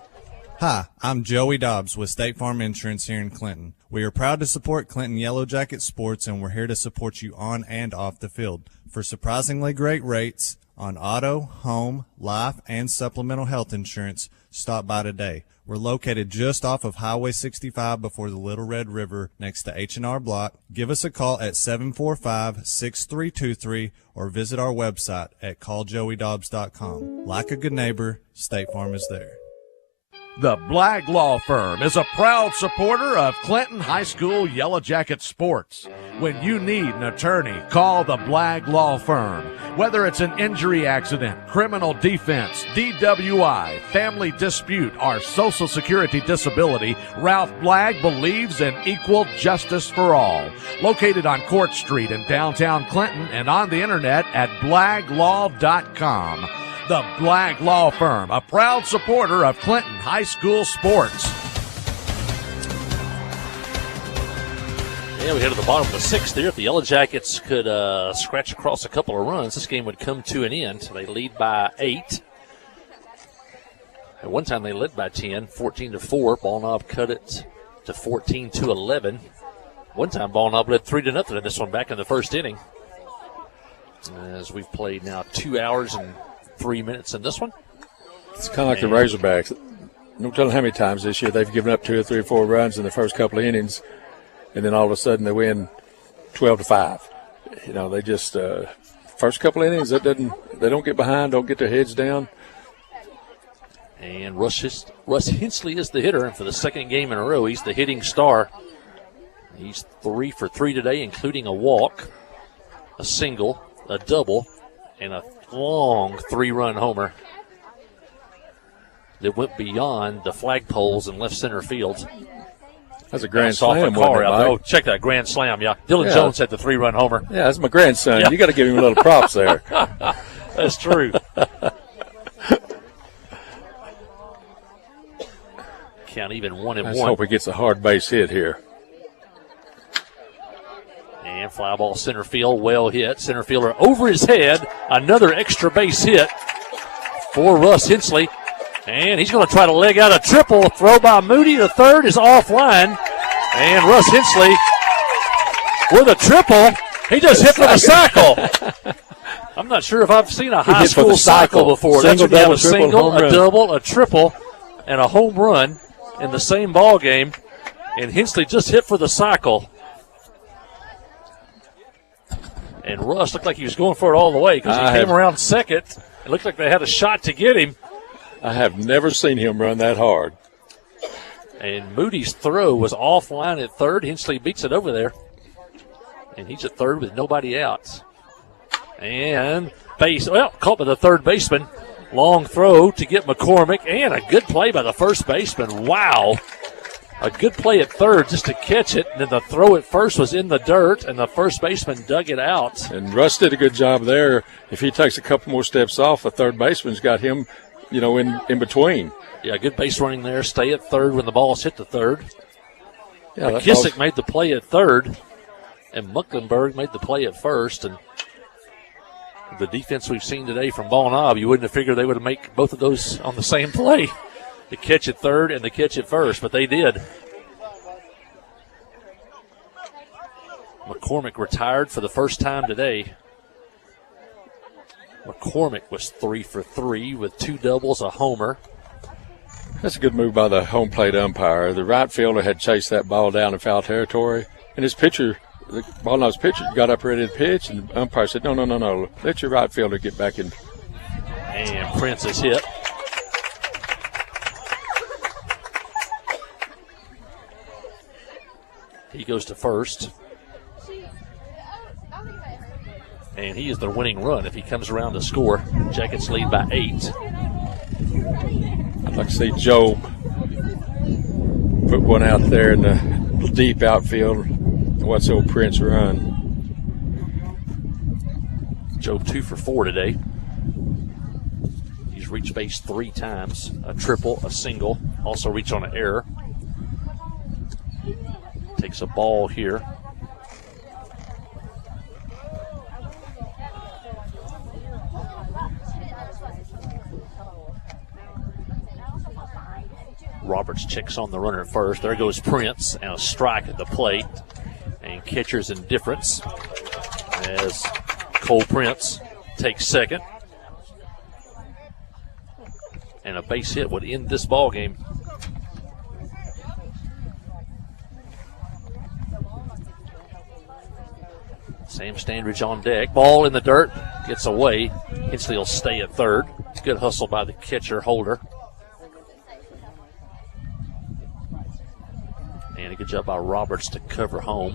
Hi, I'm Joey Dobbs with State Farm Insurance here in Clinton. We are proud to support Clinton Yellow Jacket Sports, and we're here to support you on and off the field. For surprisingly great rates on auto, home, life, and supplemental health insurance, stop by today. We're located just off of Highway 65 before the Little Red River next to H&R Block. Give us a call at 745-6323 or visit our website at calljoeydobbs.com. Like a good neighbor, State Farm is there. The Blagg Law Firm is a proud supporter of Clinton High School Yellow Jacket sports. When you need an attorney, call the Blagg Law Firm. Whether it's an injury accident, criminal defense, DWI, family dispute, or Social Security disability, Ralph Blagg believes in equal justice for all. Located on Court Street in downtown Clinton and on the internet at blagglaw.com. The Blagg Law Firm, a proud supporter of Clinton High School sports. Yeah, we head to the bottom of the 6th there. If the Yellow Jackets could scratch across a couple of runs, this game would come to an end. They lead by 8. At one time they led by 10, 14-4. Ball Knob cut it to 14-11. One time Ball Knob led 3-0 in this one back in the first inning. As we've played now 2 hours and 3 minutes in this one. It's kind of like the Razorbacks. No telling how many times this year they've given up 2 or 3 or 4 runs in the first couple of innings, and then all of a sudden they win 12-5. They just first couple of innings they don't get behind, don't get their heads down. And Russ Hensley is the hitter, and for the second game in a row, he's the hitting star. He's 3 for 3 today, including a walk, a single, a double, and a long 3-run homer that went beyond the flagpoles in left center field. That's a grand slam. Oh, check that grand slam! Yeah, Dylan Jones had the 3-run homer. Yeah, that's my grandson. Yeah. You got to give him a little props there. That's true. Count even 1-1. Let's hope he gets a hard base hit here. And fly ball center field, well hit. Center fielder over his head. Another extra base hit for Russ Hensley. And he's going to try to leg out a triple. Throw by Moody. The third is offline. And Russ Hensley with a triple. He just hit for the cycle. I'm not sure if I've seen a high school cycle before. Single, That's when you have a double, single, a double, a triple, and a home run in the same ball game. And Hensley just hit for the cycle. And Russ looked like he was going for it all the way because he came around second. It looked like they had a shot to get him. I have never seen him run that hard. And Moody's throw was offline at third. Hensley beats it over there. And he's at third with nobody out. And caught by the third baseman. Long throw to get McCormick, and a good play by the first baseman. Wow. A good play at third just to catch it, and then the throw at first was in the dirt, and the first baseman dug it out. And Russ did a good job there. If he takes a couple more steps off, the third baseman's got him, in between. Yeah, good base running there. Stay at third when the ball's hit the third. Yeah, McKissick made the play at third, and Mucklenburg made the play at first. And the defense we've seen today from Ball Knob, you wouldn't have figured they would have made both of those on the same play. The catch at third and the catch at first, but they did. McCormick retired for the first time today. McCormick was 3 for 3 with 2 doubles, a homer. That's a good move by the home plate umpire. The right fielder had chased that ball down in foul territory, and his pitcher, the Ball Knob's pitcher, got up ready to pitch, and the umpire said, no, let your right fielder get back in. And Prince is hit. He goes to first. And he is the winning run if he comes around to score. Jackets lead by 8. I'd like to see Job put one out there in the deep outfield. What's old Prince run? Job 2 for 4 today. He's reached base 3 times. A triple, a single. Also reached on an error. Takes a ball here. Roberts checks on the runner at first. There goes Prince, and a strike at the plate. And catcher's indifference as Cole Prince takes second. And a base hit would end this ball game. Sam Standridge on deck. Ball in the dirt. Gets away. Hensley will stay at third. Good hustle by the catcher Holder. And a good job by Roberts to cover home.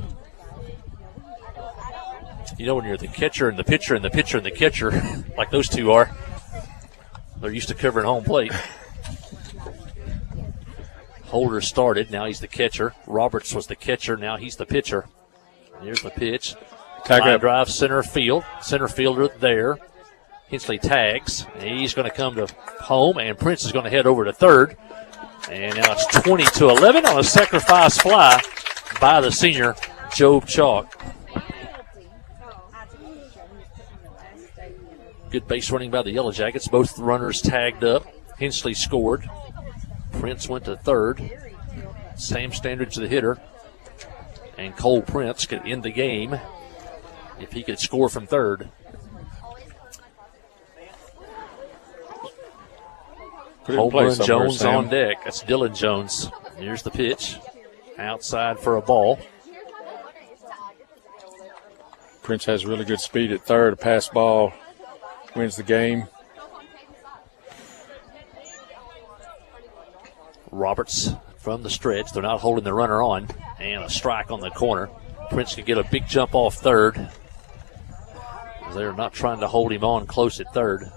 When you're the catcher and the pitcher and the pitcher and the catcher, like those two are, they're used to covering home plate. Holder started. Now he's the catcher. Roberts was the catcher. Now he's the pitcher. Here's the pitch. Line drive center field. Center fielder there. Hensley tags. He's going to come to home, and Prince is going to head over to third. And now it's 20-11 on a sacrifice fly by the senior, Job Chalk. Good base running by the Yellow Jackets. Both runners tagged up. Hensley scored. Prince went to third. Sam Standridge the hitter. And Cole Prince could end the game if he could score from third. Holder and Jones on deck. That's Dylan Jones. Here's the pitch. Outside for a ball. Prince has really good speed at third. A pass ball wins the game. Roberts from the stretch. They're not holding the runner on. And a strike on the corner. Prince can get a big jump off third. They're not trying to hold him on close at third.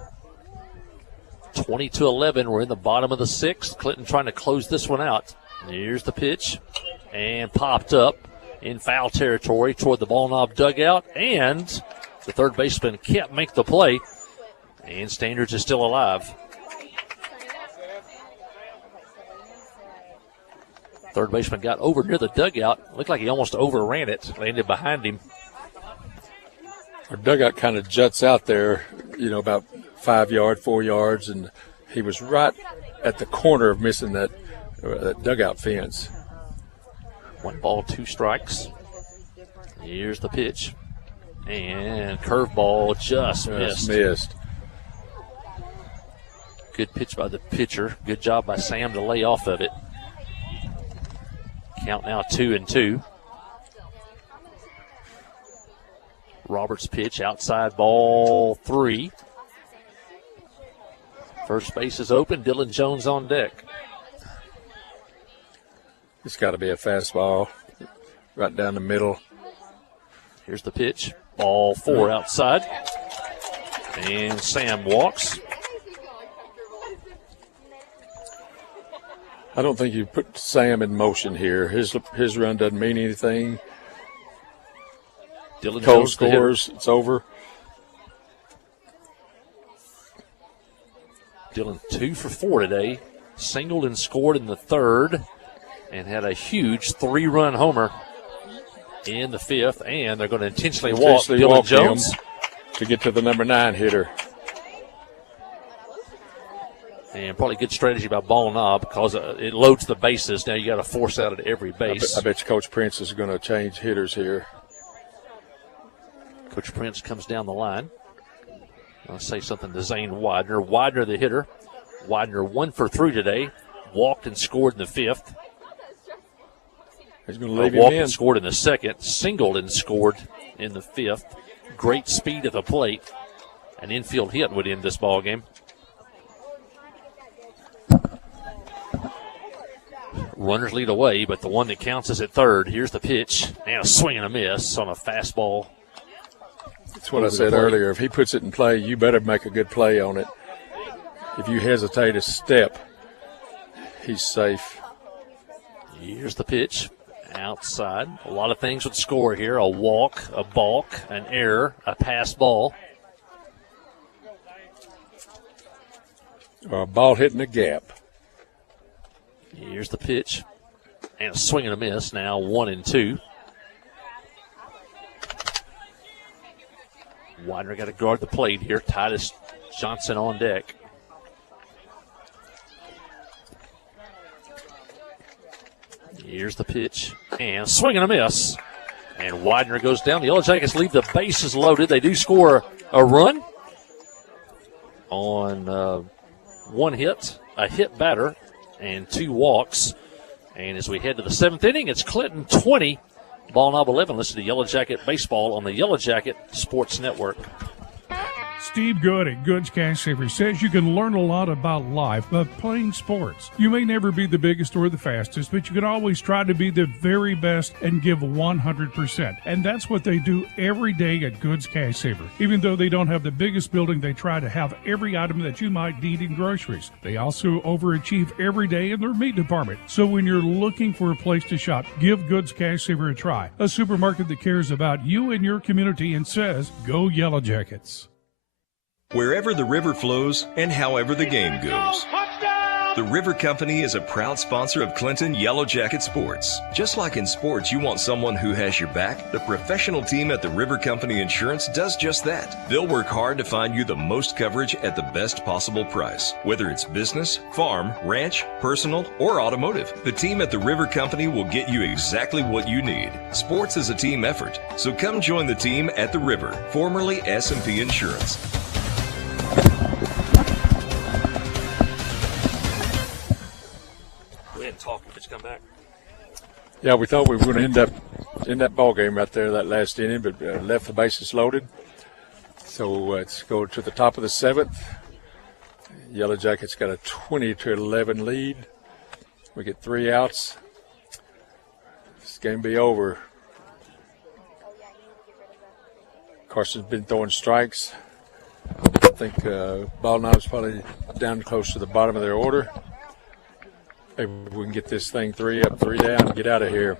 20-11. We're in the bottom of the 6th. Clinton trying to close this one out. Here's the pitch. And popped up in foul territory toward the Ball Knob dugout. And the third baseman can't make the play. And Standards is still alive. Third baseman got over near the dugout. Looked like he almost overran it. Landed behind him. Our dugout kind of juts out there, about 4 yards, and he was right at the corner of missing that dugout fence. 1 ball, 2 strikes. Here's the pitch. And curveball just missed. Good pitch by the pitcher. Good job by Sam to lay off of it. Count now 2-2. Roberts pitch, outside ball 3. First base is open. Dylan Jones on deck. It's got to be a fastball right down the middle. Here's the pitch. Ball 4 outside. And Sam walks. I don't think you put Sam in motion here. His run doesn't mean anything. Dylan Cole Jones, the hitter. scores. It's over. Dylan 2 for 4 today. Singled and scored in the third and had a huge 3-run homer in the fifth. And they're going to intentionally walk Dylan Jones to get to the number 9 hitter. And probably good strategy by Ball Knob because it loads the bases. Now you got to force out at every base. I bet you Coach Prince is going to change hitters here. Coach Prince comes down the line. I'll say something to Zane Widener. Widener, the hitter. Widener 1 for 3 today. Walked and scored in the fifth. He's going to leave him walked in. And scored in the second. Singled and scored in the fifth. Great speed at the plate. An infield hit would end this ball game. Runners lead away, but the one that counts is at third. Here's the pitch. And a swing and a miss on a fastball. That's what I said earlier. If he puts it in play, you better make a good play on it. If you hesitate a step, he's safe. Here's the pitch. Outside. A lot of things would score here. A walk, a balk, an error, a pass ball. Or a ball hitting the gap. Here's the pitch. And a swing and a miss. Now 1-2. Widener got to guard the plate here. Titus Johnson on deck. Here's the pitch. And swing and a miss. And Widener goes down. The Yellow Jackets leave the bases loaded. They do score a run on one hit, a hit batter, and 2 walks. And as we head to the 7th inning, it's Clinton 20, Ball Knob 11. Listen to Yellow Jacket Baseball on the Yellow Jacket Sports Network. Steve Good at Goods Cash Savers says you can learn a lot about life by playing sports. You may never be the biggest or the fastest, but you can always try to be the very best and give 100%. And that's what they do every day at Goods Cash Saver. Even though they don't have the biggest building, they try to have every item that you might need in groceries. They also overachieve every day in their meat department. So when you're looking for a place to shop, give Goods Cash Saver a try. A supermarket that cares about you and your community and says, go Yellow Jackets. Wherever the river flows and however the game goes. The River Company is a proud sponsor of Clinton Yellow Jacket Sports. Just like in sports, you want someone who has your back, the professional team at the River Company Insurance does just that. They'll work hard to find you the most coverage at the best possible price. Whether it's business, farm, ranch, personal, or automotive, the team at the River Company will get you exactly what you need. Sports is a team effort, so come join the team at the River, formerly S&P Insurance. Talk if it's come back. Yeah, we thought we were going to end up in that ball game right there, that last inning, but left the bases loaded. So let's go to the top of the 7th. Yellow Jackets got a 20-11 lead. We get 3 outs. This game be over. Carson's been throwing strikes. I think Ball Knob's probably down close to the bottom of their order. Maybe we can get this thing 3 up, 3 down, and get out of here.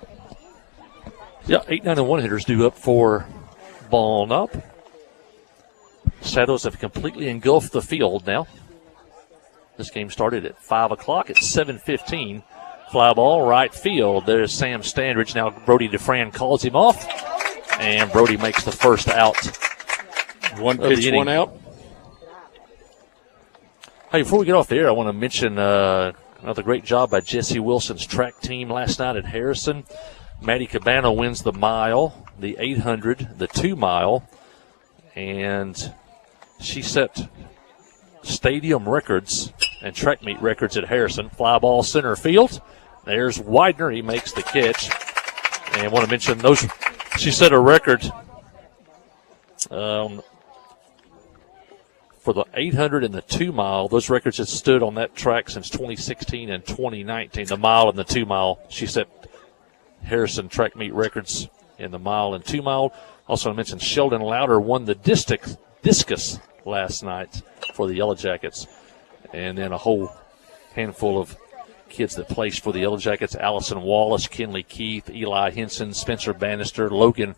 Yeah, 8, 9, and 1 hitters due up for Ball Knob. Shadows have completely engulfed the field now. This game started at 5 o'clock. It's 7:15. Fly ball, right field. There's Sam Standridge. Now Brody DeFran calls him off, and Brody makes the first out. 1 pitch, 1 out. Hey, before we get off the air, I want to mention another great job by Jesse Wilson's track team last night at Harrison. Maddie Cabana wins the mile, the 800, the 2 mile, and she set stadium records and track meet records at Harrison. Fly ball center field. There's Widener. He makes the catch. And I want to mention those. She set a record for the 800 and the 2 mile. Those records have stood on that track since 2016 and 2019. The mile and the 2 mile. She set Harrison track meet records in the mile and 2 mile. Also, I mentioned Sheldon Louder won the discus last night for the Yellow Jackets. And then a whole handful of kids that placed for the Yellow Jackets: Allison Wallace, Kinley Keith, Eli Henson, Spencer Bannister, Logan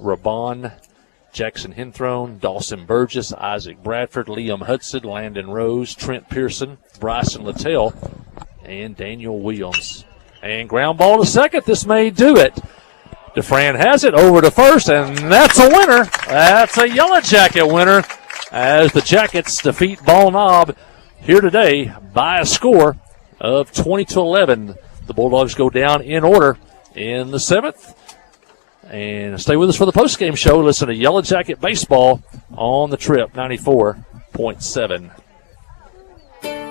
Rabon, Jackson Hinthrone, Dawson Burgess, Isaac Bradford, Liam Hudson, Landon Rose, Trent Pearson, Bryson Littell, and Daniel Williams. And ground ball to second. This may do it. DeFran has it over to first, and that's a winner. That's a Yellow Jacket winner as the Jackets defeat Ball Knob here today by a score of 20-11. The Bulldogs go down in order in the 7th. And stay with us for the postgame show. Listen to Yellow Jacket Baseball on the Trip 94.7.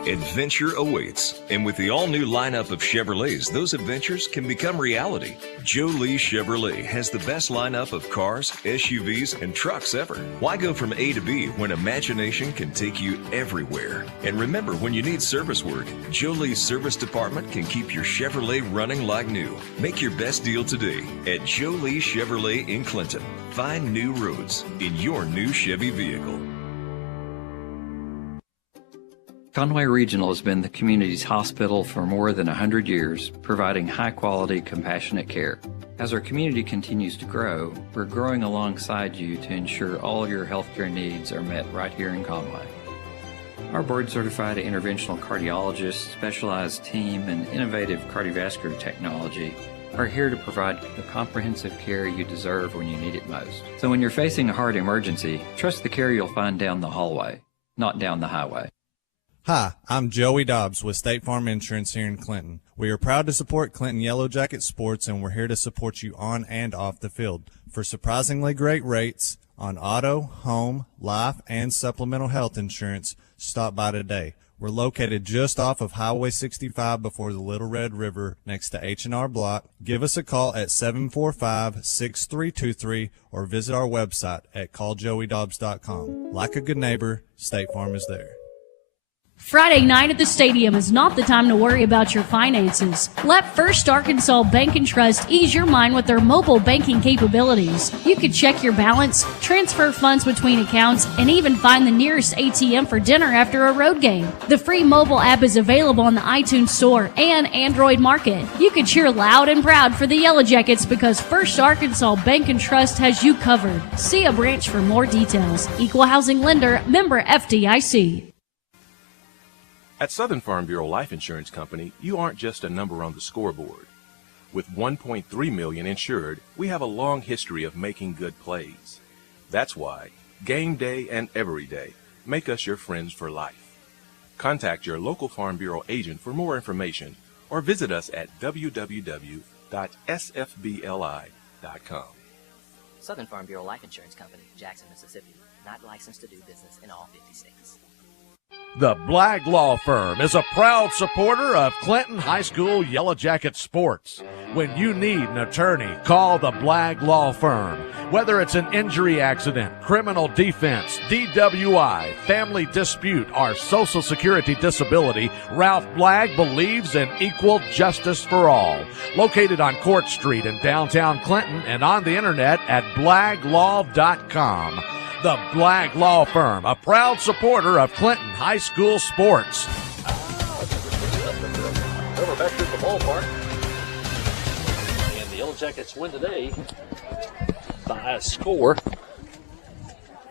Adventure awaits, and with the all-new lineup of Chevrolets, those adventures can become reality. Joe Lee Chevrolet has the best lineup of cars, SUVs, and trucks ever. Why go from A to B when imagination can take you everywhere? And remember, when you need service work, Joe Lee's service department can keep your Chevrolet running like new. Make your best deal today at Joe Lee Chevrolet in Clinton. Find new roads in your new Chevy vehicle. Conway Regional has been the community's hospital for more than 100 years, providing high-quality, compassionate care. As our community continues to grow, we're growing alongside you to ensure all your healthcare needs are met right here in Conway. Our board-certified interventional cardiologists, specialized team, and innovative cardiovascular technology are here to provide the comprehensive care you deserve when you need it most. So when you're facing a heart emergency, trust the care you'll find down the hallway, not down the highway. Hi, I'm Joey Dobbs with State Farm Insurance here in Clinton. We are proud to support Clinton Yellow Jacket Sports, and we're here to support you on and off the field. For surprisingly great rates on auto, home, life, and supplemental health insurance, stop by today. We're located just off of Highway 65 before the Little Red River next to H&R Block. Give us a call at 745-6323 or visit our website at calljoeydobbs.com. Like a good neighbor, State Farm is there. Friday night at the stadium is not the time to worry about your finances. Let First Arkansas Bank and Trust ease your mind with their mobile banking capabilities. You can check your balance, transfer funds between accounts, and even find the nearest ATM for dinner after a road game. The free mobile app is available on the iTunes Store and Android Market. You can cheer loud and proud for the Yellow Jackets because First Arkansas Bank and Trust has you covered. See a branch for more details. Equal housing lender, member FDIC. At Southern Farm Bureau Life Insurance Company, you aren't just a number on the scoreboard. With 1.3 million insured, we have a long history of making good plays. That's why game day and every day make us your friends for life. Contact your local Farm Bureau agent for more information or visit us at www.sfbli.com. Southern Farm Bureau Life Insurance Company, Jackson, Mississippi. Not licensed to do business in all 50 states. The Blagg Law Firm is a proud supporter of Clinton High School Yellow Jacket sports. When you need an attorney, call the Blagg Law Firm. Whether it's an injury accident, criminal defense, DWI, family dispute, or Social Security disability, Ralph Blagg believes in equal justice for all. Located on Court Street in downtown Clinton and on the internet at blagglaw.com. The Blagg Law Firm, a proud supporter of Clinton High School sports. Over back to the ballpark. And the Yellow Jackets win today by a score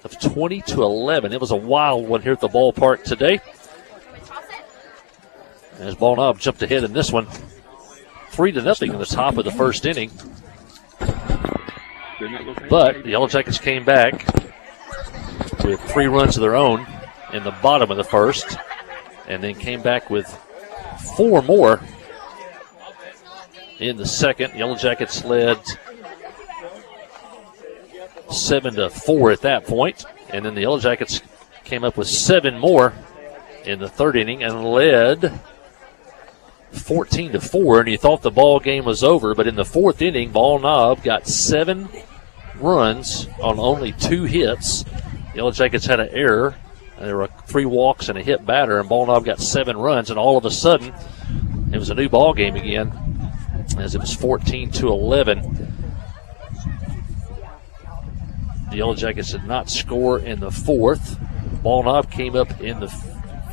of 20-11. It was a wild one here at the ballpark today. As Ball Knob jumped ahead in this one, 3-0 in the top of the first inning. But the Yellow Jackets came back with 3 runs of their own in the bottom of the first, and then came back with 4 more in the second. Yellow Jackets led 7-4 at that point, and then the Yellow Jackets came up with 7 more in the third inning and led 14-4, and you thought the ball game was over, but in the fourth inning, Ball Knob got 7 runs on only 2 hits. The Yellow Jackets had an error. There were 3 walks and a hit batter, and Ball Knob got 7 runs, and all of a sudden, it was a new ball game again, as it was 14-11. The Yellow Jackets did not score in the fourth. Ball Knob came up in the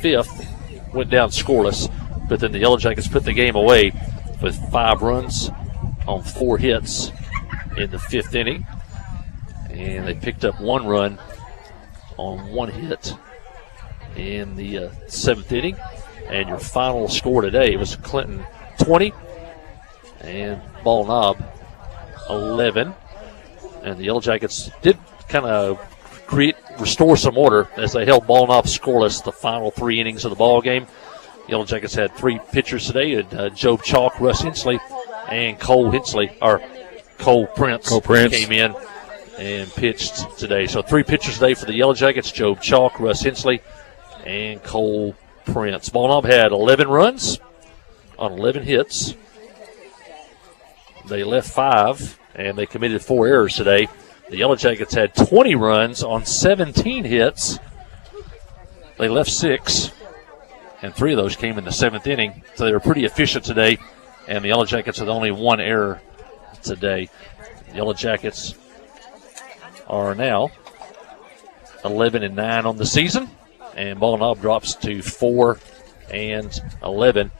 fifth, went down scoreless, but then the Yellow Jackets put the game away with 5 runs on 4 hits in the 5th inning. And they picked up 1 run on 1 hit in the 7th inning. And your final score today was Clinton 20 and Ball Knob 11. And the Yellow Jackets did kind of restore some order as they held Ball Knob scoreless the final 3 innings of the ball game. Yellow Jackets had 3 pitchers today, and Job Chalk, Russ Hensley, and Cole Prince came in and pitched today. So 3 pitchers today for the Yellow Jackets: Job Chalk, Russ Hensley, and Cole Prince. Ball Knob had 11 runs on 11 hits. They left 5, and they committed 4 errors today. The Yellow Jackets had 20 runs on 17 hits. They left 6, and 3 of those came in the 7th inning. So they were pretty efficient today, and the Yellow Jackets had only 1 error today. The Yellow Jackets are now 11-9 on the season, and Ball Knob drops to 4-11,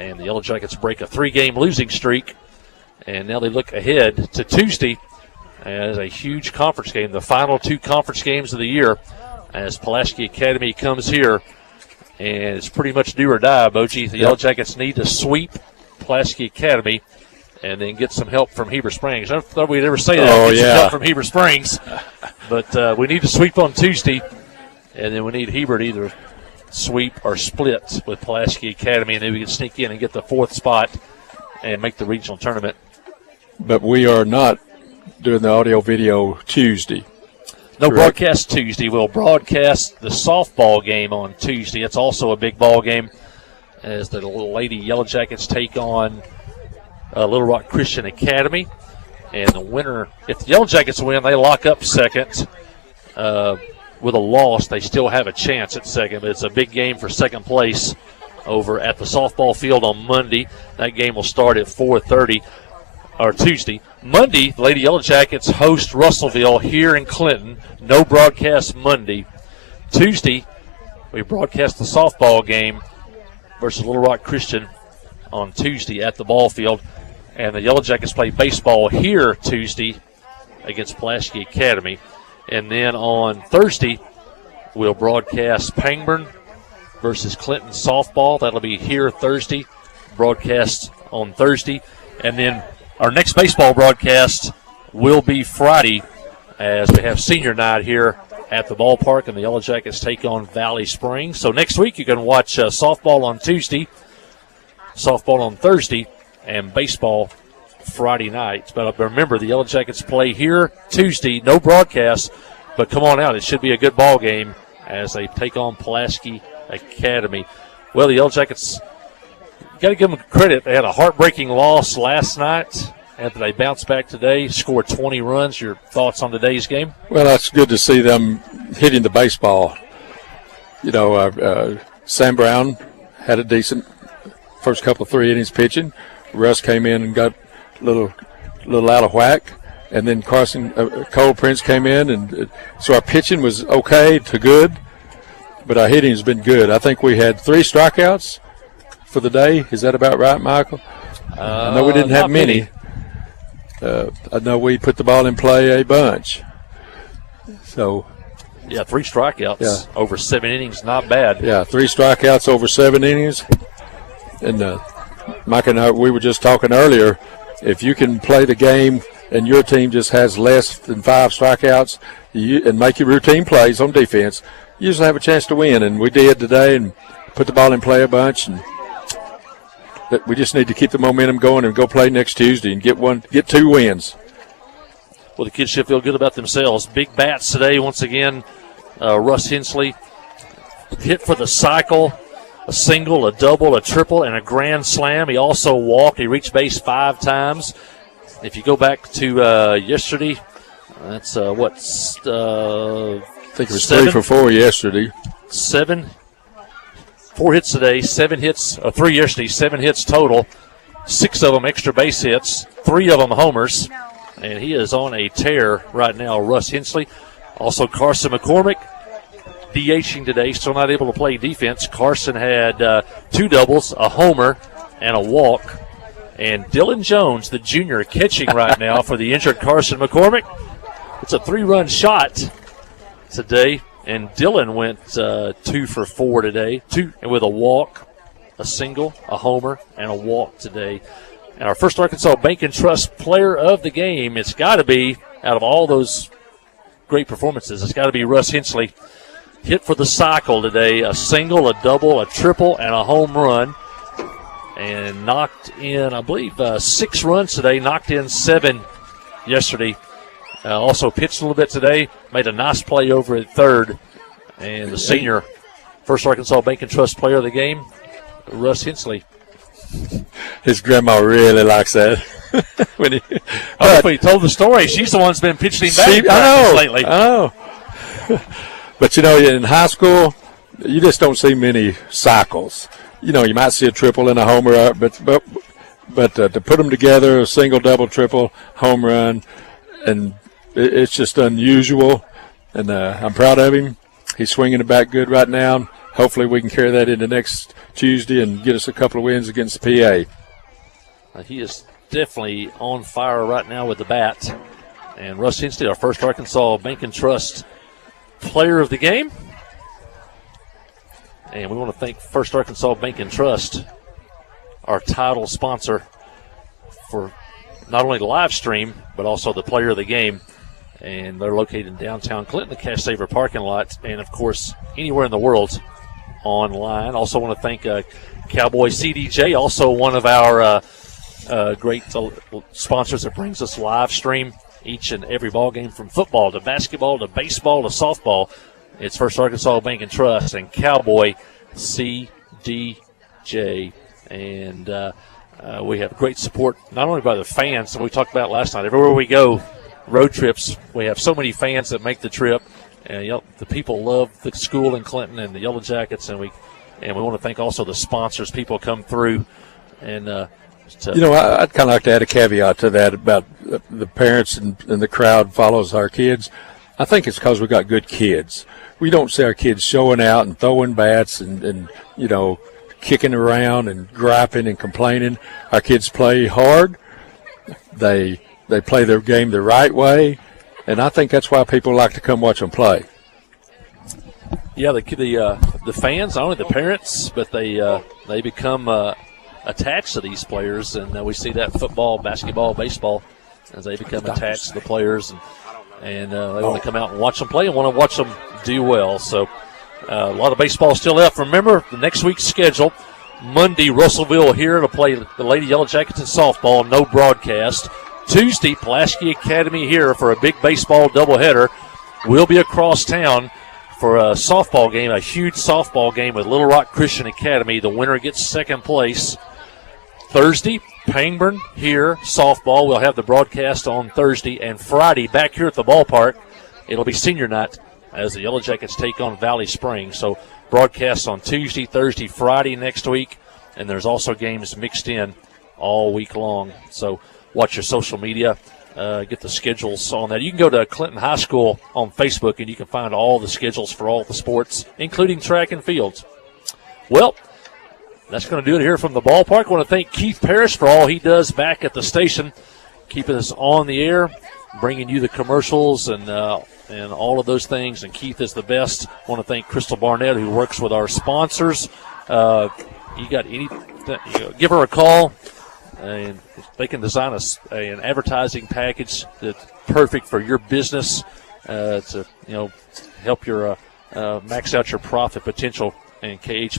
and the Yellow Jackets break a 3-game losing streak, and now they look ahead to Tuesday as a huge conference game, the final 2 conference games of the year, as Pulaski Academy comes here, and it's pretty much do or die, Boji. The Yellow Jackets need to sweep Pulaski Academy and then get some help from Heber Springs. I don't thought we'd ever say that. Get some help from Heber Springs. But we need to sweep on Tuesday, and then we need Heber to either sweep or split with Pulaski Academy, and then we can sneak in and get the 4th spot and make the regional tournament. But we are not doing the audio-video Tuesday. No broadcast Tuesday. We'll broadcast the softball game on Tuesday. It's also a big ball game as the Lady Yellow Jackets take on Little Rock Christian Academy. And the winner, if the Yellow Jackets win, they lock up second. With a loss, they still have a chance at second. But it's a big game for second place over at the softball field on Monday. That game will start at 4:30. Or Tuesday. Monday, the Lady Yellow Jackets host Russellville here in Clinton. No broadcast Monday. Tuesday, we broadcast the softball game versus Little Rock Christian on Tuesday at the ball field. And the Yellow Jackets play baseball here Tuesday against Pulaski Academy. And then on Thursday, we'll broadcast Pangburn versus Clinton softball. That'll be here Thursday, broadcast on Thursday. And then our next baseball broadcast will be Friday as we have senior night here at the ballpark, and the Yellow Jackets take on Valley Springs. So next week you can watch softball on Tuesday, softball on Thursday, and baseball Friday night. But remember, the Yellow Jackets play here Tuesday, no broadcast, but come on out. It should be a good ball game as they take on Pulaski Academy. Well, the Yellow Jackets, got to give them credit. They had a heartbreaking loss last night after they bounced back today, scored 20 runs. Your thoughts on today's game? Well, that's good to see them hitting the baseball. You know, Sam Brown had a decent first couple of 3 innings pitching. Russ came in and got a little out of whack. And then Cole Prince came in. And so our pitching was okay to good, but our hitting has been good. I think we had 3 strikeouts for the day. Is that about right, Michael? I know we didn't have many. I know we put the ball in play a bunch. So, yeah, 3 strikeouts over 7 innings, not bad. Yeah, 3 strikeouts over 7 innings. And Mike and I, we were just talking earlier, if you can play the game and your team just has less than 5 strikeouts and make your routine plays on defense, you usually have a chance to win. And we did today and put the ball in play a bunch. And we just need to keep the momentum going and go play next Tuesday and get 2 wins. Well, the kids should feel good about themselves. Big bats today once again. Russ Hensley hit for the cycle, a single, a double, a triple, and a grand slam. He also walked. He reached base 5 times. If you go back to yesterday, that's I think it was 3 for 4 yesterday. 4 hits today, 7 hits, 3 yesterday, 7 hits total, 6 of them extra base hits, 3 of them homers. and he is on a tear right now. Russ Hensley, also Carson McCormick, DHing today, still not able to play defense. Carson had 2 doubles, a homer, and a walk. And Dylan Jones, the junior, catching right now for the injured Carson McCormick. It's a 3-run shot today, and Dylan went 2 for 4 today, 2 with a walk, a single, a homer, and a walk today. And our First Arkansas Bank and Trust player of the game, it's got to be, out of all those great performances, it's got to be Russ Hensley. Hit for the cycle today, a single, a double, a triple, and a home run. And knocked in, I believe, 6 runs today, knocked in 7 yesterday. Also pitched a little bit today, made a nice play over at third. And the senior First Arkansas Bank and Trust player of the game, Russ Hensley. His grandma really likes that. If he told the story, she's the one that's been pitching him back lately. I know. But, in high school, you just don't see many cycles. You might see a triple and a homer, but to put them together, a single, double, triple, home run, and it's just unusual. And I'm proud of him. He's swinging it back good right now. Hopefully we can carry that into next Tuesday and get us a couple of wins against the PA. He is definitely on fire right now with the bat. And Russ Hensley, our First Arkansas Bank and Trust player of the game. And we want to thank First Arkansas Bank and Trust, our title sponsor, for not only the live stream, but also the player of the game. And they're located in downtown Clinton, the Cash Saver parking lot, and, of course, anywhere in the world online. Also want to thank Cowboy CDJ, also one of our great sponsors that brings us live stream each and every ball game, from football to basketball to baseball to softball. It's First Arkansas Bank and Trust and Cowboy CDJ. And we have great support not only by the fans, and we talked about last night, everywhere we go, road trips, we have so many fans that make the trip. And the people love the school in Clinton and the Yellow Jackets, and we want to thank also the sponsors. People come through, and I'd kind of like to add a caveat to that about the parents and the crowd follows our kids. I think it's because we got good kids. We don't see our kids showing out and throwing bats and kicking around and griping and complaining. Our kids play hard. They play their game the right way, and I think that's why people like to come watch them play. Yeah, the fans, not only the parents, but they become attached to these players, and we see that football, basketball, baseball, as they become attached to the players, and they want to come out and watch them play and want to watch them do well. So a lot of baseball still left. Remember, the next week's schedule, Monday, Russellville here to play the Lady Yellow Jackets in softball, no broadcast. Tuesday, Pulaski Academy here for a big baseball doubleheader. We'll be across town for a softball game, a huge softball game with Little Rock Christian Academy. The winner gets second place. Thursday, Pangburn here, softball. We'll have the broadcast on Thursday. And Friday, back here at the ballpark, it'll be senior night as the Yellow Jackets take on Valley Springs. So broadcasts on Tuesday, Thursday, Friday next week. And there's also games mixed in all week long. So watch your social media, get the schedules on that. You can go to Clinton High School on Facebook, and you can find all the schedules for all the sports, including track and fields. Well, that's going to do it here from the ballpark. I want to thank Keith Parrish for all he does back at the station, keeping us on the air, bringing you the commercials and all of those things, and Keith is the best. I want to thank Crystal Barnett, who works with our sponsors. You got give her a call, and they can design an advertising package that's perfect for your business to help your max out your profit potential. And KH